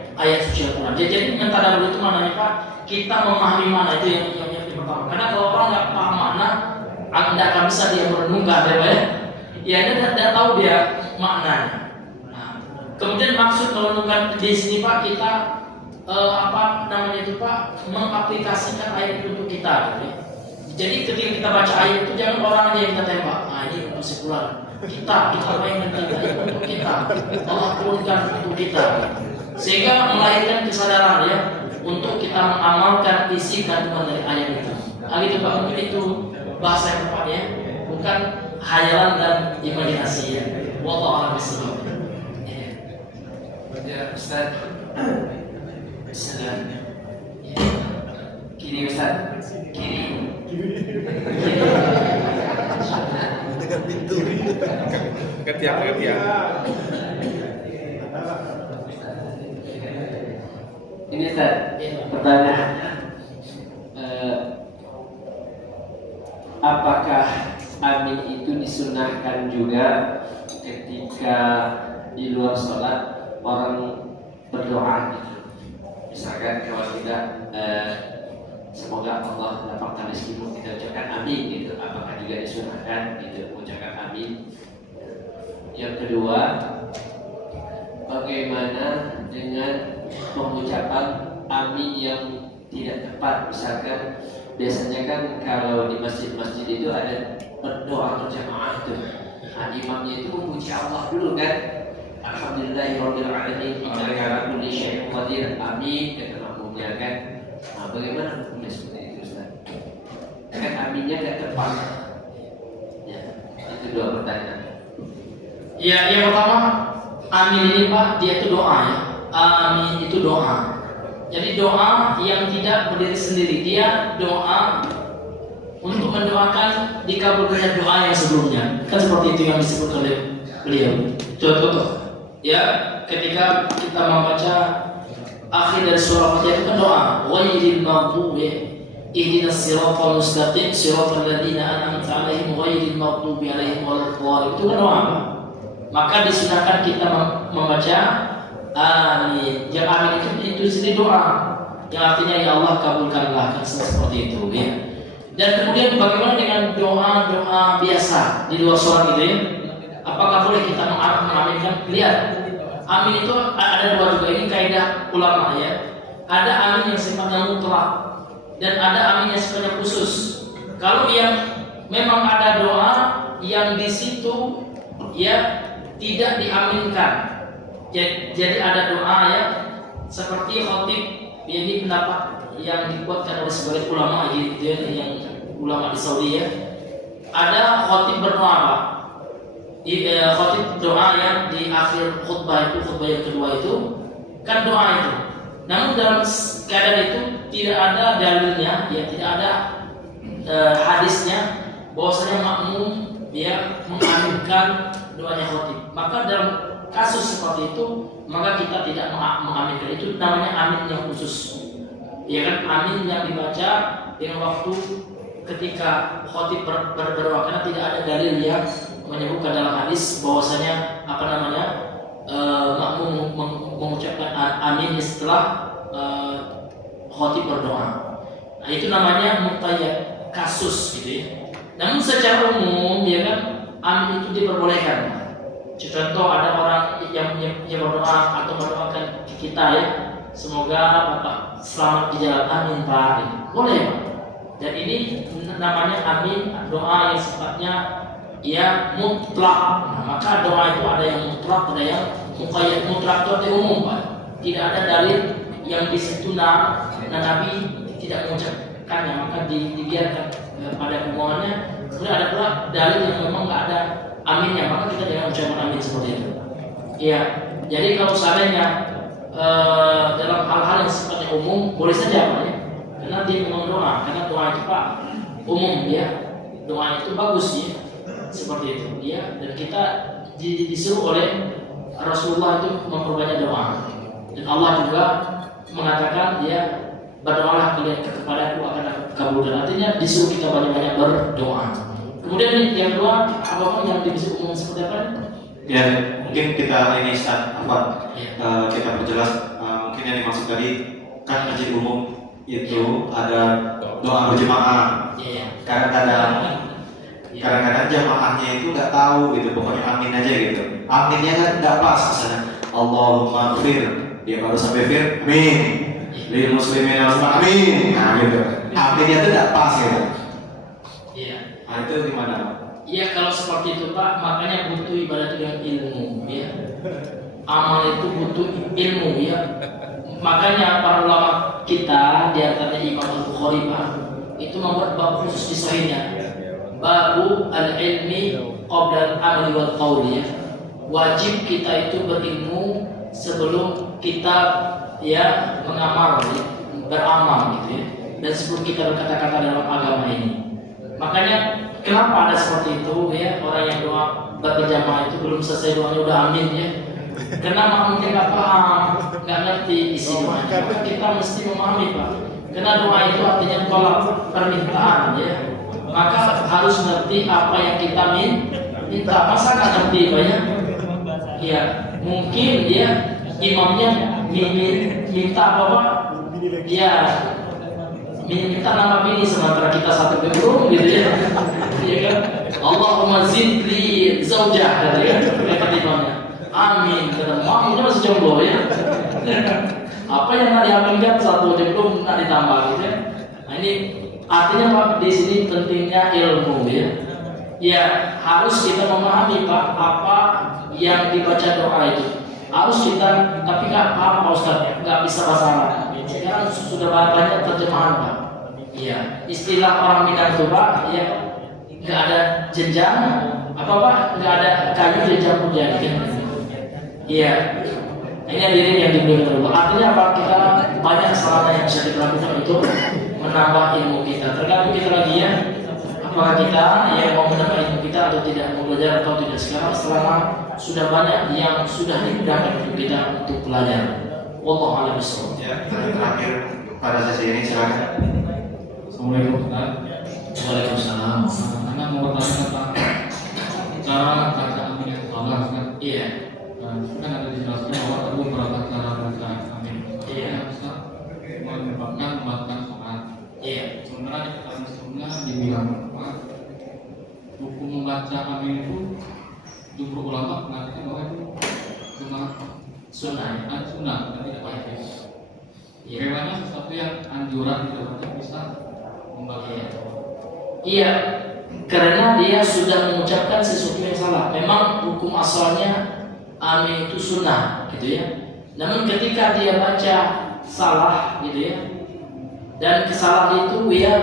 suci Al-Quran. Jadi mentadabur itu maknanya Pak, kita memahami mana itu yang pertama. Karena kalau orang nggak paham makna, anda akan bisa dia merenungkan, ya dia tidak tahu dia maknanya. Nah, kemudian maksud merenungkan di sini Pak, kita mengaplikasikan ayat itu untuk kita, gitu ya. Jadi ketika kita baca ayat itu jangan orang aja yang kita tembak. Nah ini untuk sekular. Kita mainkan kita untuk kita. Allah turunkan untuk kita. Sehingga melahirkan kesadaran ya untuk kita mengamalkan isi kandungan dari ayat itu. Hal itu Pak, mungkin itu bahasa yang tepat ya, bukan hayalan dan imajinasi ya. Wallahu a'lam bishawab. Ya Ustaz. Bismillah. Kiri Ustaz. Kiri. Dengan pintu. Ketiak. Ini Ustaz, pertanyaannya apakah amin itu disunahkan juga ketika di luar sholat orang berdoa gitu? Misalkan kalau tidak semoga Allah lapangkan rezekimu, kita ucapkan amin gitu. Apakah juga disunahkan gitu mengucapkan amin? Yang kedua, bagaimana dengan pengucapan amin yang tidak tepat? Misalkan biasanya kan kalau di masjid-masjid itu ada berdoa berjamaah tuh. Nah, imamnya itu memuji Allah dulu kan. Alhamdulillahirabbil alamin, innaka ala kulli syai'in qadir. Amin kata makmumnya kan. Nah, bagaimana hukumnya seperti itu Ustaz? Kan aminnya tidak tepat. Ya, itu dua pertanyaan. Ya, yang pertama amin ini Pak, dia itu doa ya. Amin itu doa. Jadi doa yang tidak berdiri sendiri, dia doa untuk mendoakan dikabulkannya doa yang sebelumnya. Kan seperti itu yang disebut oleh beliau. Contoh, ya ketika kita membaca akhir dari surah Fatihah itu kan doa, ghairil maghdubi ihdinas siratal mustaqim siratal ladzina an'amta 'alaihim ghairil maghdubi 'alaihim waladdallin. Itu kan doa. Maka disunahkan kita membaca amin. Yang amin itu sendiri doa, yang artinya ya Allah kabulkanlah, kan seperti itu ya. Dan kemudian bagaimana dengan doa biasa di luar sholat gitu ya? Apakah boleh kita mengaminkan? Lihat, amin itu ada dua juga, ini kaidah ulama ya. Ada amin yang sifatnya mutlak dan ada amin yang sifatnya khusus. Kalau yang memang ada doa yang di situ ya tidak diaminkan, jadi ada doa ya seperti khotib, ini pendapat yang dikuatkan oleh sebagian ulama gitu ya, yang ulama di Saudi ya. Ada khotib berdoa Pak, khotib doa yang di akhir khutbah yang kedua itu kan doa itu. Namun dalam keadaan itu tidak ada dalilnya ya, tidak ada hadisnya bahwasanya makmum dia mengaminkan doanya khotib. Maka dalam kasus seperti itu maka kita tidak mengaminkan, itu namanya amin yang khusus. Ya kan, amin yang dibaca dengan waktu ketika khotib berdoa, karena tidak ada dalil yang menyebutkan dalam hadis bahwasanya makmum mengucapkan amin setelah khotib berdoa. Nah, itu namanya muqayyad, kasus gitu ya. Namun secara umum ya kan, amin itu diperbolehkan. Contoh ada orang yang berdoa atau mendoakan kita ya, semoga Bapak selamat di jalan, amin Pak. Boleh Pak. Dan ini namanya amin, doa yang sifatnya ya mutlak. Nah, maka doa itu ada yang mutlak, ada yang muqayyad. Mutlak itu artinya umum Pak. Tidak ada dalil yang di situ Nabi tidak mengucapkannya, maka dibiarkan pada hubungannya. Kemudian ada pula dalil yang memang nggak ada aminnya, maka kita jangan ucapkan amin seperti itu. Iya. Jadi kalau seandainya dalam hal-hal yang sifatnya umum boleh saja Pak ya. Karena dia memang doa, karena doa itu Pak umum ya. Doa itu bagus ya. Seperti itu ya. Dan kita disuruh oleh Rasulullah itu memperbanyak doa. Dan Allah juga mengatakan dia berdoalah kalian kepadaku akan aku kabulkan. Artinya disuruh kita banyak-banyak berdoa. Kemudian yang kedua, apapun yang bisa umum seperti apa? Ya, mungkin kita ini kita perjelas. Mungkin yang dimaksud tadi kan masjid umum itu ada doa berjemaah. Kadang-kadang jamaahnya itu nggak tahu gitu, pokoknya amin aja gitu. Aminnya kan nggak pas, misalnya Allahumma fir, dia baru sampai fir, amin. Lil muslimin amin. Nah gitu. Aminnya itu nggak pas gitu. Iya. Nah itu gimana? Iya, kalau seperti itu Pak, makanya butuh ibadah dengan ilmu, ya. Amal itu butuh ilmu, ya. Makanya para ulama kita, di antaranya Imam Al-Bukhari Pak, itu membuat bab khusus di sahihnya. Babu al-ilmi qabla al-amali wal qawli, ya. Wajib kita itu berilmu sebelum kita ya mengamal, ya, beramal gitu ya. Dan sebelum kita berkata-kata dalam agama ini. Makanya kenapa ada seperti itu ya, orang yang doa berjamaah itu belum selesai doanya udah amin ya. Karena makmumnya nggak paham, nggak ngerti isi doanya. Maka kita mesti memahami Pak. Karena doa itu artinya tolak permintaan ya. Maka harus ngerti apa yang kita minta. Masa nggak ngerti Pak ya? Ya mungkin dia imamnya minta apa Pak? Ya minta nama bini sementara kita satu gedung gitu ya. Iya kan? Allahumma zidli zaujah gitu ya. Kata imamnya. Amin. Kata makmumnya masih jomblo ya. Apa yang nak diambilkan satu aja belum nak ditambah gitu ya. Nah ini artinya Pak di sini pentingnya ilmu ya. Ya harus kita memahami Pak apa yang dibaca doa itu. Harus kita, tapi nggak paham Pak Ustaz, nggak bisa bahasa Arab. Sekarang sudah banyak terjemahan Pak. Iya, istilah orang Minang itu Pak, ya nggak ada jenjang, apa Pak? Nggak ada kayu jenjang hujan. Iya, ini hadirin yang diberikan dulu. Artinya apa? Kita banyak sarana yang bisa dilakukan untuk menambah ilmu kita. Tergantung kita lagi ya. Apakah kita yang mau menambah ilmu kita atau tidak, mau belajar atau tidak. Sekarang selama sudah banyak yang sudah dimudahkan untuk kita untuk belajar. Wallahu a'lam bishawab. Ya, terakhir pada sesi ini silakan. Assalamualaikum Ustaz. Waalaikumsalam. Anda mau bertanya tentang cara baca amin yang salah Ustaz? Iya. Kan ada dijelaskan bahwa ada beberapa cara baca amin. Iya. Yang bisa menyebabkan membatalkan sholat. Iya. Sementara di kitab sunnah dibilang bahwa hukum membaca amin itu jumhur ulama mengatakan bahwa itu cuma Sunnah. Sunnah dan tidak wajib. Iya. Bagaimana sesuatu yang anjuran tidak wajib bisa membatalkan sholat? Iya, karena dia sudah mengucapkan sesuatu yang salah. Memang hukum asalnya amin itu sunnah, gitu ya. Namun ketika dia baca salah, gitu ya, dan kesalahan itu ya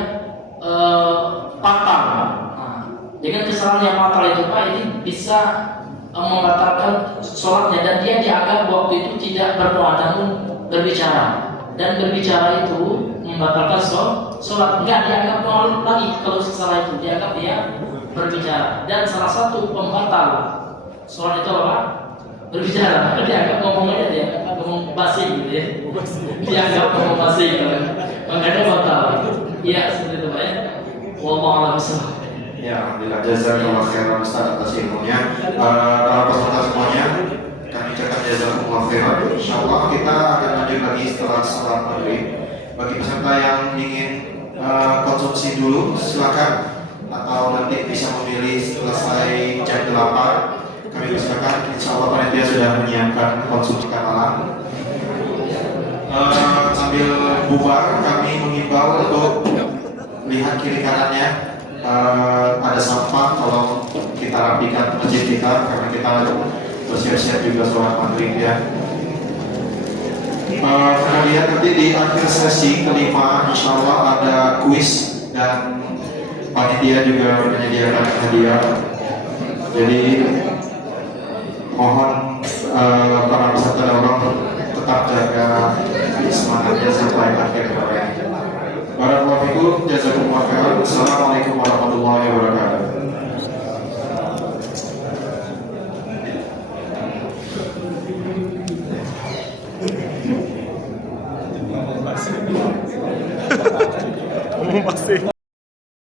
fatal. Nah, dengan kesalahan yang fatal itu Pak, ini bisa membatalkan sholatnya dan dia dianggap waktu itu tidak berdoa namun berbicara. Dan berbicara itu membatalkan sholat, enggak dianggap doa lagi kalau salah itu, dianggap dia berbicara. Dan salah satu pembatal sholat itu apa? Berbicara. Maka dianggap ngomong aja, dia ngomong basi gitu ya. Dianggap ngomong basi gitu. Makanya batal. Iya seperti itu Pak ya. Wallahu a'lam bishawab. Ya, alhamdulillah jazakallahu khairan Ustaz atas ilmunya. Para peserta semuanya, kami ucapkan jazakumullah khairan. Insyaallah kita akan lanjut lagi setelah salat maghrib. Bagi peserta yang ingin konsumsi dulu, silakan, atau nanti bisa memilih selesai jam 8. Kami persilakan. Insyaallah panitia sudah menyiapkan konsumsi malam. Sambil bubar, kami mengimbau untuk lihat kiri kanannya. Ada sampah, tolong kita rapikan masjid kita karena kita bersiap-siap juga sholat maghrib ya. Kemudian nanti di akhir sesi kelima, insya Allah ada kuis dan panitia juga menyediakan hadiah. Jadi mohon para peserta daurah tetap jaga semangatnya sampai akhir program. Barakallahu fikum, jazakumullah khairan. Assalamualaikum warahmatullahi wabarakatuh. masih